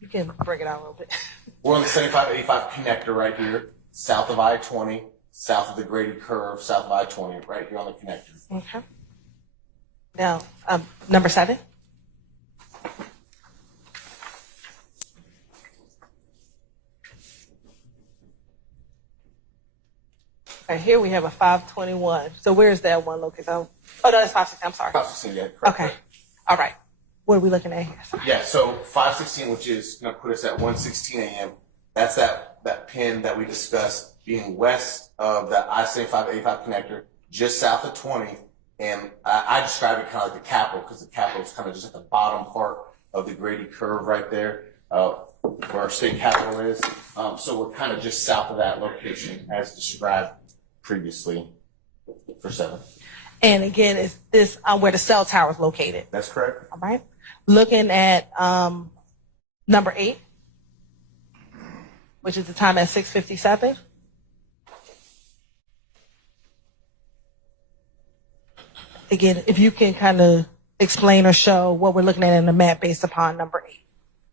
You can bring it out a little bit. We're on the 75, 85 connector right here, south of I-20, south of the Grady curve, south of I-20, right here on the connector. Okay. Now, number 7. Okay, here we have a 521. So where's that one located? Oh, no, that's 516. I'm sorry. 516, yeah, correct. Okay. All right. What are we looking at here? Yeah, so 516, which is going to put us at 1:16 a.m. That's that pin that we discussed being west of the I-75, 85 connector, just south of 20. And I describe it kind of like the Capitol, because the Capitol is kind of just at the bottom part of the Grady curve right there, where our state capitol is. So we're kind of just south of that location as described previously for 7. And again, is this where the cell tower is located? That's correct. All right. Looking at number 8, which is the time at 6:57. Again, if you can kind of explain or show what we're looking at in the map based upon number 8.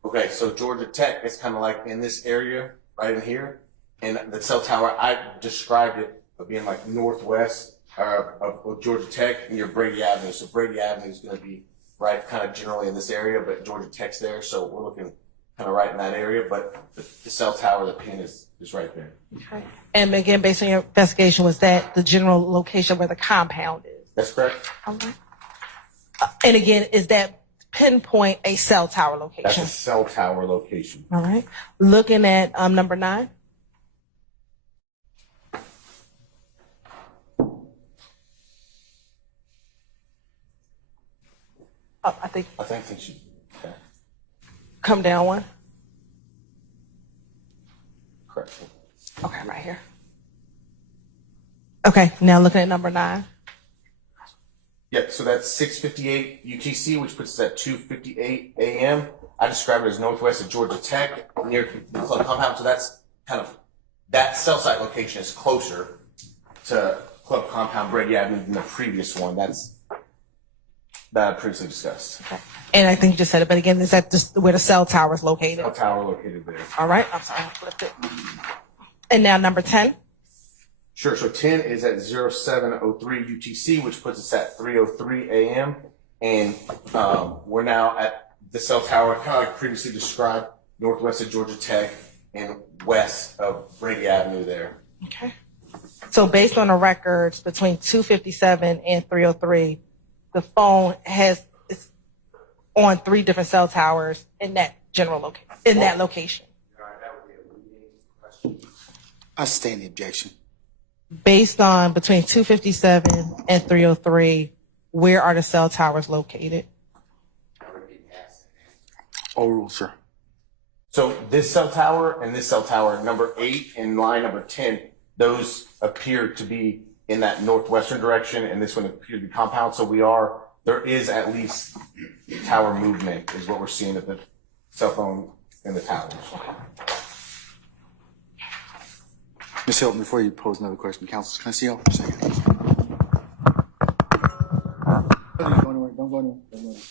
Okay, so Georgia Tech is kind of like in this area right in here. And the cell tower, I described it of being like northwest of Georgia Tech near Brady Avenue. So Brady Avenue is going to be right kind of generally in this area, but Georgia Tech's there. So we're looking kind of right in that area. But the cell tower, the pin is right there. Okay. And again, based on your investigation, was that the general location where the compound is? That's correct. All right. And again, is that pinpoint a cell tower location? That's a cell tower location. All right. Looking at number 9. Up, I think. I think she. Okay. Come down one. Correct. Okay, right here. Okay, now looking at number 9. Yep, so that's 6:58 UTC, which puts us at 2:58 a.m. I describe it as northwest of Georgia Tech, near the club compound. So that's kind of, that cell site location is closer to club compound Brady Avenue than the previous one. That's that I previously discussed. Okay. And I think you just said it, but again, is that just where the cell tower is located? A tower located there. All right, I'm sorry, I flipped it. And now number 10. Sure. So 10 is at 0703 UTC, which puts us at 3:03 a.m. And we're now at the cell tower, kind of like previously described, northwest of Georgia Tech and west of Brady Avenue there. Okay. So based on the records between 257 and 303, the phone it's on 3 different cell towers in that general location. I sustain the objection. Based on between 257 and 303, where are the cell towers located? Overruled, sir. So this cell tower and this cell tower, number 8 and line number 10, those appear to be in that northwestern direction, and this one appears to be compound. So there is at least tower movement, is what we're seeing at the cell phone and the towers. Ms. Hilton, before you pose another question, counsel, can I see you for a second? Don't go anywhere. Don't go anywhere. Don't go anywhere.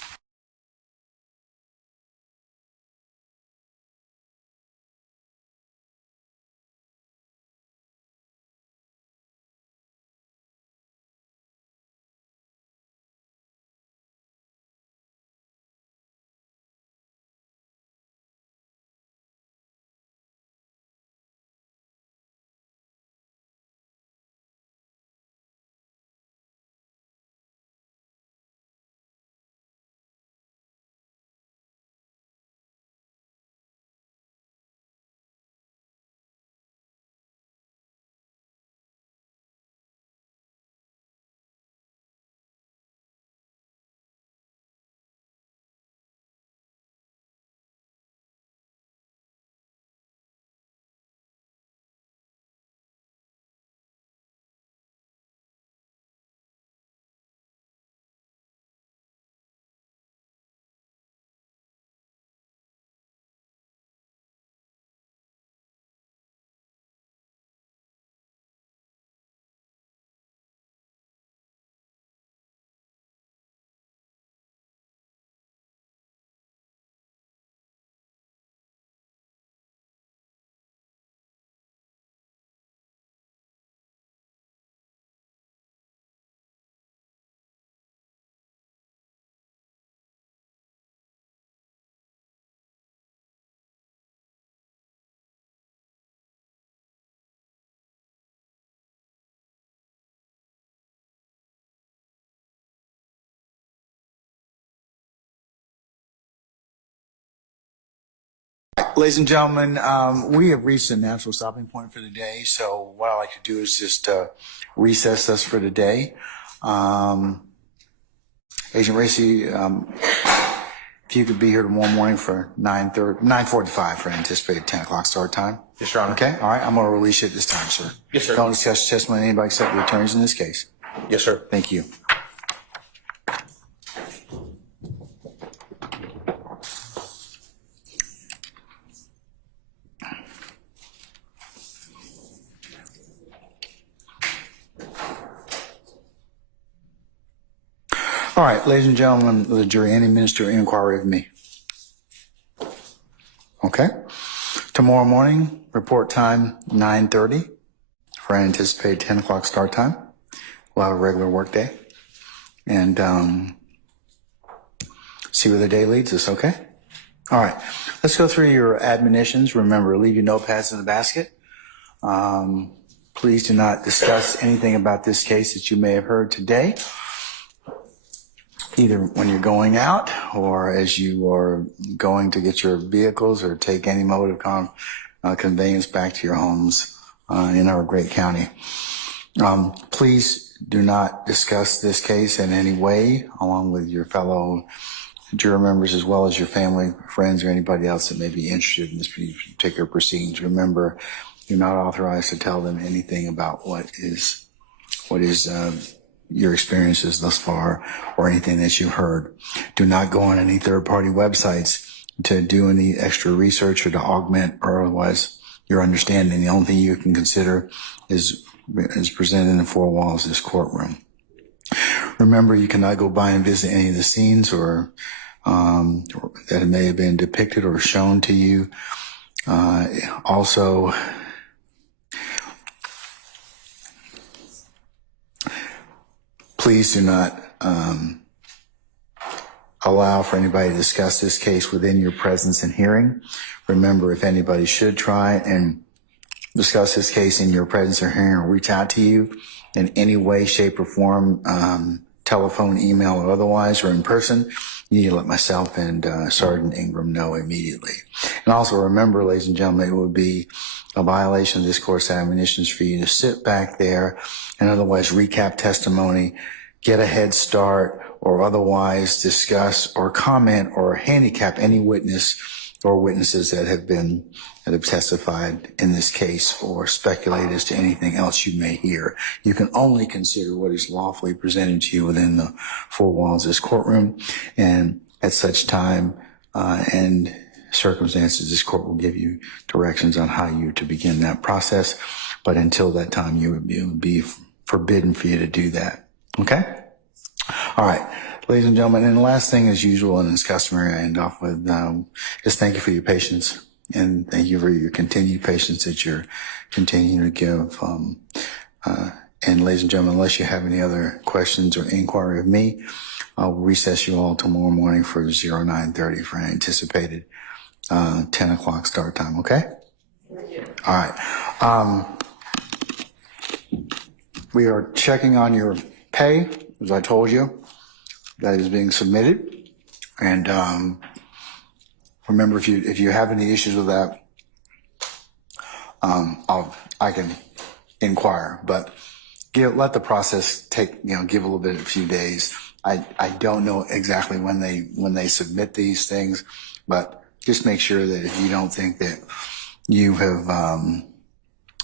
Ladies and gentlemen, we have reached a natural stopping point for the day. So what I like to do is just recess us for the day. Agent Racy, if you could be here tomorrow morning for 9:45 for an anticipated 10 o'clock start time. Yes, Your Honor. Okay, all right. I'm going to release you at this time, sir. Yes, sir. Don't discuss testimony with anybody except the attorneys in this case. Yes, sir. Thank you. All right, ladies and gentlemen of the jury, any minister inquiry of me? Okay. Tomorrow morning, report time 9:30 for an anticipated 10 o'clock start time. We'll have a regular work day and see where the day leads us, okay? All right, let's go through your admonitions. Remember, leave your notepads in the basket. Please do not discuss anything about this case that you may have heard today, either when you're going out or as you are going to get your vehicles or take any mode of conveyance back to your homes in our great county. Please do not discuss this case in any way along with your fellow juror members, as well as your family, friends, or anybody else that may be interested in this particular proceedings. Remember, you're not authorized to tell them anything about what is your experiences thus far or anything that you've heard. Do not go on any third-party websites to do any extra research or to augment or otherwise your understanding. The only thing you can consider is presented in the four walls of this courtroom. Remember, you cannot go by and visit any of the scenes or that may have been depicted or shown to you. Also, please do not allow for anybody to discuss this case within your presence and hearing. Remember, if anybody should try and discuss this case in your presence or hearing or reach out to you in any way, shape, or form, telephone, email, or otherwise, or in person, you need to let myself and Sergeant Ingram know immediately. And also remember, ladies and gentlemen, it would be a violation of this court's admonitions for you to sit back there and otherwise recap testimony, get a head start, or otherwise discuss or comment or handicap any witness or witnesses that have testified in this case or speculate as to anything else you may hear. You can only consider what is lawfully presented to you within the four walls of this courtroom, and at such time and circumstances, this court will give you directions on how you to begin that process. But until that time, it would be forbidden for you to do that. Okay? All right, ladies and gentlemen, and the last thing, as usual, and as customary, I end off with is thank you for your patience, and thank you for your continued patience that you're continuing to give. And ladies and gentlemen, unless you have any other questions or inquiry of me, I'll recess you all tomorrow morning for 09:30 for an anticipated 10 o'clock start time, okay? All right. We are checking on your pay, as I told you. That is being submitted. And remember, if you have any issues with that, I can inquire. But let the process take, give a few days. I don't know exactly when they submit these things, but just make sure that if you don't think that you have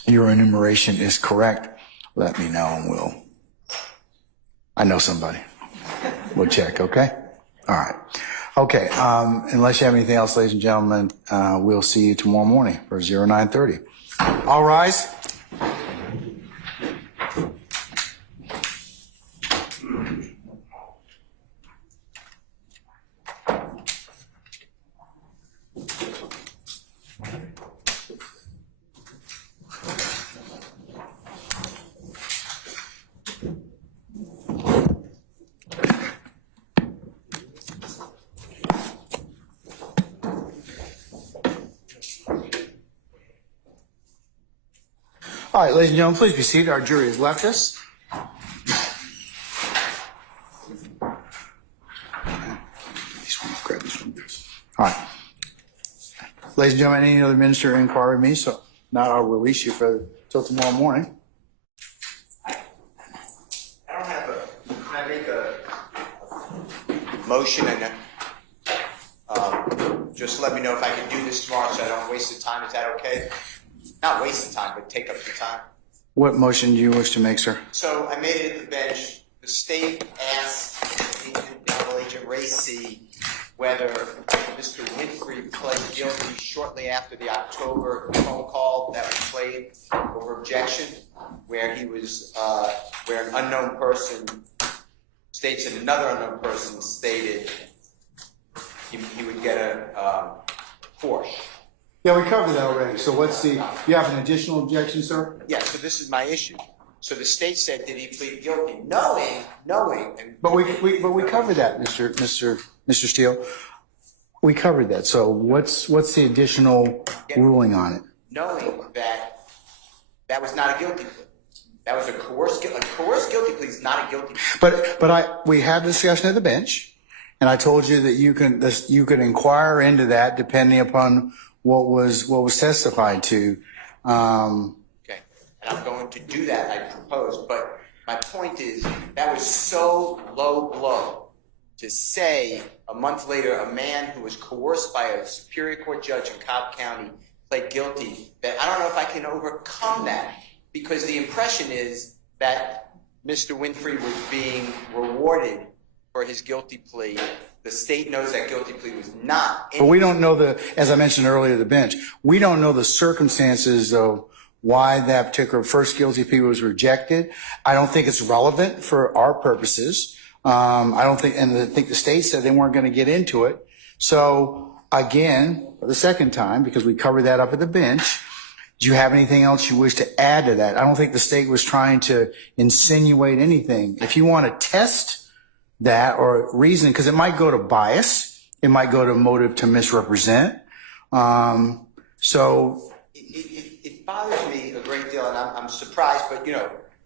your enumeration is correct, let me know and I know somebody. We'll check, okay? All right. Okay, unless you have anything else, ladies and gentlemen, we'll see you tomorrow morning for 09:30. All rise. All right, ladies and gentlemen, please be seated. Our jury has left us. All right. Ladies and gentlemen, any other minister inquiry with me? So now I'll release you till tomorrow morning. I don't have can I make a motion and just let me know if I can do this tomorrow so I don't waste the time. Is that okay? Not waste the time, but take up the time. What motion do you wish to make, sir? So I made it at the bench. The state asked Double Agent Ray C. whether Mr. Winfrey pled guilty shortly after the October phone call that was played over objection, where he was, where an unknown person states that another unknown person stated he would get a Porsche. Yeah, we covered that already. So you have an additional objection, sir? Yeah, so this is my issue. So the state said, did he plead guilty? Knowing. But we covered that, Mr. Steele. We covered that. So what's the additional ruling on it? Knowing that was not a guilty plea. That was a coerced guilty plea is not a guilty plea. But we had a discussion at the bench, and I told you that you can inquire into that depending upon what was testified to. Okay, and I'm going to do that. I propose, but my point is that was so low blow to say a month later a man who was coerced by a Superior Court judge in Cobb County pled guilty, that I don't know if I can overcome that, because the impression is that Mr. Winfrey was being rewarded for his guilty plea. The state knows that guilty plea was not. But we don't know as I mentioned earlier, the bench, we don't know the circumstances of why that particular first guilty plea was rejected. I don't think it's relevant for our purposes. I don't think, and I think the state said they weren't going to get into it. So again, for the second time, because we covered that up at the bench, do you have anything else you wish to add to that? I don't think the state was trying to insinuate anything. If you want to test that or reason, because it might go to bias, it might go to motive to misrepresent. So it bothers me a great deal, and I'm surprised, but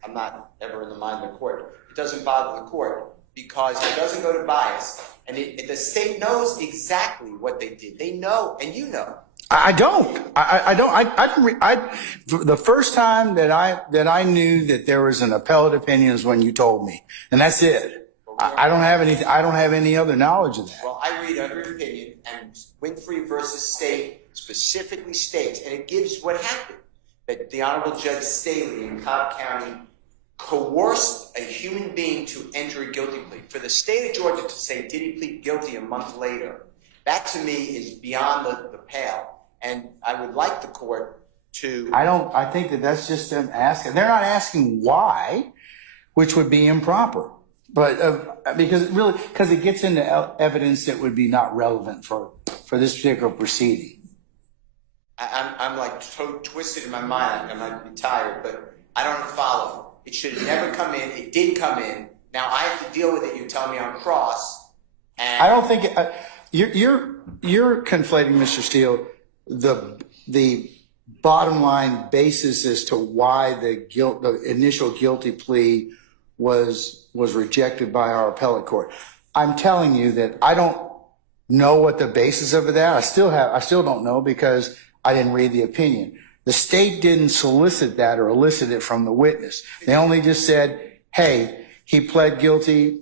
I'm not ever in the mind of the court. It doesn't bother the court because it doesn't go to bias, and the state knows exactly what they did. They know, and you know. I don't. I don't. The first time that I knew that there was an appellate opinion is when you told me, and that's it. I don't have any other knowledge of that. Well, I read every opinion, and Winfrey versus State specifically states, and it gives what happened, that the Honorable Judge Staley in Cobb County coerced a human being to enter a guilty plea. For the state of Georgia to say, did he plead guilty a month later, that to me is beyond the pale. And I would like the court to... I think that's just them asking. They're not asking why, which would be improper. But because it gets into evidence that would be not relevant for this particular proceeding. I'm like so twisted in my mind. I might be tired, but I don't follow. It should have never come in. It did come in. Now I have to deal with it. You tell me I'm cross. And I don't think you're conflating, Mr. Steele, the bottom line basis as to why the initial guilty plea was rejected by our appellate court. I'm telling you that I don't know what the basis of that. I still don't know because I didn't read the opinion. The state didn't solicit that or elicit it from the witness. They only just said, hey, he pled guilty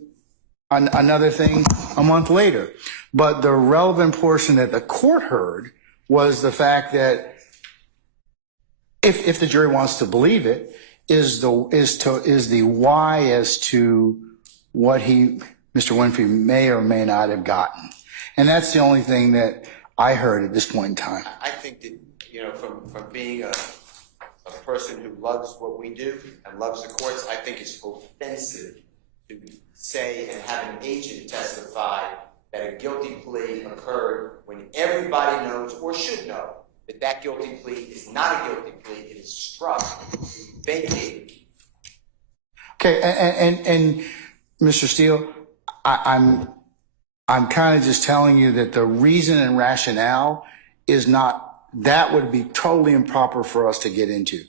on another thing a month later. But the relevant portion that the court heard was the fact that if the jury wants to believe it, is the why as to what Mr. Winfrey may or may not have gotten. And that's the only thing that I heard at this point in time. I think that, from being a person who loves what we do and loves the courts, I think it's offensive to say and have an agent testify that a guilty plea occurred when everybody knows or should know that guilty plea is not a guilty plea. It is struck, vacated. Okay, and Mr. Steele, I'm kind of just telling you that the reason and rationale is not, that would be totally improper for us to get into.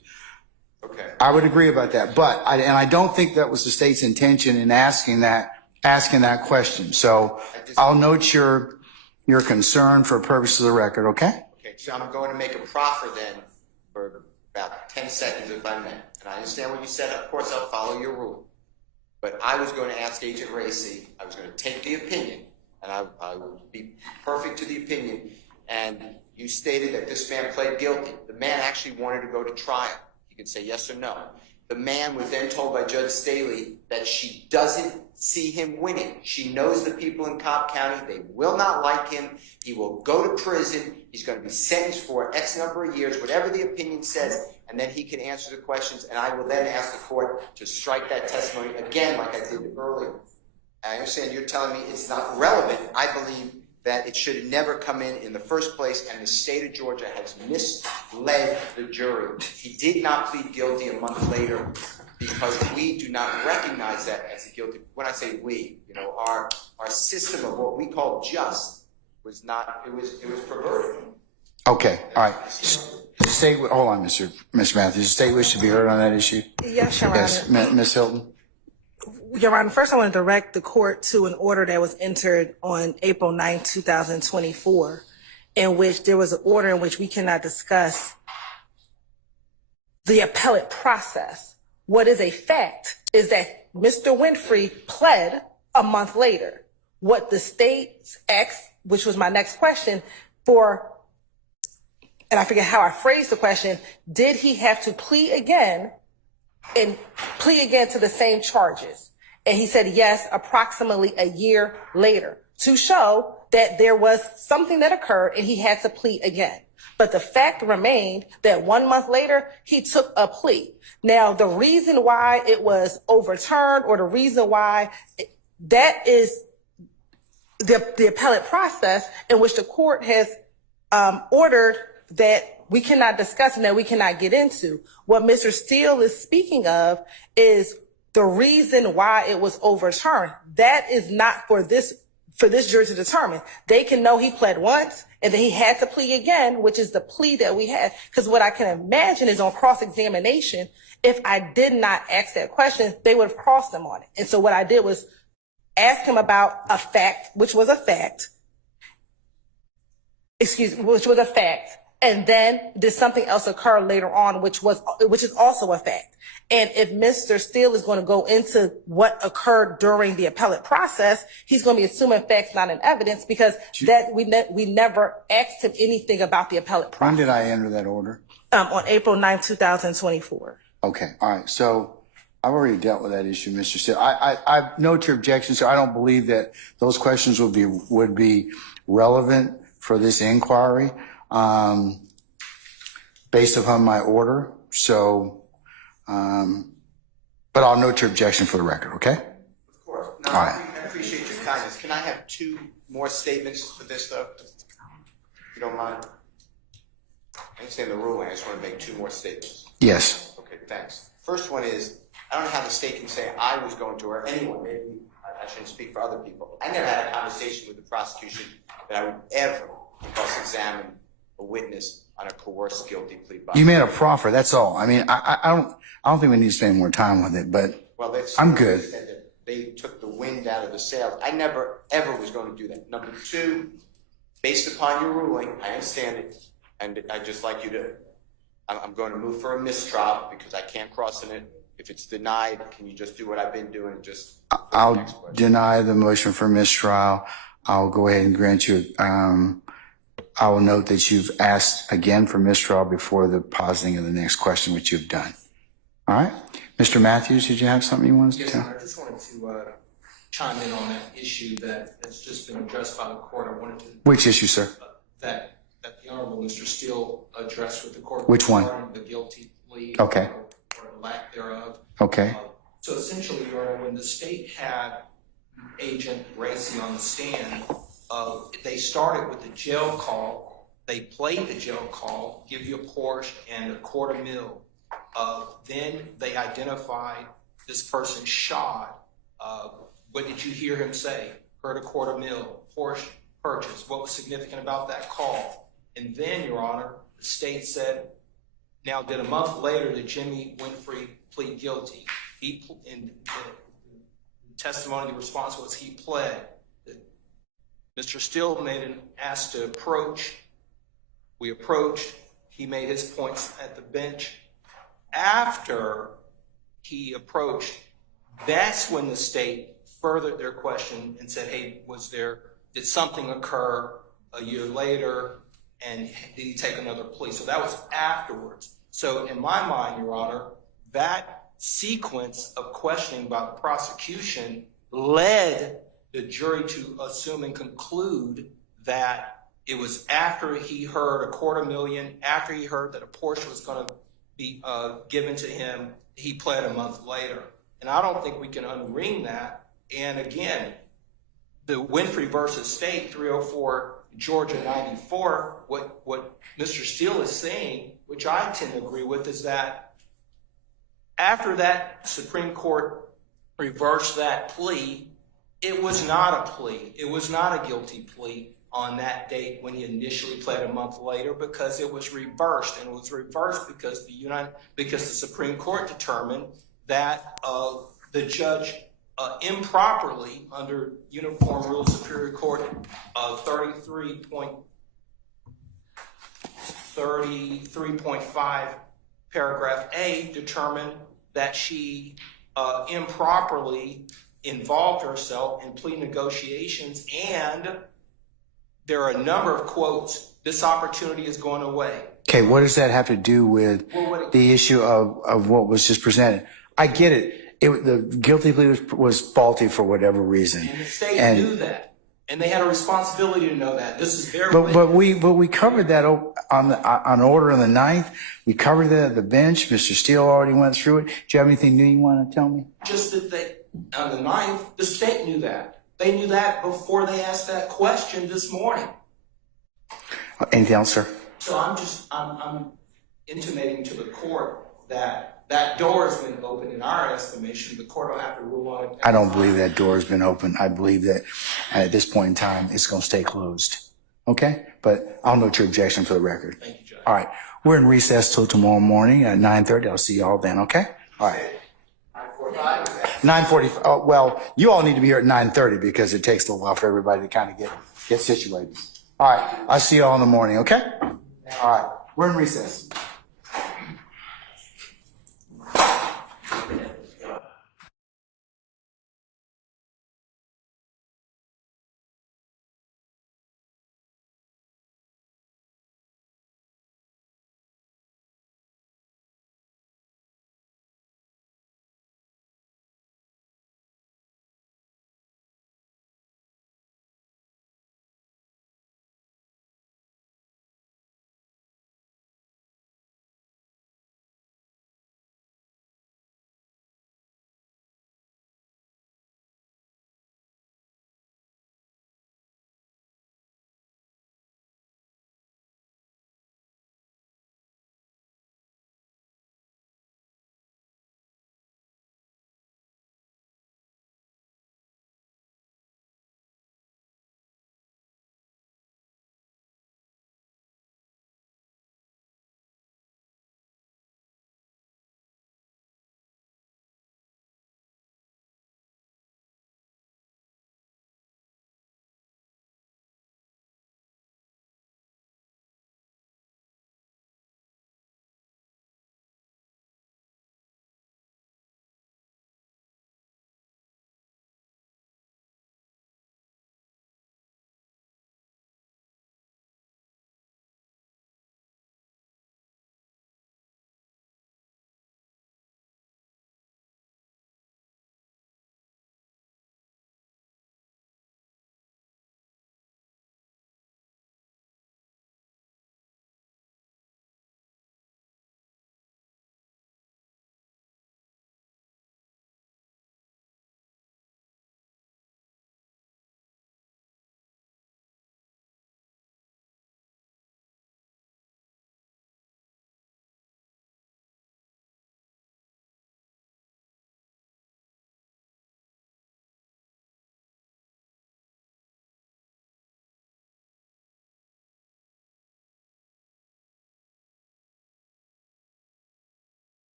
Okay. I would agree about that, but I don't think that was the state's intention in asking that question. So I'll note your concern for purposes of the record, okay? Okay, so I'm going to make a proffer then for about 10 seconds if I may. And I understand what you said. Of course, I'll follow your rule. But I was going to ask Agent Racy, I was going to take the opinion, and I would be perfect to the opinion. And you stated that this man pled guilty. The man actually wanted to go to trial. He could say yes or no. The man was then told by Judge Staley that she doesn't see him winning. She knows the people in Cobb County. They will not like him. He will go to prison. He's going to be sentenced for X number of years, whatever the opinion says, and then he can answer the questions, and I will then ask the court to strike that testimony again like I did earlier. I understand you're telling me it's not relevant. I believe that it should have never come in the first place, and the state of Georgia has misled the jury. He did not plead guilty a month later because we do not recognize that as a guilty. When I say we, our system of what we call just was not, it was perverted. Okay, all right. Hold on, Mr. Matthews. The state wish to be heard on that issue? Yes, Your Honor. Yes, Ms. Hilton. Your Honor, first I want to direct the court to an order that was entered on April 9, 2024, in which there was an order in which we cannot discuss the appellate process. What is a fact is that Mr. Winfrey pled a month later. what the state asked, which was my next question, and I forget how I phrased the question, did he have to plea again to the same charges? And he said yes, approximately a year later, to show that there was something that occurred and he had to plea again. But the fact remained that 1 month later, he took a plea. Now, the reason why it was overturned, or the reason why that is the appellate process in which the court has ordered that we cannot discuss and that we cannot get into. What Mr. Steele is speaking of is the reason why it was overturned. That is not for this jury to determine. They can know he pled once and then he had to plea again, which is the plea that we had. Because what I can imagine is on cross-examination, if I did not ask that question, they would have crossed him on it. And so what I did was ask him about a fact, which was a fact, and then did something else occur later on, which is also a fact. And if Mr. Steele is going to go into what occurred during the appellate process, he's going to be assuming facts not in evidence, because we never asked him anything about the appellate process. When did I enter that order? On April 9th, 2024. Okay, all right. So I've already dealt with that issue, Mr. Steele. I note your objection, so I don't believe that those questions would be relevant for this inquiry, based upon my order. So, but I'll note your objection for the record, okay? Of course. No, all right. I appreciate your kindness. Can I have 2 more statements for this, though? If you don't mind. I understand the ruling. I just want to make 2 more statements. Yes. Okay, thanks. First one is, I don't know how the state can say I was going to, or anyone, maybe I shouldn't speak for other people. I never had a conversation with the prosecution that I would ever cross-examine a witness on a coerced guilty plea. You made a proffer, that's all. I mean, I don't think we need to spend more time with it, but I'm good. They took the wind out of the sails. I never, ever was going to do that. Number 2, based upon your ruling, I understand it, and I'd just like you to, I'm going to move for a mistrial because I can't cross in it. If it's denied, can you just do what I've been doing? I'll deny the motion for mistrial. I'll go ahead and grant you, I will note that you've asked again for mistrial before the positing of the next question, which you've done. All right. Mr. Matthews, did you have something you wanted to tell? Yes, I just wanted to chime in on that issue that has just been addressed by the court. I wanted to. Which issue, sir? That the Honorable Mr. Steele addressed with the court. Which one? The guilty plea. Okay. Or lack thereof. Okay. So essentially, Your Honor, when the state had Agent Racy on the stand, they started with the jail call. They played the jail call, give you a Porsche and a $250,000. Then they identified this person shot. What did you hear him say? Heard a $250,000, Porsche purchase. What was significant about that call? And then, Your Honor, the state said, now did a month later did Jimmy Winfrey plead guilty? In the testimony, the response was he pled. Mr. Steele made an ask to approach. We approached. He made his points at the bench. After he approached, that's when the state furthered their question and said, hey, did something occur a year later, and did he take another plea? So that was afterwards. So in my mind, Your Honor, that sequence of questioning by the prosecution led the jury to assume and conclude that it was after he heard a $250,000, after he heard that a Porsche was going to be given to him, he pled a month later. And I don't think we can unring that. And again, the Winfrey versus State 304 Georgia 94, what Mr. Steele is saying, which I tend to agree with, is that after that Supreme Court reversed that plea, it was not a plea. It was not a guilty plea on that date when he initially pled a month later, because it was reversed. And it was reversed because the Supreme Court determined that the judge improperly, under Uniform Rules Superior Court 33.5 paragraph A, determined that she improperly involved herself in plea negotiations, and there are a number of quotes, this opportunity is going away. Okay, what does that have to do with the issue of what was just presented? I get it. The guilty plea was faulty for whatever reason. And the state knew that, and they had a responsibility to know that. This is their But we covered that on order on the 9th. We covered that at the bench. Mr. Steele already went through it. Do you have anything new you want to tell me? Just that they, on the 9th, the state knew that. They knew that before they asked that question this morning. Anything else, sir? So I'm intimating to the court that that door has been opened in our estimation. The court will have to rule on it. I don't believe that door has been opened. I believe that at this point in time, it's going to stay closed. Okay? But I'll note your objection for the record. Thank you, Judge. All right. We're in recess till tomorrow morning at 9:30. I'll see you all then, okay? All right. 9:45. Oh, well, you all need to be here at 9:30 because it takes a little while for everybody to kind of get situated. All right. I'll see you all in the morning, okay? All right. We're in recess.